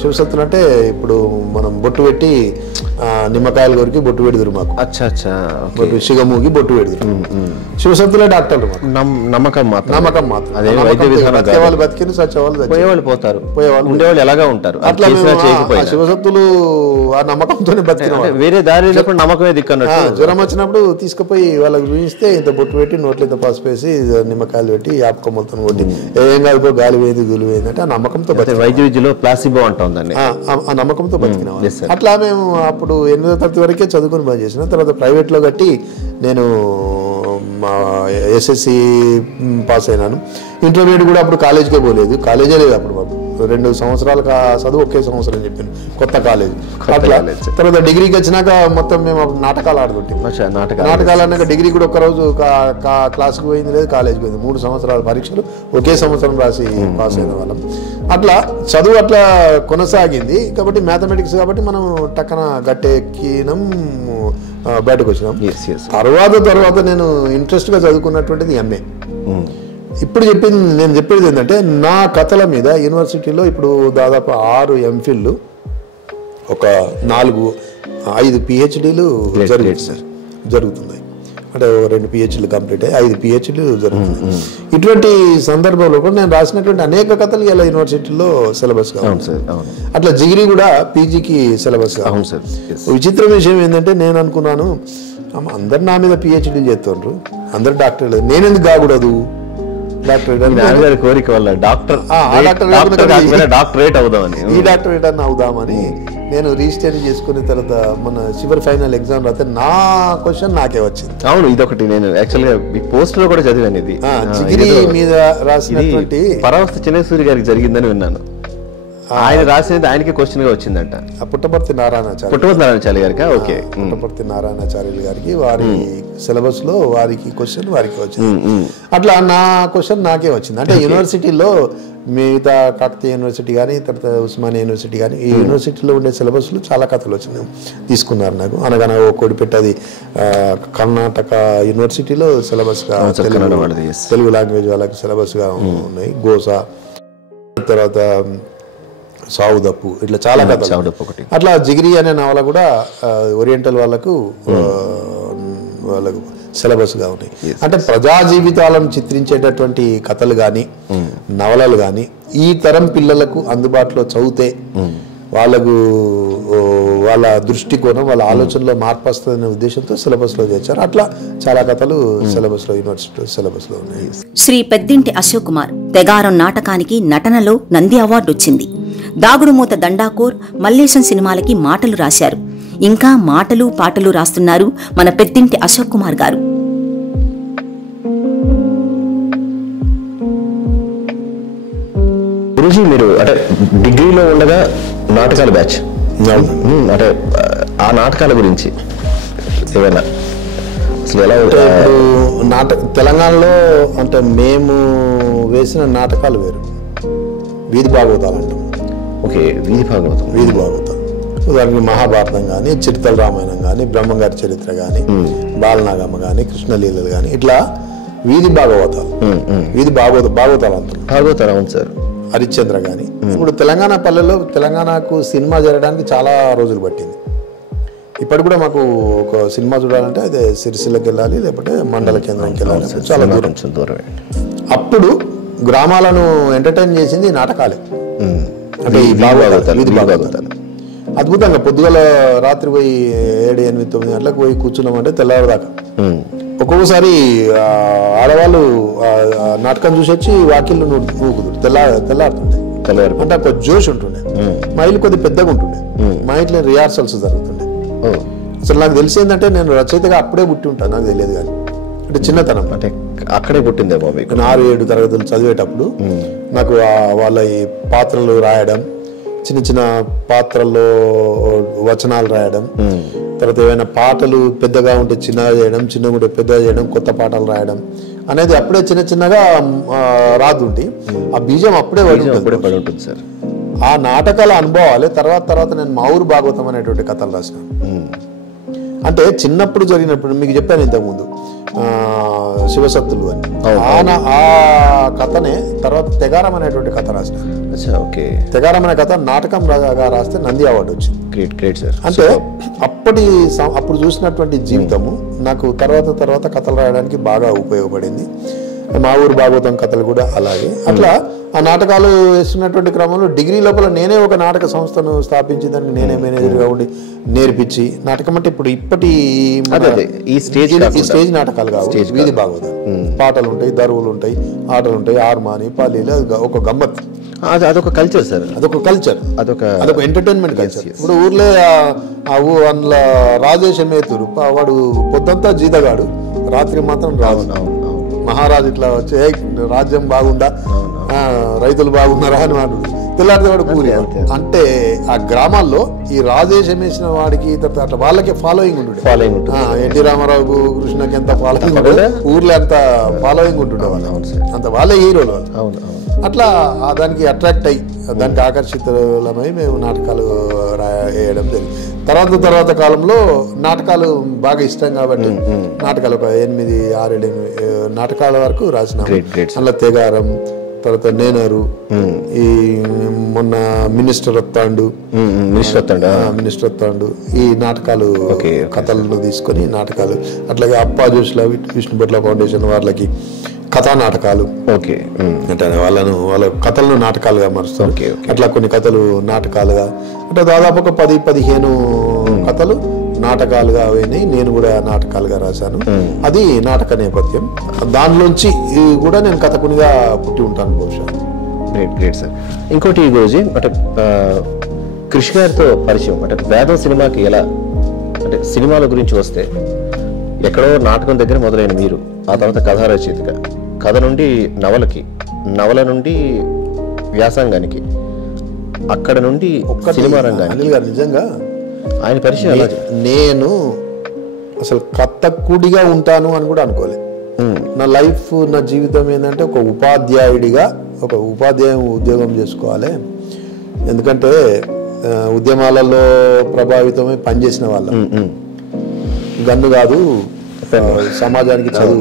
శివసత్తులు అంటే ఇప్పుడు మనం బొట్టు పెట్టి నిమ్మకాయల కొరికి బొట్టు పెడుదురు మాకు. అచ్చా అచ్చా. బొట్టు సిగమూగి బొట్టు పెడుదురు. శివసత్తులే డాక్టర్లు మాకు. నమ్మకం మాత్రం. బతికే వాళ్ళు బతికిన చచ్చేవాళ్ళు పోయేవాళ్ళు పోతారు, పోయేవాళ్ళు ఉండేవాళ్ళు ఎలాగా ఉంటారు. అట్లా శివసత్తులు ఆ నమ్మకంతోనే బతికిన వేరే దారి లేనప్పుడు నమ్మకమే దిక్కన్నట్టు. జ్వరం వచ్చినప్పుడు తీసుకుపోయి వాళ్ళకి చూపిస్తే ఇంత బొట్టు పెట్టి నోట్లో ఇంత పసుపు వేసి నిమ్మకాయలు పెట్టి యాపకొమ్మలతో కొట్టి ఏం కాదు గాలి వేది గులి వేది అంటే ఆ నమ్మకంతో వైద్య విద్యలో ప్లాసిబో అంటాం దాన్ని. ఆ నమ్మకంతో బతికిన. అట్లా మేము అప్పుడు 8వ తరగతి వరకే చదువుకొని పని చేసిన. తర్వాత ప్రైవేట్లో కట్టి నేను మా ఎస్ఎస్సి పాస్ అయినాను. ఇంటర్మీడియట్ కూడా అప్పుడు కాలేజీకే పోలేదు, కాలేజే లేదు అప్పుడు మాకు. 2 సంవత్సరాలు చదువు ఒకే సంవత్సరం చెప్పాను, కొత్త కాలేజ్. అట్లా తర్వాత డిగ్రీకి వచ్చినాక మొత్తం మేము నాటకాలు ఆడుతుంటాం. నాటకాలు అన్నాక డిగ్రీ కూడా ఒక్కరోజు క్లాస్కి పోయింది లేదు, కాలేజ్కి పోయింది. 3 సంవత్సరాల పరీక్షలు ఒకే సంవత్సరం రాసి పాస్ అయిన వాళ్ళం. అట్లా చదువు అట్లా కొనసాగింది. కాబట్టి మ్యాథమెటిక్స్ కాబట్టి మనం టక్కన గట్టెక్కినం, బయటకు వచ్చినాం. తర్వాత నేను ఇంట్రెస్ట్గా చదువుకున్నటువంటిది ఎంఏ. ఇప్పుడు నేను చెప్పేది ఏంటంటే నా కథల మీద యూనివర్సిటీలో ఇప్పుడు దాదాపు 6 ఎంఫిల్లు, ఒక 4-5 పిహెచ్డీలు జరుగుతున్నాయి. అంటే 2 పిహెచ్డీలు కంప్లీట్ అయ్యి 5 పిహెచ్డీలు జరుగుతున్నాయి. ఇటువంటి సందర్భంలో కూడా నేను రాసినటువంటి అనేక కథలు ఇలా యూనివర్సిటీలో సిలబస్ గా. అట్లా జిగిరి కూడా పీజీకి సిలబస్ గా. విచిత్ర విషయం ఏంటంటే నేను అనుకున్నాను అందరు నా మీద పిహెచ్డీలు చేస్తుండ్రు, అందరు డాక్టర్లు, నేనెందుకు కాకూడదు డాక్టర్ కోరిక వల్ల డాక్టరేట్ అవుదామని, ఈ డాక్టరేట్ అన్న అవుదామని నేను రిజిస్టర్ చేసుకున్న తర్వాత మన చివరి ఫైనల్ ఎగ్జామ్ రాస్తే నా క్వశ్చన్ నాకే వచ్చింది. అవును, ఇదొకటి నేను యాక్చువల్గా పోస్ట్ లో కూడా చదివాను. ఇది జిగిరి మీద రాసినటువంటి పరావస్తు చిన్నసూరి గారికి జరిగిందని విన్నాను. ఆయన రాసినది ఆయనకి క్వశ్చన్ గా వచ్చిందంట. పుట్టపర్తి నారాయణాచార్య గారికి. ఓకే, పుట్టపర్తి నారాయణాచార్యులు గారికి వారి సిలబస్ లో వారికి క్వశ్చన్ వారికి వచ్చింది. అట్లా నా క్వశ్చన్ నాకే వచ్చింది. అంటే యూనివర్సిటీలో మిగతా కాకతీయ యూనివర్సిటీ కానీ తర్వాత ఉస్మానియా యూనివర్సిటీ కానీ ఈ యూనివర్సిటీలో ఉండే సిలబస్లు చాలా కథలు వచ్చినాయి, తీసుకున్నారు నాకు. అనగానే కోడిపెట్టది కర్ణాటక యూనివర్సిటీలో సిలబస్గా తెలుగు లాంగ్వేజ్ వాళ్ళకి సిలబస్గా ఉన్నాయి. గోసా, తర్వాత సావుదప్పు, ఇట్లా చాలా కథలు. అట్లా జిగిరి అనే నవల కూడా ఓరియంటల్ వాళ్ళకు సిలబస్గా ఉన్నాయి. అంటే ప్రజా జీవితాలను చిత్రించేటటువంటి కథలు కానీ నవలలు కానీ ఈ తరం పిల్లలకు అందుబాటులో చదివితే వాళ్ళకు వాళ్ళ దృష్టికోణం వాళ్ళ ఆలోచనలో మార్పు వస్తుందనే ఉద్దేశంతో సిలబస్లో చేర్చారు. అట్లా చాలా కథలు సిలబస్లో యూనివర్సిటీ సిలబస్లో ఉన్నాయి. శ్రీ పెద్దింటి అశోక్ కుమార్ తెగారం నాటకానికి నటనలో నంది అవార్డు వచ్చింది. దాగుడుమూత దండాకోర్, మల్లేశం సినిమాలకి మాటలు రాశారు. ఇంకా మాటలు పాటలు రాస్తున్నారు మన పెద్దింటి అశోక్ కుమార్ గారు. గురూజీ, మీరు అంటే డిగ్రీలో ఉండగా నాటకాల బ్యాచ్, అంటే ఆ నాటకాల గురించి ఏమైనా అసలు ఎలా? తెలంగాణలో అంటే మేము వేసిన నాటకాలు వేరు. వీధి భాగవతాలు అంటాం. ఓకే, వీధి భాగవతాలు ఉదాహరణకి మహాభారతం కానీ, చిరుతల రామాయణం కానీ, బ్రహ్మంగారి చరిత్ర కానీ, బాలనాగమ్మ కానీ, కృష్ణలీలలు కానీ, ఇట్లా వీధి భాగవతాలు అంటున్నారు సార్. హరిశ్చంద్ర కానీ. ఇప్పుడు తెలంగాణ పల్లెల్లో తెలంగాణకు సినిమా జరగడానికి చాలా రోజులు పట్టింది. ఇప్పటి కూడా మాకు ఒక సినిమా చూడాలంటే అదే సిరిసిల్లకి వెళ్ళాలి, లేకపోతే మండల కేంద్రానికి వెళ్ళాలి, చాలా దూరం. అప్పుడు గ్రామాలను ఎంటర్టైన్ చేసింది నాటకాలే. అంటే ఈ వీధి భాగవతాలు అద్భుతంగా పొద్దుగల రాత్రి పోయి 7, 8, 9 గంటలకు పోయి కూర్చున్నామంటే తెల్లవారుదాకా. ఒక్కొక్కసారి ఆడవాళ్ళు నాటకం చూసి వచ్చి వాకిళ్ళు నూకుదురు, తెల్లారుతుండే. అంటే ఒక జోష్ ఉంటుండే. మా ఇల్లు కొద్దిగా పెద్దగా ఉంటుండే. మా ఇంట్లో రిహార్సల్స్ జరుగుతుండే. అసలు నాకు తెలిసిందంటే నేను రచయితగా అప్పుడే పుట్టి ఉంటాను, నాకు తెలియదు. కానీ అంటే చిన్నతనం, అంటే అక్కడే పుట్టిందే బాబు. 6, 7 తరగతులు చదివేటప్పుడు నాకు వాళ్ళ ఈ పాత్రలు రాయడం, చిన్న చిన్న పాత్రల్లో వచనాలు రాయడం, తర్వాత ఏమైనా పాటలు పెద్దగా ఉంటే చిన్నగా చేయడం, చిన్నగా ఉంటే పెద్దగా చేయడం, కొత్త పాటలు రాయడం అనేది అప్పుడే చిన్నగా రాదుండి ఆ బీజం అప్పుడే పడి ఉంటుంది సార్. ఆ నాటకాల అనుభవాలే తర్వాత నేను మా ఊరు భాగవతం అనేటువంటి కథలు రాసినాను. అంటే చిన్నప్పుడు జరిగినప్పుడు మీకు చెప్పాను ఇంతకుముందు శివసత్తులు అని ఆ కథనే తర్వాత తెగారం అనేటువంటి కథ రాసిన. ఓకే, తెగారం అనే కథ నాటకం రాస్తే నంది అవార్డు వచ్చింది. Great great sir. అంటే అప్పుడు చూసినటువంటి జీవితము నాకు తర్వాత కథలు రాయడానికి బాగా ఉపయోగపడింది. మా ఊరు భాగవతం కథలు కూడా అలాగే. అట్లా ఆ నాటకాలు వేస్తున్నటువంటి క్రమంలో డిగ్రీ లోపల నేనే ఒక నాటక సంస్థను స్థాపించి దానికి నేనే మేనేజర్గా ఉండి నేర్పించి నాటకం అంటే ఇప్పటి ఈ స్టేజ్ నాటకాలు కావు, వీధి భాగవతం పాటలు ఉంటాయి, దరువులు ఉంటాయి, ఆటలు ఉంటాయి, ఆర్మాని పాలీలు, ఒక గమ్మత్. అదొక కల్చర్ సార్, అదొక ఎంటర్టైన్మెంట్ కల్చర్. ఇప్పుడు ఊర్లో అందులో రాజేష్ మేతూరు వాడు పొద్దంతా జీతగాడు, రాత్రి మాత్రం రాజు మహారాజు ఇట్లా వచ్చి రాజ్యం బాగుండా రైతులు బాగున్నారా అని వాడు తెల్లారితే వాడు పూరి. అంటే ఆ గ్రామాల్లో ఈ రాజేషం వేసిన వాడికి అట్లా వాళ్ళకే ఫాలోయింగ్ ఉంటుండే. ఎన్టీ రామారావు కృష్ణకి ఎంత ఫాలోయింగ్ ఉంటుండే, ఊర్లో అంత ఫాలోయింగ్ ఉంటుండే వాళ్ళు, అంత వాళ్ళే హీరోలు వాళ్ళు. అట్లా దానికి అట్రాక్ట్ అయ్యి దానికి ఆకర్షితులమై మేము నాటకాలు వేయడం జరిగింది. తర్వాత కాలంలో నాటకాలు బాగా ఇష్టం కాబట్టి నాటకాలు ఒక 8 నాటకాల వరకు రాసిన. అలా తెగారం, తర్వాత నేనరు, ఈ మొన్న మినిస్టర్ వత్తాండు, ఈ నాటకాలు కథలను తీసుకొని నాటకాలు. అట్లాగే అప్పా జోష్ల విష్ణుభట్ల ఫౌండేషన్ వాళ్ళకి కథా నాటకాలు అంటే వాళ్ళ కథలను నాటకాలుగా మారుస్తారు. అట్లా కొన్ని కథలు నాటకాలుగా అంటే దాదాపు ఒక 10-15 కథలు నాటకాలుగా అయినాయి. నేను కూడా నాటకాలుగా రాశాను. అది నాటక నేపథ్యం. దానిలోంచి కూడా నేను కథకునిగా పుట్టి ఉంటాను బహుశా. Great great sir. ఇంకోటి గురూజీ, అంటే కృషి గారితో పరిచయం అంటే వేదం సినిమాకి ఎలా, అంటే సినిమాల గురించి వస్తే ఎక్కడో నాటకం దగ్గర మొదలైన మీరు ఆ తర్వాత కథా రచయితగా, కథ నుండి నవలకి, నవల నుండి వ్యాసంగానికి, అక్కడ నుండి సినిమా రంగానికి. నిజంగా ఆయన పరిచయం నేను అసలు కథకుడిగా ఉంటాను అని కూడా అనుకోలేదు. నా లైఫ్, నా జీవితం ఏంటంటే ఒక ఉపాధ్యాయుడిగా ఒక ఉద్యోగం చేసుకోవాలి. ఎందుకంటే ఉద్యమాలలో ప్రభావితమై పనిచేసిన వాళ్ళం. గన్ను కాదు, సమాజానికి చదువు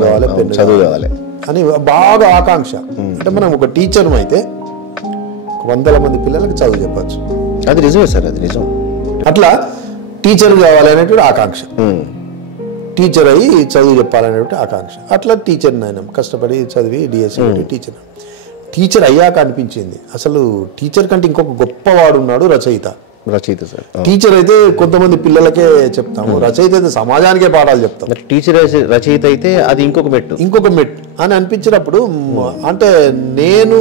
కావాలి అని బాగా ఆకాంక్ష. అంటే మనం ఒక టీచర్ అయితే 100 మంది పిల్లలకి చదువు చెప్పచ్చు. అది నిజమే సార్, అది నిజం. అట్లా టీచర్ కావాలి అనేటువంటి ఆకాంక్ష, టీచర్ అయ్యి చదువు చెప్పాలనేటువంటి ఆకాంక్ష. అట్లా టీచర్ని అయినా కష్టపడి చదివి డిఎస్సి టీచర్ అయ్యాక అనిపించింది అసలు టీచర్ కంటే ఇంకొక గొప్పవాడు ఉన్నాడు, రచయిత సార్. టీచర్ అయితే కొంతమంది పిల్లలకే చెప్తాము, రచయిత అయితే సమాజానికే పాఠాలు చెప్తాం. టీచర్ రచయిత అయితే అది ఇంకొక మెట్టు అని అనిపించినప్పుడు, అంటే నేను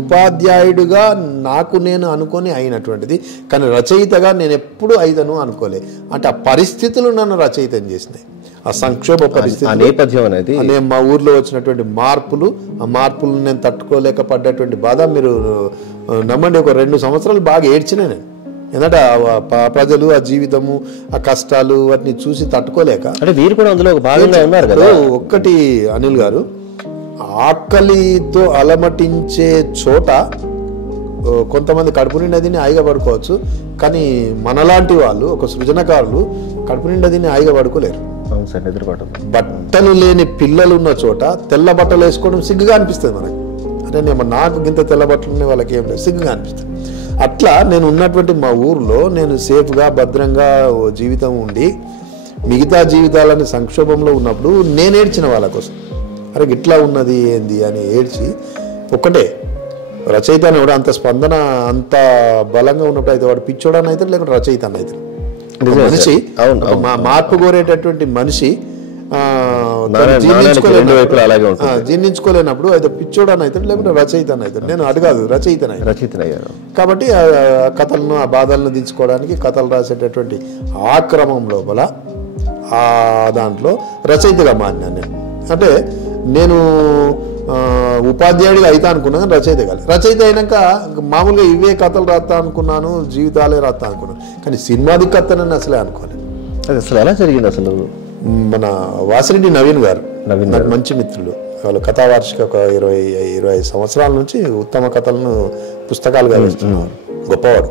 ఉపాధ్యాయుడిగా నాకు నేను అనుకొని అయినటువంటిది, కానీ రచయితగా నేను ఎప్పుడు అయితను అనుకోలే. అంటే ఆ పరిస్థితులు నన్ను రచయితని చేసినాయి. ఆ సంక్షోభ పరిస్థితి నేపథ్యం అనేది, మా ఊర్లో వచ్చినటువంటి మార్పులు, ఆ మార్పులు నేను తట్టుకోలేకపోయేటువంటి బాధ మీరు నమ్మండి. ఒక 2 సంవత్సరాలు బాగా ఏడ్చినా నేను. ఎందుకంటే ప్రజలు, ఆ జీవితము, ఆ కష్టాలు వాటిని చూసి తట్టుకోలేక. అంటే మీరు కూడా అందులో భాగంగా ఉన్నారు కదా. ఒక్కటి అనిల్ గారు, ఆకలితో అలమటించే చోట కొంతమంది కడుపు నిండా దీన్ని హాయిగా పడుకోవచ్చు, కానీ మనలాంటి వాళ్ళు, ఒక సృజనకారులు కడుపు నిండా దీన్ని హాయిగా పడుకోలేరు. బట్టలు లేని పిల్లలు ఉన్న చోట తెల్ల బట్టలు వేసుకోవడం సిగ్గుగా అనిపిస్తుంది మనకు. అంటే నాకు గింత తెల్ల బట్టలు ఉన్నాయి, వాళ్ళకి ఏం లేదు, సిగ్గుగా అనిపిస్తుంది. అట్లా నేను ఉన్నటువంటి మా ఊర్లో నేను సేఫ్గా భద్రంగా జీవితం ఉండి మిగతా జీవితాలని సంక్షోభంలో ఉన్నప్పుడు నేను ఏడ్చిన వాళ్ళ కోసం, అరే ఇట్లా ఉన్నది ఏంది అని ఏడ్చి. ఒక్కటే రచయిత అని కూడా అంత స్పందన అంత బలంగా ఉన్నప్పుడు అయితే వాడు పిచ్చోడని అయితే, లేకుంటే రచయిత అని అయితే. మనిషి మార్పు కోరేటటువంటి మనిషి జీర్ణించుకోలేనప్పుడు అయితే పిచ్చోడని అవుతాడు, లేకుంటే రచయిత అని అవుతాడు. నేను అడగాదు, రచయితనయ్యాను. కాబట్టి ఆ కథలను, ఆ బాధలను దించుకోవడానికి కథలు రాసేటటువంటి ఆ క్రమం లోపల ఆ దాంట్లో రచయితగా మారినాను నేను. అంటే నేను ఉపాధ్యాయుడిగా అయితే అనుకున్నాను, రచయిత కాదు. రచయిత అయినాక మామూలుగా ఇవే కథలు రాస్తా అనుకున్నాను, జీవితాలే రాస్తా అనుకున్నాను, కానీ సినిమాది కథనని అసలే అనుకోలేదు. అది అసలు ఎలా జరిగింది? అసలు మన వాసిరెడ్డి నవీన్ గారు నాకు మంచి మిత్రులు. వాళ్ళు కథావార్షిక ఒక 20-25 సంవత్సరాల నుంచి ఉత్తమ కథలను పుస్తకాలుగా వేస్తున్నారు, గొప్పవాడు.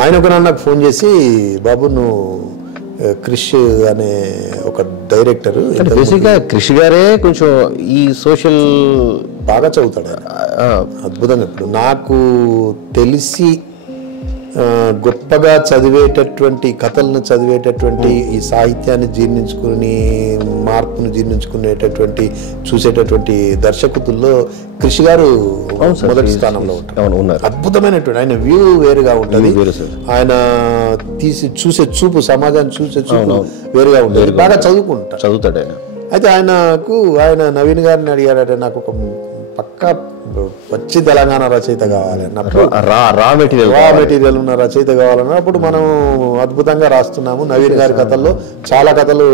ఆయన ఒక నాకు ఫోన్ చేసి, బాబు నువ్వు క్రిష్ అనే ఒక డైరెక్టర్. బేసిక్గా క్రిష్ గారే కొంచెం ఈ సోషల్ బాగా చదువుతాడు ఆయన, అద్భుతంగా. ఇప్పుడు నాకు తెలిసి గొప్పగా చదివేటటువంటి కథలను చదివేటటువంటి ఈ సాహిత్యాన్ని జీర్ణించుకుని మార్పును జీర్ణించుకునేటటువంటి చూసేటటువంటి దర్శకుతుల్లో కృషి గారు మొదటి స్థానంలో ఉంటారు. అద్భుతమైనటువంటి ఆయన వ్యూ వేరుగా ఉంటుంది, ఆయన తీసి చూసే చూపు, సమాజాన్ని చూసే చూపు వేరుగా ఉంటుంది. బాగా చదువుతాడు ఆయన. అయితే ఆయన నవీన్ గారిని అడిగారంటే నాకు ఒక పక్కా వచ్చి తెలంగాణ రచయిత కావాలి అన్నప్పుడు, రా మెటీరియల్ ఉన్న రచయిత కావాలన్నప్పుడు మనం అద్భుతంగా రాస్తున్నాము. నవీన్ గారి కథల్లో చాలా కథలు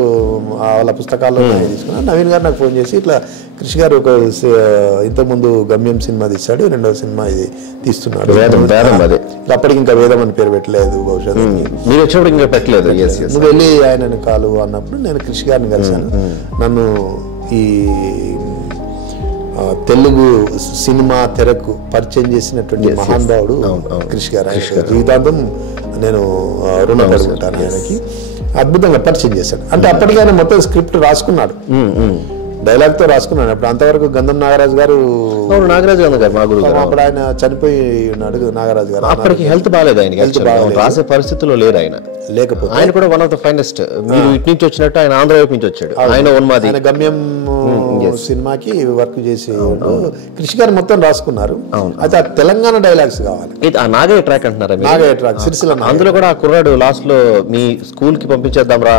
వాళ్ళ పుస్తకాల్లో తీసుకున్నాను. నవీన్ గారు నాకు ఫోన్ చేసి ఇట్లా కృషి గారు ఒక ఇంతకుముందు గమ్యం సినిమా తీశాడు, రెండవ సినిమా ఇది తీస్తున్నాడు, అప్పటికి ఇంకా వేదం అని పేరు పెట్టలేదు, బహుశా నువ్వు వెళ్ళి ఆయనను కాలు అన్నప్పుడు నేను కృషి గారిని కలిశాను. నన్ను ఈ తెలుగు సినిమా తెరకు పరిచయం చేసినటువంటి మహానుభావుడు కృషి గారు. జీవితాంతం నేను రుణపడి ఉంటాను ఆయనకి. అద్భుతంగా పరిచయం చేశాడు. అంటే అప్పటికి ఆయన మొత్తం స్క్రిప్ట్ రాసుకున్నాడు, డైలాగ్ తో రాసుకున్నాడు. అప్పుడు అంతవరకు గంధం నాగరాజు గారు అప్పుడు ఆయన చనిపోయి ఉన్నాడు. నాగరాజు గారు అప్పటికి హెల్త్ బాగాలేదు, ఆయన రాసే పరిస్థితుల్లో లేరు. ఆయన లేకపోతే ఆయన కూడా వన్ ఆఫ్ ద ఫైనెస్ట్. మీరు ఇటు నుంచి వచ్చినట్టు ఆయన ఆంధ్ర వైపు నుంచి వచ్చాడు. ఆయన గమ్యం సినిమాకి వర్క్ చేసి కృషి గారు మొత్తం రాసుకున్నారు. అయితే ఆ తెలంగాణ డైలాగ్స్ కావాలి. నాగయ్య ట్రాక్ అంటున్నారా? నాగయ్య ట్రాక్ సిరిసిల్ల. అందులో కూడా ఆ కుర్రాడు లాస్ట్ లో మీ స్కూల్ కి పంపించేద్దాం రా,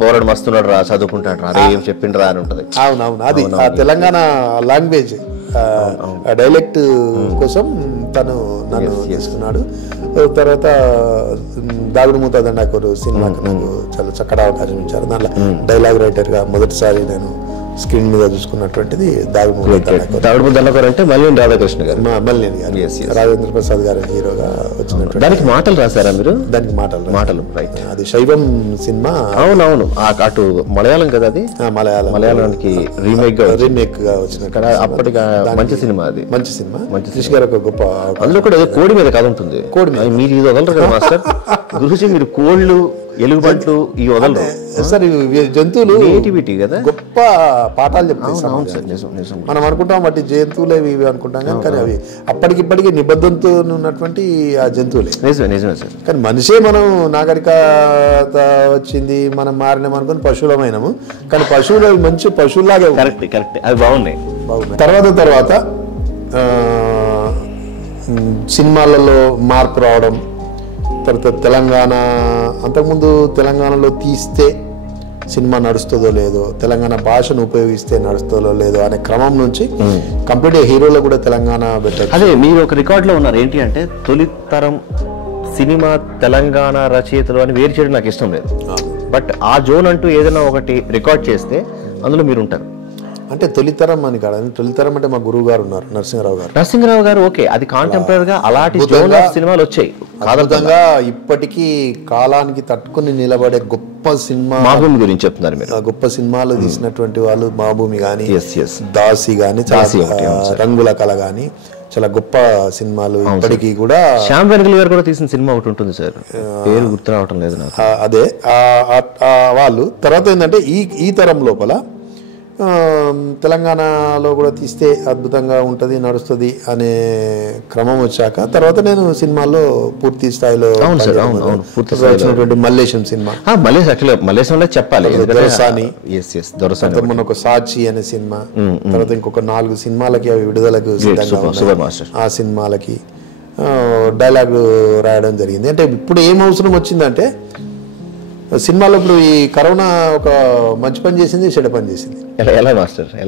పోరాడు మస్తున్నాడు రా, చదువుకుంటాడు రా, ఏం చెప్పిండు రా అని ఉంటది. అవునవును, అది ఆ తెలంగాణ లాంగ్వేజ్ డైలెక్ట్ కోసం తను నన్ను చేసుకున్నాడు. తర్వాత దాగుడు మూత దండాకూరు సినిమాకి నాకు చాలా చక్కటి అవకాశం ఇచ్చారు. దాంట్లో డైలాగ్ రైటర్గా మొదటిసారి నేను స్క్రీన్ మీద చూసుకున్నటువంటిది దాగుడు దండాకూరు. అంటే మల్లేని రాధాకృష్ణ గారు, మల్లేని గారు, రాజేంద్ర ప్రసాద్ గారు హీరోగా వచ్చినటువంటి. దానికి మాటలు రాశారా మీరు? దానికి మాటలు అది శైవం సినిమా. అవునవును, అటు మలయాళం కదా అది? మలయాళానికి రీమేక్ గా వచ్చిన అప్పటికి మంచి సినిమా. అది మంచి సినిమా. కృషి గారు ఒక గొప్ప, అందులో కూడా ఏదో కోడి మీద కథ ఉంటుంది. కోడి మీద మీరు ఇది వదలరు కదా మాస్టర్? గురుజీ మీరు కోళ్ళు, ఎలుగుబంట్లు ఈ వదలరు సార్. జంతువులు నేటివిటీ కదా, గొప్ప పాఠాలు చెప్తాయి. మనం అనుకుంటాం వాటి జంతువులే ఇవి అనుకుంటాం కానీ అవి అప్పటికిప్పటికీ నిబద్ధంతో ఉన్నటువంటి ఆ జంతువులే. నిజమే సార్. కానీ మనిషే మనం నాగరికత వచ్చింది, మనం మారినాం అనుకుని పశువులమైనాము. కానీ పశువులు మంచి పశువులాగే. కరెక్ట్ అవి బాగున్నాయి. తర్వాత సినిమాలలో మార్పు రావడం, తర్వాత తెలంగాణ, అంతకుముందు తెలంగాణలో తీస్తే సినిమా నడుస్తుందో లేదో, తెలంగాణ భాషను ఉపయోగిస్తే నడుస్తుందో లేదో అనే క్రమం నుంచి కంప్లీట్ హీరోలో కూడా తెలంగాణ పెట్టారు. అదే మీరు ఒక రికార్డులో ఉన్నారు. ఏంటి అంటే తొలితరం సినిమా తెలంగాణ రచయితలు అని వేరు చేయడం నాకు ఇష్టం లేదు. బట్ ఆ జోన్ అంటూ ఏదైనా ఒకటి రికార్డ్ చేస్తే అందులో మీరు ఉంటారు. అంటే తొలితరం అని కాదు, తొలితరం అంటే మా గురువు గారు ఉన్నారు, నరసింహరావు గారు. ఓకే, అది కాంటెంపరీ గా అలాంటి సినిమాలు వచ్చాయి. అద్భుతంగా ఇప్పటికీ కాలానికి తట్టుకుని నిలబడే గొప్ప సినిమా. మాభూమి గురించి చెప్తున్నారు మీరు. గొప్ప సినిమాలు తీసినటువంటి వాళ్ళు మాభూమి గాని, దాసి గాని, రంగుల కళ గాని, చాలా గొప్ప సినిమాలు ఇప్పటికీ కూడా. శ్యామ్ బెనగల్ గారు కూడా తీసిన సినిమా ఒకటి ఉంటుంది సార్, పేరు గుర్తు రావటం లేదు నాకు. అదే వాళ్ళు. తర్వాత ఏంటంటే ఈ తరం లోపల తెలంగాణలో కూడా తీస్తే అద్భుతంగా ఉంటుంది, నడుస్తుంది అనే క్రమం వచ్చాక తర్వాత నేను సినిమాల్లో పూర్తి స్థాయిలో వచ్చినటువంటి మల్లేశం సినిమా. మల్లేశంలో చెప్పాలి, మొన్న ఒక సాచి అనే సినిమా, తర్వాత ఇంకొక 4 సినిమాలకి అవి విడుదలకు ఆ సినిమాలకి డైలాగ్ రాయడం జరిగింది. అంటే ఇప్పుడు ఏం అవసరం వచ్చిందంటే సినిమాలో ఇప్పుడు ఈ కరోనా ఒక మంచి పని చేసింది, చెడు పని చేసింది.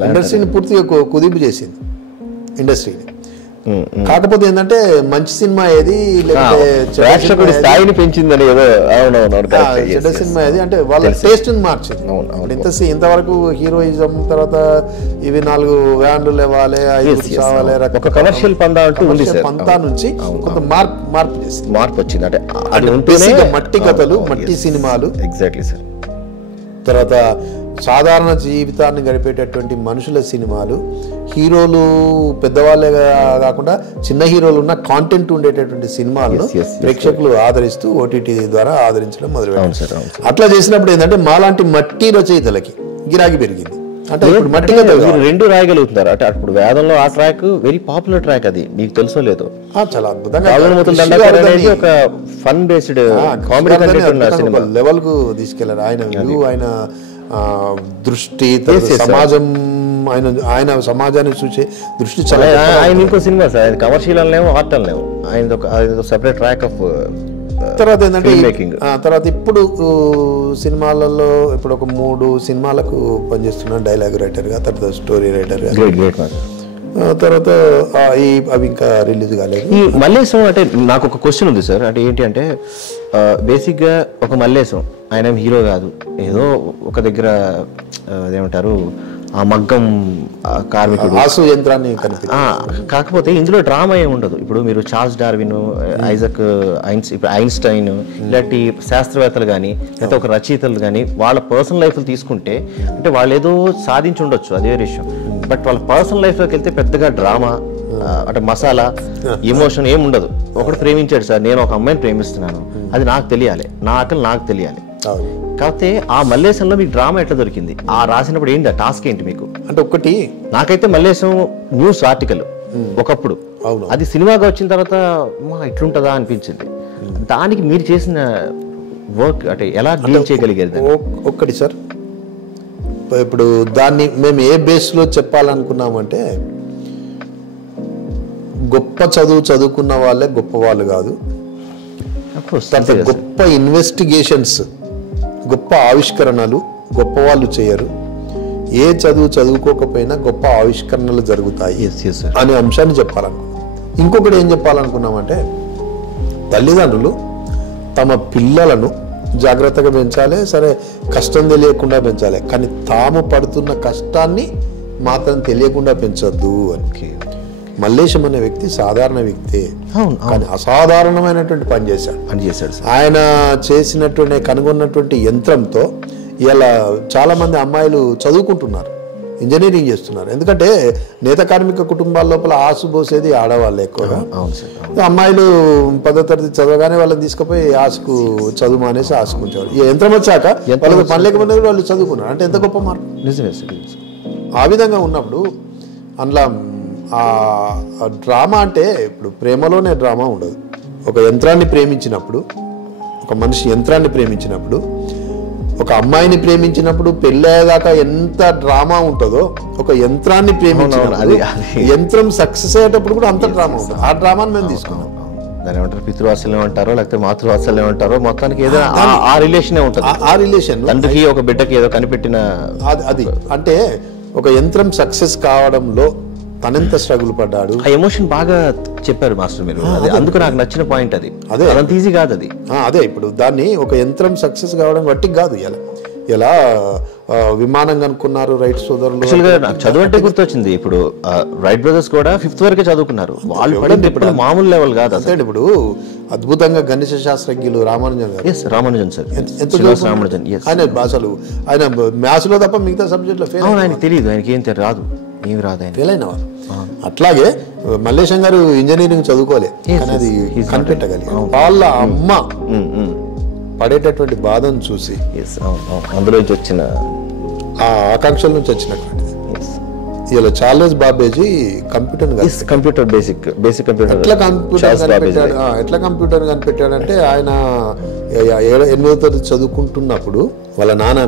ఇండస్ట్రీని పూర్తిగా కుదింపు చేసింది ఇండస్ట్రీని. కాకపోతే ఏంటంటే మంచి సినిమా ఏది, లేకపోతే స్థాయిని పెంచిందని చెడ్డ సినిమా ఏది అంటే వాళ్ళ టేస్ట్ మార్చింది. ఇంతవరకు హీరోయిజం, తర్వాత ఇవి 4 వ్యాన్లు లేవాలి, 5 చావాలి, కమర్షియల్ పంతా నుంచి కొంత మార్పు చేసింది. మార్పు వచ్చింది. అంటే మట్టి కథలు, మట్టి సినిమాలు. Exactly sir. తర్వాత సాధారణ జీవితాన్ని గడిపేటటువంటి మనుషుల సినిమాలు, హీరోలు పెద్దవాళ్ళే కాకుండా చిన్న హీరోలు ఉన్న కాంటెంట్ ఉండేటటువంటి సినిమాలను ప్రేక్షకులు ఆదరిస్తూ ఓటీటీ ద్వారా ఆదరించడం మొదలుపెట్టారు. అట్లా చేసినప్పుడు ఏంటంటే మాలాంటి మట్టి రచయితలకి గిరాకీ పెరిగింది. అంటే ఇప్పుడు మట్టి రెండు రాయగలుగుతున్నారు. అంటే అప్పుడు వేదంలో ఆ ట్రాక్ వెరీ పాపులర్ ట్రాక్, అది మీకు తెలుసో లేదో. చాలా అద్భుతంగా ఒక ఫన్ బేస్డ్ కామెడీ లెవెల్ కు తీసుకెళ్లారు. ఆయన వ్యూ, ఆయన దృష్టి, సమాజం, ఆయన సమాజాన్ని చూసే దృష్టి చాలా. ఆయన ఇంకో సినిమా సార్, ఆయన కమర్షియల్ అనేమో ఆర్ట్ అనేమో, ఆయన సెపరేట్ ట్రాక్ ఆఫ్. తర్వాత ఏంటంటే తర్వాత ఇప్పుడు సినిమాలలో ఇప్పుడు ఒక 3 సినిమాలకు పనిచేస్తున్నాను డైలాగ్ రైటర్గా, తర్వాత స్టోరీ రైటర్గా. తర్వాత అవి ఇంకా రిలీజ్ కాలేదు. ఈ మల్లేశం అంటే నాకు ఒక క్వశ్చన్ ఉంది సార్. అంటే ఏంటి అంటే బేసిక్గా ఒక మల్లేశం ఆయన హీరో కాదు, ఏదో ఒక దగ్గర అదేమంటారు ఆ మగ్గం కార్మికుడు, ఆసు యంత్రాన్ని కాకపోతే ఇందులో డ్రామా ఏమి ఉండదు. ఇప్పుడు మీరు చార్ల్స్ డార్విన్, ఐజక్ ఐన్స్టైన్ ఇలాంటి శాస్త్రవేత్తలు కానీ లేకపోతే ఒక రచయితలు కానీ వాళ్ళ పర్సనల్ లైఫ్లు తీసుకుంటే అంటే వాళ్ళు ఏదో సాధించి ఉండొచ్చు, అదే విషయం. బట్ వాళ్ళ పర్సనల్ లైఫ్లోకి వెళ్తే పెద్దగా డ్రామా అంటే మసాలా ఎమోషన్ ఏమి ఉండదు. ఒకటి ప్రేమించాడు సార్, నేను ఒక అమ్మాయిని ప్రేమిస్తున్నాను, అది నాకు తెలియాలి, నా ఆకలి నాకు తెలియాలి. కాకపోతే ఆ మల్లేశంలో మీకు డ్రామా ఎట్లా దొరికింది? ఆ రాసినప్పుడు ఏంటి, టాస్క్ ఏంటి మీకు? అంటే ఒకటి నాకైతే మల్లేశం న్యూస్ ఆర్టికల్ ఒకప్పుడు, అది సినిమాగా వచ్చిన తర్వాత ఇట్లుంటుందా అనిపించింది. దానికి మీరు చేసిన వర్క్ అంటే ఎలా డీల్ చేయగలిగేది? ఒక్కటి సార్, ఇప్పుడు దాన్ని మేము ఏ బేస్లో చెప్పాలనుకున్నామంటే, గొప్ప చదువుకున్న వాళ్ళే గొప్ప వాళ్ళు కాదు, గొప్ప ఇన్వెస్టిగేషన్స్, గొప్ప ఆవిష్కరణలు గొప్ప వాళ్ళు చేయరు. ఏ చదువుకోకపోయినా గొప్ప ఆవిష్కరణలు జరుగుతాయి అనే అంశాన్ని చెప్పాలనుకున్నాం. ఇంకొకటి ఏం చెప్పాలనుకున్నామంటే, తల్లిదండ్రులు తమ పిల్లలను జాగ్రత్తగా పెంచాలి, సరే కష్టం తెలియకుండా పెంచాలి, కానీ తాము పడుతున్న కష్టాన్ని మాత్రం తెలియకుండా పెంచొద్దు అని. మల్లేశం అనే వ్యక్తి సాధారణ వ్యక్తే, కానీ అసాధారణమైనటువంటి పని చేశాడు. ఆయన చేసినటువంటి కనుగొన్నటువంటి యంత్రంతో ఇలా చాలా మంది అమ్మాయిలు చదువుకుంటున్నారు, ఇంజనీరింగ్ చేస్తున్నారు. ఎందుకంటే నేత కార్మిక కుటుంబాల లోపల ఆసు పోసేది ఆడవాళ్ళు ఎక్కువగా. అమ్మాయిలు 10వ తరగతి చదవగానే వాళ్ళని తీసుకుపోయి ఆశకు చదువు మానేసి ఆశకుంచేవారు. ఈ యంత్రం వచ్చాక వాళ్ళకి పని లేకపోయినా కూడా వాళ్ళు చదువుకున్నారు. అంటే ఎంత గొప్ప మార్పు. ఆ విధంగా ఉన్నప్పుడు అందులో ఆ డ్రామా అంటే, ఇప్పుడు ప్రేమలోనే డ్రామా ఉండదు. ఒక యంత్రాన్ని ప్రేమించినప్పుడు, ఒక మనిషి యంత్రాన్ని ప్రేమించినప్పుడు, ఒక అమ్మాయిని ప్రేమించినప్పుడు పెళ్ళయ్యేదాకా ఎంత డ్రామా ఉంటుందో, ఒక యంత్రాన్ని ప్రేమించినప్పుడు యంత్రం సక్సెస్ అయ్యేటప్పుడు కూడా అంత డ్రామా ఉంటుంది. ఆ డ్రామాని మేము తీసుకున్నాం. దాని ఏమంటారు, పితృవాత్సల్యం అంటారో లేకపోతే మాతృవాత్సల్యం అంటారో, మొత్తానికి ఏదో ఆ రిలేషన్ ఉంటుంది. ఆ రిలేషన్ తండ్రికి ఒక బిడ్డకి ఏదో కనిపెట్టిన అది. అంటే ఒక యంత్రం సక్సెస్ కావడంలో తనెంత స్ట్రగుల్ పడ్డాడు, ఆ ఎమోషన్ బాగా చెప్పారు మాస్టర్ మీరు. అందుకు నాకు నచ్చిన పాయింట్ అది. అదే అంత ఈజీ కాదు అది. అదే ఇప్పుడు దాన్ని ఒక యంత్రం సక్సెస్ కావడం బట్టి కాదు, ఎలా విమానం కనుక్కున్నారు రైట్ సోదరులు. నాకు చదువు అంటే గుర్తొచ్చింది, ఇప్పుడు రైట్ బ్రదర్స్ కూడా 5th వరకే చదువుకున్నారు. వాళ్ళు పడింది ఇప్పుడు మామూలు లెవెల్ కాదు అసలు. ఇప్పుడు అద్భుతంగా గణిత శాస్త్రజ్ఞులు రామానుజన్ గారు, రామానుజన్ సార్, రామానుజన్ ఆయన అసలు ఆయన మ్యాథ్స్ లో తప్ప మిగతా సబ్జెక్ట్ లో ఫెయిల్. ఆయనకి తెలియదు, ఆయనకి ఏం రాదు, ఏమి రాదు, ఆయన ఫెయిల్ అయిన వారు. అట్లాగే మల్లేశం గారు ఇంజనీరింగ్ చదువుకోలే, కానీ అది కనిపెట్టగలిగారు. వాళ్ళ అమ్మ పడేటటువంటి బాధను చూసి అందులో వచ్చిన ఆ ఆకాంక్షల నుంచి వచ్చినటువంటిది. ఇలా చార్లెస్ బాబేజీ కంప్యూటర్ బేసిక్ కంప్యూటర్ ఎట్లా కంప్యూటర్ కనిపెట్టాడంటే, ఆయన 8వ తరగతి చదువుకుంటున్నప్పుడు వాళ్ళ నాన్న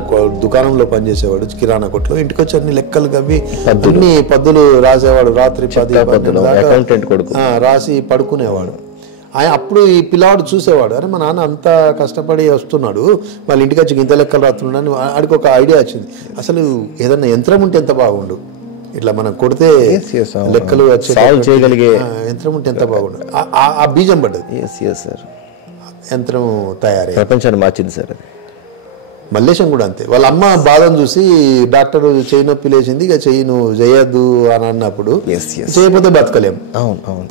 దుకాణంలో పనిచేసేవాడు, కిరాణా కొట్లో. ఇంటికి వచ్చి అన్ని లెక్కలు కవి అన్ని పద్దులు రాసేవాడు, రాత్రి 10 రాసి పడుకునేవాడు. ఆయన అప్పుడు ఈ పిల్లవాడు చూసేవాడు, అరే మా నాన్న అంత కష్టపడి వస్తున్నాడు, వాళ్ళ ఇంటికి వచ్చి ఇంత లెక్కలు రాస్తున్నాడు అని ఆడికి ఒక ఐడియా వచ్చింది. అసలు ఏదన్నా యంత్రం ఉంటే ఎంత బాగుండు, ఇట్లా మనం కొడితే లెక్కలు చేయగలిగే యంత్రం ఉంటే ఎంత బాగుండు. ఆ బీజం పడ్డది, యంత్రం తయారై ప్రపంచాన్ని మార్చింది సార్. మల్లేశం కూడా అంతే. వాళ్ళ అమ్మ బాధను చూసి డాక్టర్ చేయి నొప్పి లేచింది, ఇక చెయ్యి నువ్వు చేయొద్దు అని అన్నప్పుడు చేయకపోతే బతకలేము,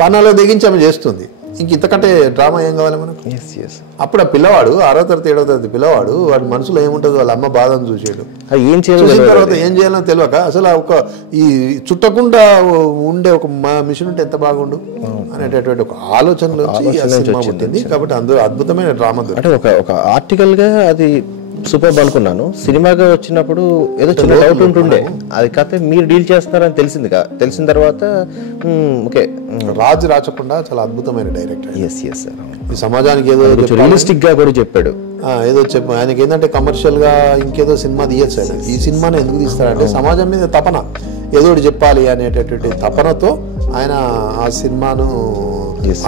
పానాలో దిగించి ఆమె చేస్తుంది. ఇంక ఇంతకంటే డ్రామా ఏం కావాలి మనకు? Yes yes. అప్పుడు ఆ పిల్లవాడు 6వ తరగతి 7వ తరగతి పిల్లవాడు వాడి మనసులో ఏముంటుంది, వాళ్ళ అమ్మ బాధను చూసాడు. ఏం చూసిన చేయాలి తర్వాత ఏం చేయాలో తెలియక అసలు ఒక ఈ చుట్టకుండా ఉండే ఒక మిషన్ ఉంటే ఎంత బాగుండు అనేటటువంటి ఒక ఆలోచనలో వచ్చింది. కాబట్టి అందులో అద్భుతమైన డ్రామా. అంటే ఒక ఆర్టికల్ గా అది సూపర్ అనుకున్నాను. సినిమాగా వచ్చినప్పుడు ఏదో చిన్న డౌట్ ఉంటుండే, అది కథ మీరు డీల్ చేస్తున్నారని తెలిసిన తర్వాత ఓకే. రాజు రాచకుండా చాలా అద్భుతమైన డైరెక్టర్. Yes yes sir. ఈ సమాజానికి ఏదో రియలిస్టిక్ గా కూడా చెప్పాడు. ఏదో చెప్పు ఆయనకి ఏంటంటే కమర్షియల్ గా ఇంకేదో సినిమా తీయచ్చు. ఆయన ఈ సినిమాని ఎందుకు తీస్తాడంటే సమాజం మీద తపన, ఏదో ఒకటి చెప్పాలి అనేటటువంటి తపనతో ఆయన ఆ సినిమాను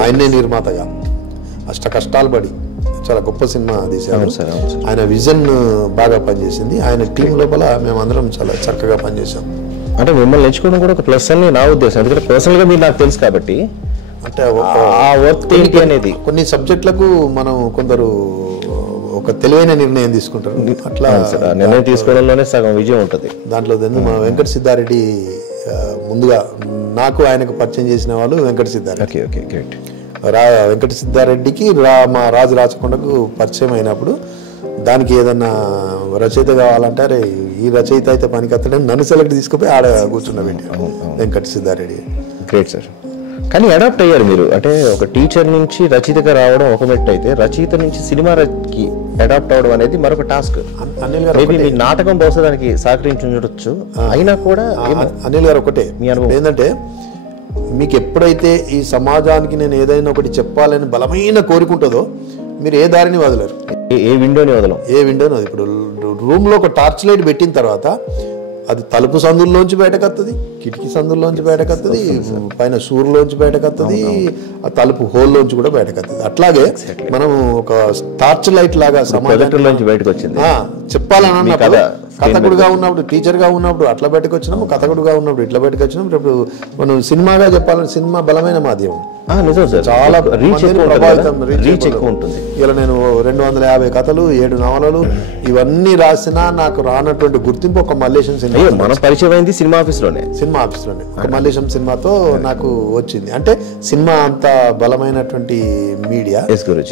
ఆయనే నిర్మాతగా అష్ట కష్టాలు పడి చాలా గొప్ప సినిమా తీశారు. ఆయన విజన్ బాగా పనిచేసింది. ఆయన టీం లోపల మేమందరం చాలా చక్కగా పనిచేసాం. అంటే మిమ్మల్ని ఎంచుకోవడం కూడా ఒక ప్లస్ అని నా ఉద్దేశం. ఎందుకంటే పర్సనల్ గా మీరు నాకు తెలుసు కాబట్టి. అంటే అనేది కొన్ని సబ్జెక్టులకు మనం కొందరు ఒక తెలివైన నిర్ణయం తీసుకుంటారు. అట్లా నిర్ణయం తీసుకోవడంలోనే సగం విజయం ఉంటుంది. దాంట్లో మా వెంకట సిద్ధారెడ్డి ముందుగా నాకు ఆయనకు పరిచయం చేసిన వాళ్ళు వెంకట సిద్ధారెడ్డి. Okay great. వెంకట సిద్ధారెడ్డికి మా రాజు రాచకొండకు పరిచయం అయినప్పుడు దానికి ఏదన్నా రచయిత కావాలంటే అరే ఈ రచయిత అయితే పనికొత్తడని నన్ను సెలెక్ట్ తీసుకుపోయి ఆడ కూర్చున్నబెట్టి వెంకట సిద్ధారెడ్డి. Great sir. కానీ అడాప్ట్ అయ్యారు మీరు. అంటే ఒక టీచర్ నుంచి రచయితగా రావడం ఒక మెట్టు అయితే, రచయిత నుంచి సినిమాకి అడాప్ట్ అవడం అనేది మరొక టాస్క్. మేబీ మీ నాటకం బహుశా దానికి సహకరించి ఉండొచ్చు. అయినా కూడా అనిల్ గారు ఒకటే మీ అనుభవం ఏంటంటే, మీకు ఎప్పుడైతే ఈ సమాజానికి నేను ఏదైనా ఒకటి చెప్పాలని బలమైన కోరుకుంటుందో మీరు ఏ దారిని వదలరు, ఏ విండోని వదలం. ఇప్పుడు రూమ్లో ఒక టార్చ్ లైట్ పెట్టిన తర్వాత అది తలుపు సందుల్లోంచి బయటకు వస్తుంది, కిటికీ సందుల్లోంచి బయటకు వస్తుంది, పైన సూర్యులోంచి బయటకు వస్తుంది, ఆ తలుపు హోల్లోంచి కూడా బయటకు వస్తుంది. అట్లాగే మనం ఒక టార్చ్ లైట్ లాగా సమాజంలోంచి బయటకు వచ్చింది చెప్పాలని అన్నప్పుడు, కథకుడుగా ఉన్నప్పుడు టీచర్గా ఉన్నప్పుడు అట్లా బయటకు వచ్చినాము, కథకుడుగా ఉన్నప్పుడు ఇట్లా బయటకు వచ్చినాము. ఇప్పుడు మనం సినిమాగా చెప్పాలంటే సినిమా బలమైన మాధ్యమం, చాలా రీచ్ ఎక్కువ ఉంటుంది. ఇలా నేను 250 కథలు 7 నవలలు ఇవన్నీ రాసినా నాకు రానటువంటి గుర్తింపు ఒక మల్లేశం సినిమా. మన పరిచయం అయింది సినిమా ఆఫీస్లోనే ఒక మల్లేశం సినిమాతో నాకు వచ్చింది. అంటే సినిమా అంత బలమైనటువంటి మీడియా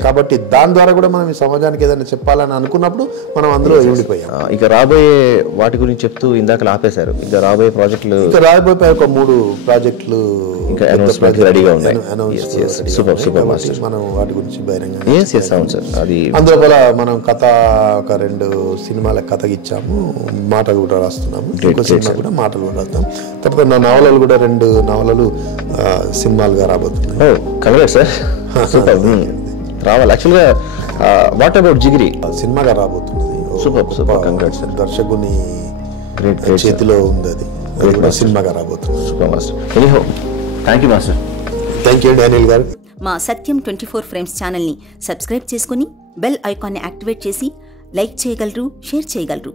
కాబట్టి దాని ద్వారా కూడా మనం ఈ సమాజానికి ఏదైనా చెప్పాలని అనుకున్నప్పుడు మనం అందులో ఇమిడిపోయాం. ఇక రాబోయే వాటి గురించి చెప్తూ ఇందాక ఆపేశారు. ఇంకా రాబోయే ప్రాజెక్టులు ఒక 3 ప్రాజెక్టులు రెడీగా ఉన్నాయి. మనం వాటి గురించి బహిరంగ అందులో మనం కథ ఒక 2 సినిమాల కథకి ఇచ్చాము, మాటలు కూడా రాస్తున్నాము. ఇంకో సినిమా కూడా మాటలు కూడా రాస్తాం. తర్వాత నా నవలలు కూడా 2 నవలలు సినిమాలుగా రాబోతున్నాయి. రావాలి. యాక్చువల్గా వాట్ అబౌట్ జిగిరి సినిమాగా రాబోతున్నది. దర్శకుని చేతిలో ఉంది, అది కూడా సినిమాగా రాబోతుంది. Thank you master. Thank you Anil గారు. మా సత్యం 24 ఫ్రేమ్స్ ఛానల్ని సబ్స్క్రైబ్ చేసుకుని బెల్ ఐకాన్ని యాక్టివేట్ చేసి లైక్ చేయగలరు, షేర్ చేయగలరు.